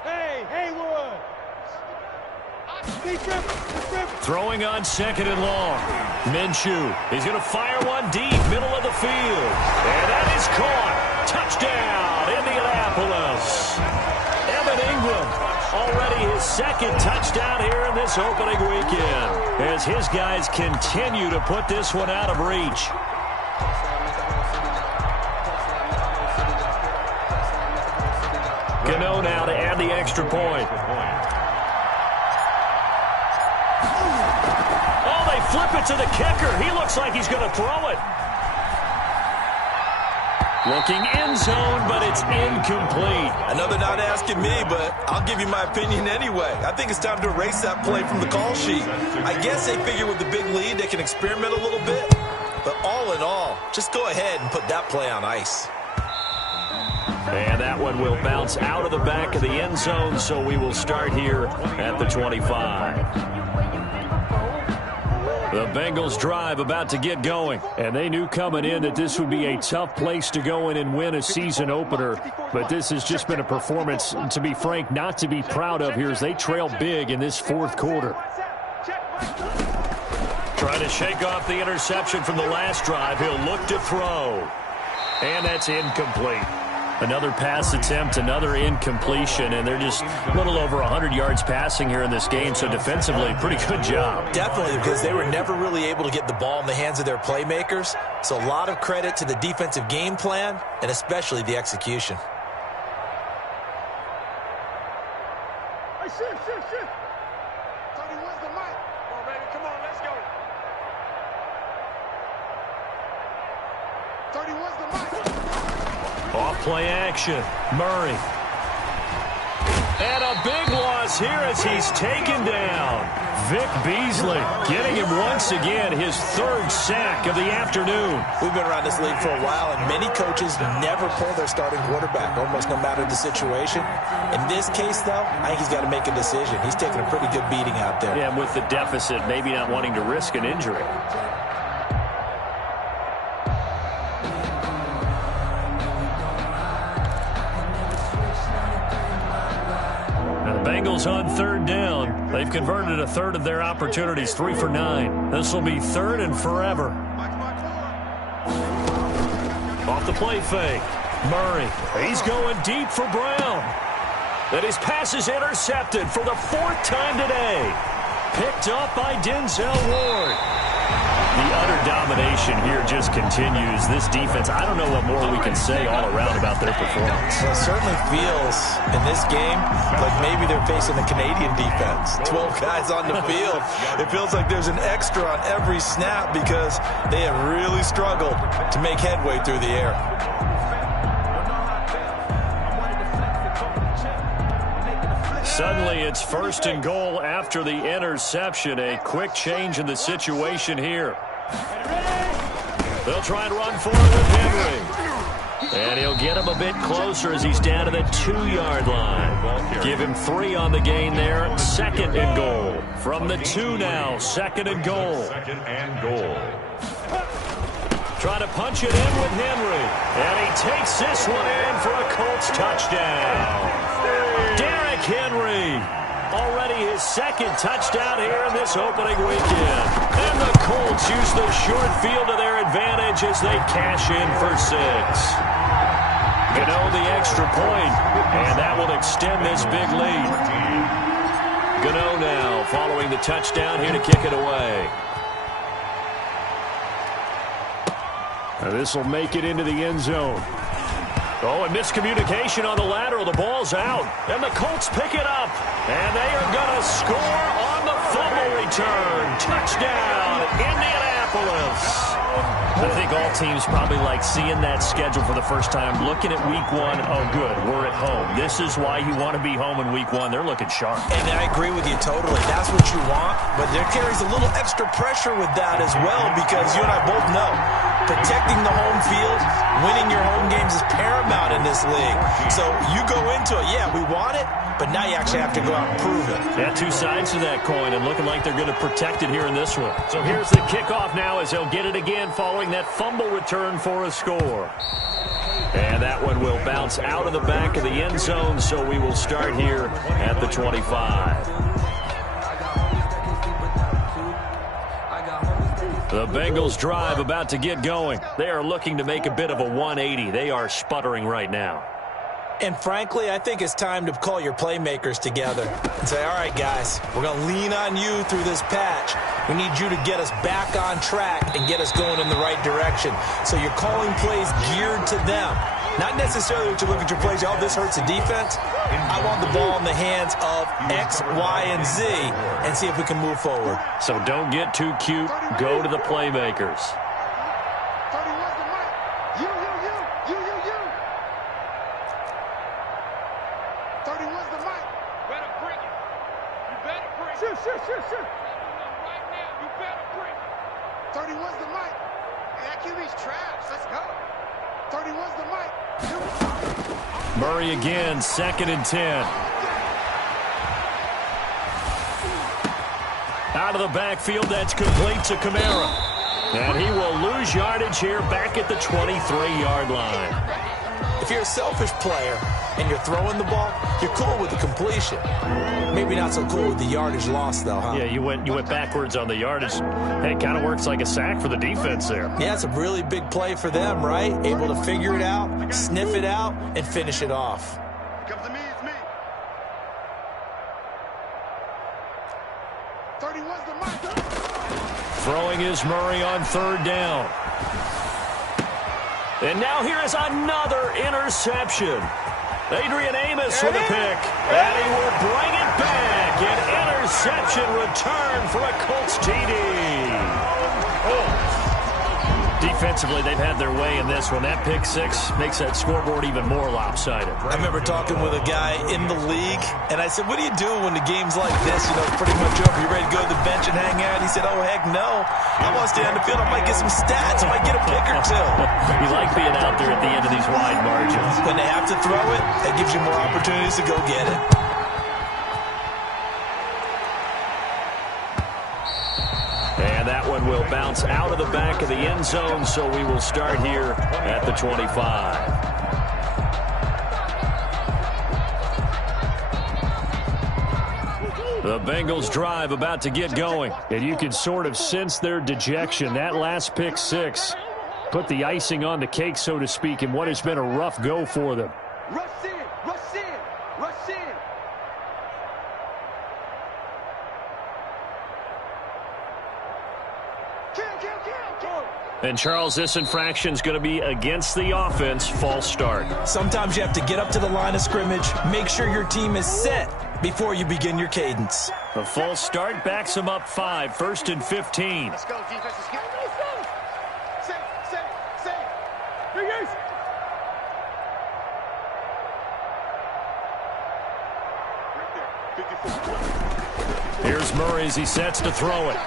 Hey, Haywood. Throwing on second and long. Minshew. He's going to fire one deep, middle of the field. And that is caught. Touchdown, Indianapolis. Evan Ingram, already his second touchdown here in this opening weekend, as his guys continue to put this one out of reach. Cano now to add the extra point. Oh, they flip it to the kicker. He looks like he's going to throw it. Looking end zone, but it's incomplete. I know they're not asking me, but I'll give you my opinion anyway. I think it's time to erase that play from the call sheet. I guess they figure with the big lead they can experiment a little bit. But all in all, just go ahead and put that play on ice. And that one will bounce out of the back of the end zone, so we will start here at the 25. The Bengals drive about to get going, and they knew coming in that this would be a tough place to go in and win a season opener, but this has just been a performance, to be frank, not to be proud of here as they trail big in this fourth quarter. Trying to shake off the interception from the last drive. He'll look to throw, and that's incomplete. Another pass attempt, another incompletion, and they're just a little over 100 yards passing here in this game, so defensively, pretty good job. Definitely, because they were never really able to get the ball in the hands of their playmakers, so a lot of credit to the defensive game plan and especially the execution. Hey, shift. Tony, where's the mic? Come on, baby. Come on, let's go. Tony, where's the mic? Off play action. Murray. And a big loss here as he's taken down. Vic Beasley getting him once again, his third sack of the afternoon. We've been around this league for a while, and many coaches never pull their starting quarterback, almost no matter the situation. In this case, though, I think he's got to make a decision. He's taking a pretty good beating out there. Yeah, with the deficit, maybe not wanting to risk an injury. Bengals on third down. They've converted a third of their opportunities, 3 for 9. This will be third and forever. Off the play fake. Murray. He's going deep for Brown. And his pass is intercepted for the fourth time today. Picked up by Denzel Ward. The utter domination here just continues. This defense, I don't know what more we can say all around about their performance. Well, it certainly feels in this game like maybe they're facing a Canadian defense. 12 guys on the field. It feels like there's an extra on every snap because they have really struggled to make headway through the air. Suddenly, it's first and goal after the interception. A quick change in the situation here. They'll try and run for it with Henry. And he'll get him a bit closer as he's down to the 2-yard line. Give him 3 on the gain there. Second and goal. From the 2 now, second and goal. Second and goal. Trying to punch it in with Henry. And he takes this one in for a Colts touchdown. Derrick Henry, already his second touchdown here in this opening weekend. And the Colts use the short field to their advantage as they cash in for 6. Gano the extra point, and that will extend this big lead. Gano now following the touchdown here to kick it away. This will make it into the end zone. Oh, and miscommunication on the lateral. The ball's out. And the Colts pick it up. And they are going to score on the fumble return. Touchdown, Indianapolis. I think all teams probably like seeing that schedule for the first time. Looking at week 1, oh, good, we're at home. This is why you want to be home in week 1. They're looking sharp. And I agree with you totally. That's what you want. But there carries a little extra pressure with that as well because you and I both know protecting the home field, winning your home games is paramount in this league. So you go into it, yeah, we want it, but now you actually have to go out and prove it. Yeah, 2 sides to that coin, and looking like they're going to protect it here in this one. So here's the kickoff now as they'll get it again following that fumble return for a score. And that one will bounce out of the back of the end zone, so we will start here at the 25. The Bengals drive about to get going. They are looking to make a bit of a 180. They are sputtering right now. And frankly, I think it's time to call your playmakers together and say, all right, guys, we're going to lean on you through this patch. We need you to get us back on track and get us going in the right direction. So you're calling plays geared to them. Not necessarily that you look at your plays, oh, this hurts the defense. I want the ball in the hands of X, Y, and Z and see if we can move forward. So don't get too cute. Go to the playmakers. Tony, where's the mic? You. Tony, where's the mic? Better bring it. You better bring it. Shift. Right now, you better bring it. Tony, where's the mic? Hey, that QB's trash. Let's go. Tony, where's the mic? Murray again, second and 10. Out of the backfield, that's complete to Kamara. And he will lose yardage here back at the 23-yard line. If you're a selfish player, and you're throwing the ball, you're cool with the completion. Maybe not so cool with the yardage loss, though, huh? Yeah, you went backwards on the yardage. Hey, it kind of works like a sack for the defense there. Yeah, it's a really big play for them, right? Able to figure it out, sniff it out, and finish it off. Comes to me, it's me. 31's the mark. Throwing is Murray on third down. And now here is another interception. Adrian Amos with a pick. And he will bring it back. An interception return for a Colts TD. Defensively, they've had their way in this one. That pick six makes that scoreboard even more lopsided. I remember talking with a guy in the league, and I said, what do you do when the game's like this? You know, it's pretty much over. You ready to go to the bench and hang out? He said, oh, heck no. I want to stay on the field. I might get some stats. I might get a pick or two. You like being out there at the end of these wide margins. When they have to throw it, that gives you more opportunities to go get it. And that one will bounce out of the back of the end zone, so we will start here at the 25. The Bengals drive about to get going. And you can sort of sense their dejection. That last pick six put the icing on the cake, so to speak, in what has been a rough go for them. Rush in, rush in, rush in. Kill. And Charles, this infraction is going to be against the offense. False start. Sometimes you have to get up to the line of scrimmage, make sure your team is set before you begin your cadence. The false start backs them up 5, 1st and 15. Let's go, defense. Let's go. Safe. Big Ace. Right there. 54. Here's Murray as he sets to throw it.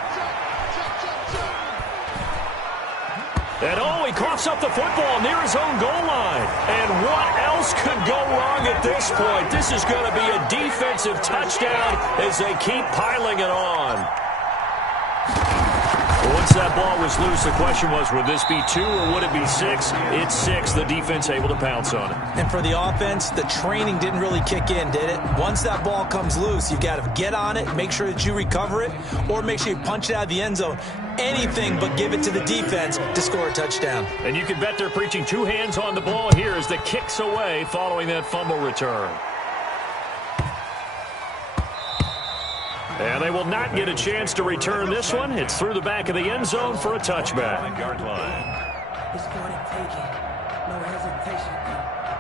And he coughs up the football near his own goal line. And what else could go wrong at this point? This is going to be a defensive touchdown as they keep piling it on. Once that ball was loose, the question was, would this be 2 or would it be 6? It's 6. The defense able to pounce on it. And for the offense, the training didn't really kick in, did it? Once that ball comes loose, you got to get on it, make sure that you recover it, or make sure you punch it out of the end zone. Anything but give it to the defense to score a touchdown. And you can bet they're preaching 2 hands on the ball here as the kick's away following that fumble return. And they will not get a chance to return this one. It's through the back of the end zone for a touchback. Yard line. It's for the taking. No hesitation.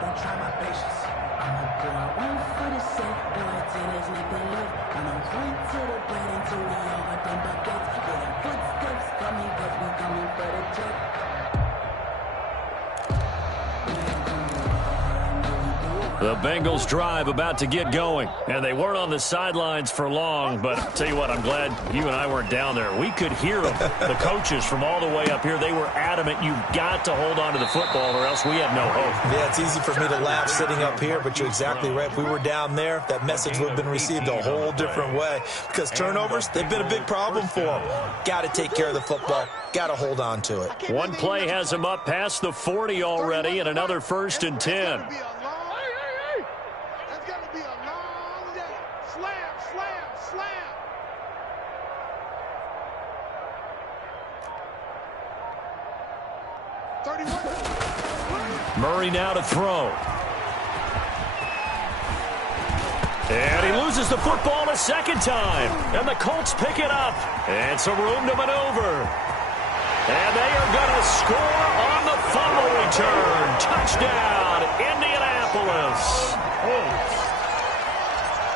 Don't try my patience. I'm a boy. One for the sake. Boy, till there's nothing left. I'm a point to the bread until we all done buckets. Yeah, the footsteps coming, cause we coming for the check. The Bengals drive about to get going. And they weren't on the sidelines for long, but I'll tell you what, I'm glad you and I weren't down there. We could hear them, the coaches from all the way up here. They were adamant, you've got to hold on to the football or else we have no hope. Yeah, it's easy for me to laugh sitting up here, but you're exactly right. If we were down there, that message would have been received a whole different way. Because turnovers, they've been a big problem for them. Got to take care of the football. Got to hold on to it. One play has them up past the 40 already and another 1st and 10. Murray now to throw. And he loses the football a second time. And the Colts pick it up. And some room to maneuver. And they are going to score on the fumble return. Touchdown, Indianapolis.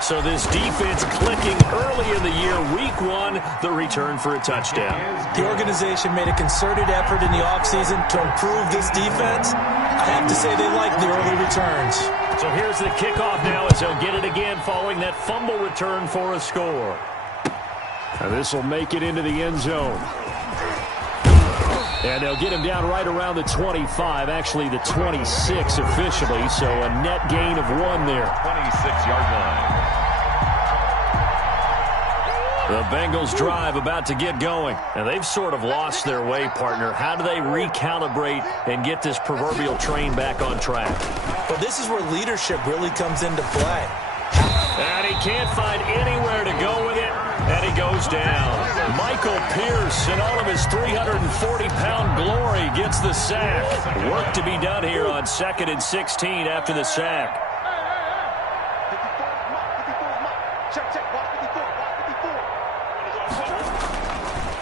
So this defense clicking early in the year. Week 1, the return for a touchdown. The organization made a concerted effort in the offseason to improve this defense. I have to say they like the early returns. So here's the kickoff now as they'll get it again following that fumble return for a score. And this will make it into the end zone. And they'll get him down right around the 25, actually the 26 officially, so a net gain of 1 there. 26-yard line. The Bengals drive about to get going. And they've sort of lost their way, partner. How do they recalibrate and get this proverbial train back on track? Well, this is where leadership really comes into play. And he can't find anywhere to go with it. And he goes down. Michael Pierce, in all of his 340-pound glory, gets the sack. Work to be done here on 2nd and 16 after the sack.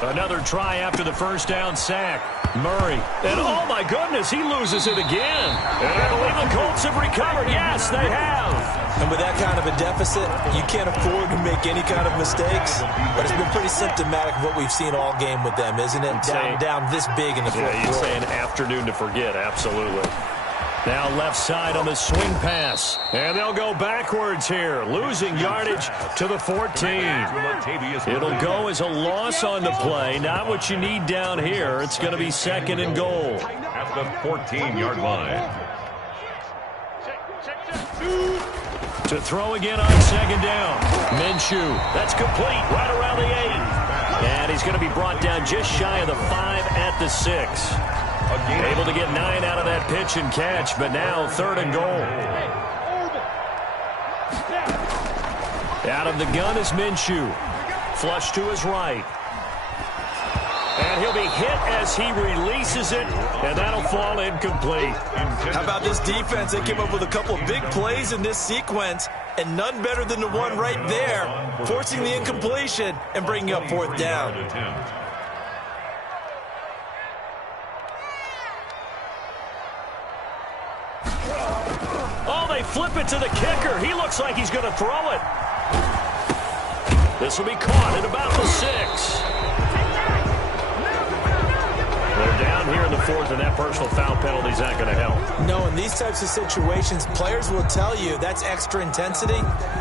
Another try after the first down sack. Murray. And oh my goodness, he loses it again. And I believe the Colts have recovered. Yes, they have. And with that kind of a deficit, you can't afford to make any kind of mistakes. But it's been pretty symptomatic of what we've seen all game with them, isn't it? Down this big in the fourth quarter. You'd say an afternoon to forget, absolutely. Now left side on the swing pass. And they'll go backwards here, losing yardage to the 14. It'll go as a loss on the play. Not what you need down here. It's going to be 2nd and goal. At the 14-yard line. To throw again on 2nd down. Minshew. That's complete right around the 8. And he's going to be brought down just shy of the 5 at the 6. Able to get 9 out of that pitch and catch, but now 3rd and goal. Out of the gun is Minshew. Flush to his right. And he'll be hit as he releases it, and that'll fall incomplete. How about this defense? They came up with a couple of big plays in this sequence, and none better than the one right there, forcing the incompletion and bringing up 4th down. Oh, they flip it to the kicker. He looks like he's going to throw it. This will be caught at about the 6. They're down here in the 4th, and that personal foul penalty is not going to help. No, in these types of situations, players will tell you that's extra intensity.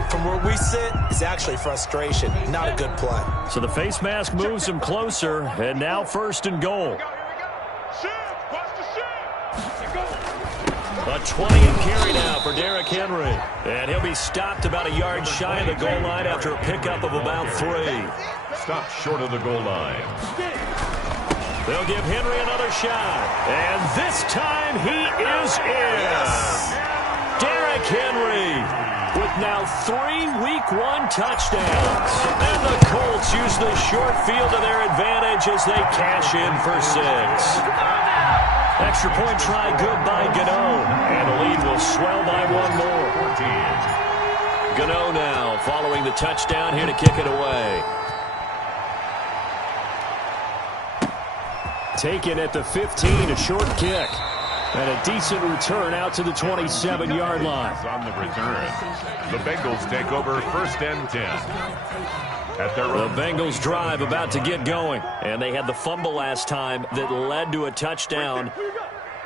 From where we sit, is actually frustration. Not a good play. So the face mask moves him closer, and now 1st and goal. A 20 and carry now for Derrick Henry. And he'll be stopped about a yard shy of the goal line after a pickup of about 3. Stopped short of the goal line. They'll give Henry another shot. And this time he is in. Derrick Henry with now 3 Week 1 touchdowns. And the Colts use the short field to their advantage as they cash in for 6. Extra point try good by Gano. And the lead will swell by 1 more. Gano now following the touchdown here to kick it away. Taken at the 15, a short kick. And a decent return out to the 27-yard line. On the return, the Bengals take over 1st and 10. The Bengals drive about to get going. And they had the fumble last time that led to a touchdown.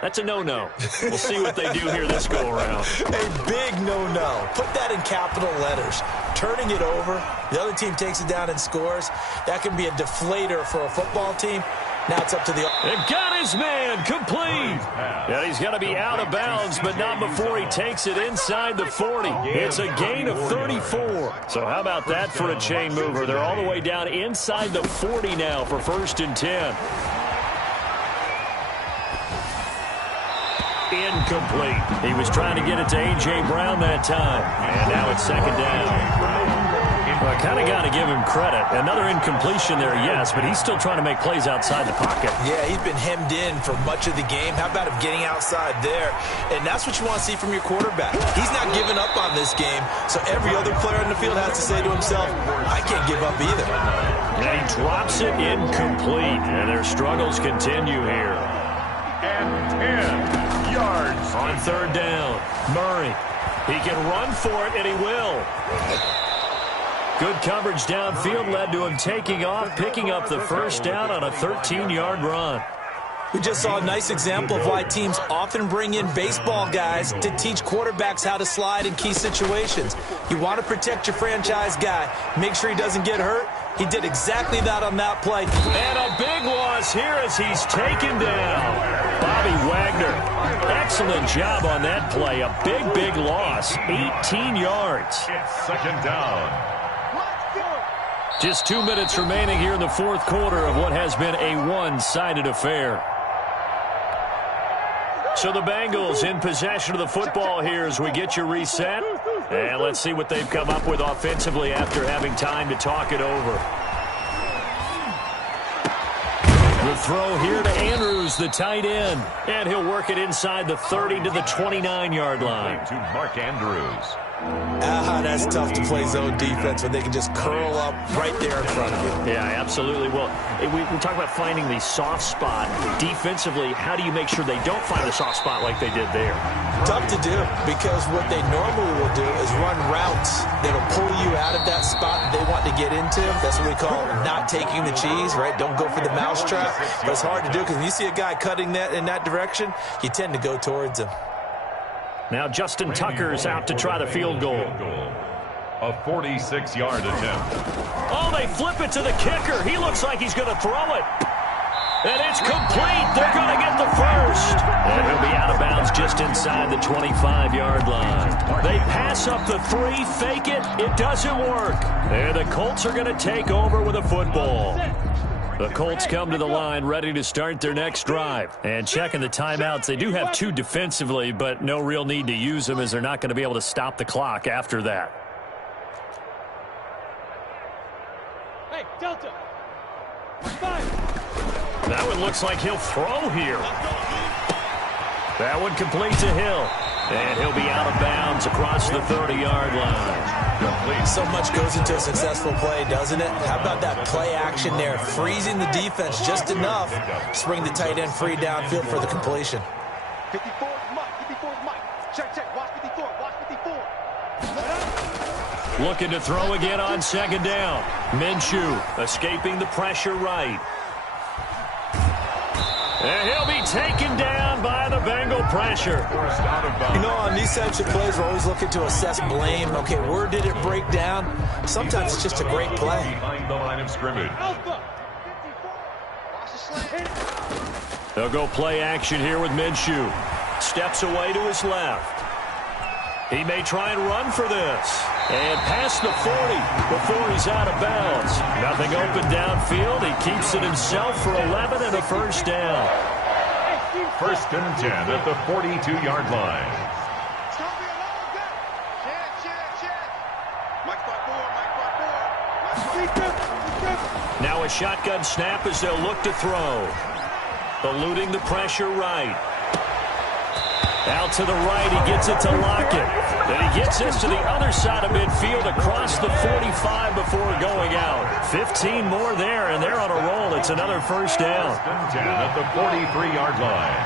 That's a no-no. We'll see what they do here this go-around. A big no-no. Put that in capital letters. Turning it over, the other team takes it down and scores. That can be a deflator for a football team. Now it's up to the... It got his man complete. And he's going to be out of bounds, but not before he takes it inside the 40. It's a gain of 34. So how about that for a chain mover? They're all the way down inside the 40 now for 1st and 10. Incomplete. He was trying to get it to A.J. Brown that time. And now it's 2nd down. Well, I kind of got to give him credit. Another incompletion there, yes, but he's still trying to make plays outside the pocket. Yeah, he's been hemmed in for much of the game. How about him getting outside there? And that's what you want to see from your quarterback. He's not giving up on this game, so every other player on the field has to say to himself, I can't give up either. And he drops it incomplete, and their struggles continue here. And 10 yards. On 3rd down, Murray. He can run for it, and he will. Good coverage downfield led to him taking off, picking up the 1st down on a 13-yard run. We just saw a nice example of why teams often bring in baseball guys to teach quarterbacks how to slide in key situations. You want to protect your franchise guy. Make sure he doesn't get hurt. He did exactly that on that play. And a big loss here as he's taken down. Bobby Wagner, excellent job on that play. A big loss, 18 yards. It's 2nd down. Just 2 minutes remaining here in the fourth quarter of what has been a one-sided affair. So the Bengals in possession of the football here as we get you reset. And let's see what they've come up with offensively after having time to talk it over. The throw here to Andrews, the tight end. And he'll work it inside the 30 to the 29-yard line. To Mark Andrews. That's tough to play zone defense when they can just curl up right there in front of you. Yeah, absolutely. Well, we talk about finding the soft spot. Defensively, how do you make sure they don't find the soft spot like they did there? Tough to do, because what they normally will do is run routes that'll pull you out of that spot that they want to get into. That's what we call not taking the cheese, right? Don't go for the mousetrap. But it's hard to do because when you see a guy cutting that in that direction, you tend to go towards him. Now Justin Tucker's out to try the field goal. A 46-yard attempt. Oh, they flip it to the kicker. He looks like he's going to throw it. And it's complete. They're going to get the first. And he'll be out of bounds just inside the 25-yard line. They pass up the 3, fake it. It doesn't work. And the Colts are going to take over with a football. The Colts come to the line ready to start their next drive. And checking the timeouts, they do have 2 defensively, but no real need to use them as they're not going to be able to stop the clock after that. Hey, Delta. That one looks like he'll throw here. That one complete to Hill. And he'll be out of bounds across the 30-yard line. So much goes into a successful play, doesn't it? How about that play action there? Freezing the defense just enough to bring the tight end free downfield for the completion. 54 is Mike. 54 is Mike. Check. Watch 54. Watch 54. Looking to throw again on second down. Minshew escaping the pressure right. And he'll be taken down by the Bengal pressure. You know, on these types of plays, we're always looking to assess blame. Okay, where did it break down? Sometimes it's just a great play. Behind the line of scrimmage. They'll go play action here with Minshew. Steps away to his left. He may try and run for this. And past the 40 before he's out of bounds. Nothing open downfield. He keeps it himself for 11 and a first down. First and 10 at the 42-yard line. Now a shotgun snap as they'll look to throw. Eluding the pressure right. Out to the right, he gets it to Lockett. Then he gets this to the other side of midfield across the 45 before going out. 15 more there, and they're on a roll. It's another first down. First and 10 at the 43-yard line.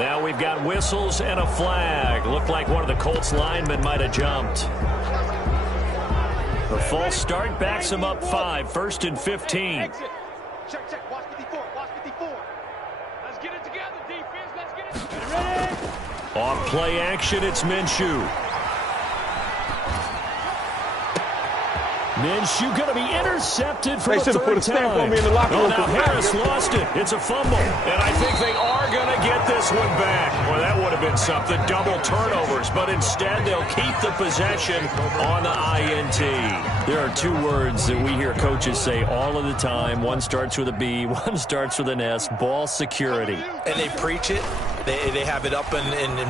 Now we've got whistles and a flag. Looked like one of the Colts linemen might have jumped. The false start backs him up 5. First and 15. Check. Watch 54. Watch 54. Let's get it together, defense. Let's get it together. Ready? Off play action, it's Minshew. Minshew going to be intercepted for the third time. Now Harris lost it. It's a fumble. And I think they are going to get this one back. Well, that would have been something. Double turnovers. But instead, they'll keep the possession on the INT. There are 2 words that we hear coaches say all of the time. One starts with a B. One starts with an S. Ball security. And they preach it. They have it up in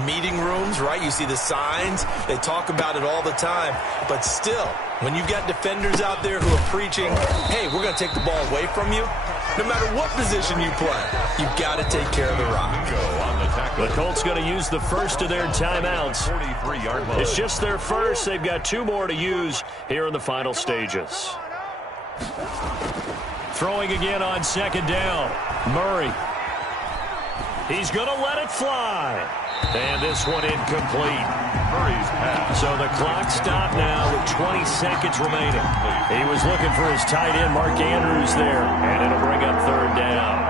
meeting rooms, right? You see the signs. They talk about it all the time. But still, when you've got defenders out there who are preaching, hey, we're going to take the ball away from you, no matter what position you play, you've got to take care of the rock. The Colts going to use the first of their timeouts. It's just their first. They've got 2 more to use here in the final stages. Throwing again on second down. Murray. He's going to let it fly. And this one incomplete. Murray's pass. So the clock stopped now with 20 seconds remaining. He was looking for his tight end, Mark Andrews, there. And it'll bring up third down.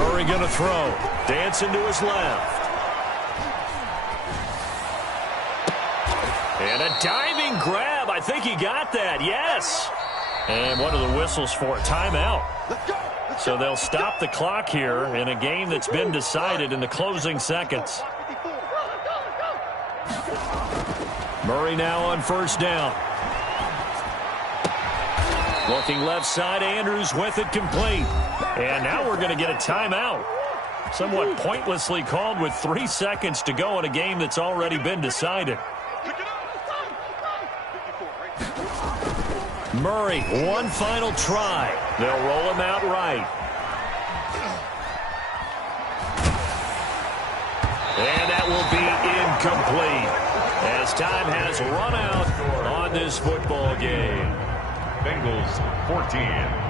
Murray going to throw. Dancing to his left. And a diving grab. I think he got that. Yes. And one of the whistles for a timeout. So they'll stop the clock here in a game that's been decided in the closing seconds. Murray now on first down. Looking left side, Andrews with it complete. And now we're going to get a timeout. Somewhat pointlessly called with 3 seconds to go in a game that's already been decided. Murray, one final try. They'll roll him out right. And that will be incomplete as time has run out on this football game. Bengals 14.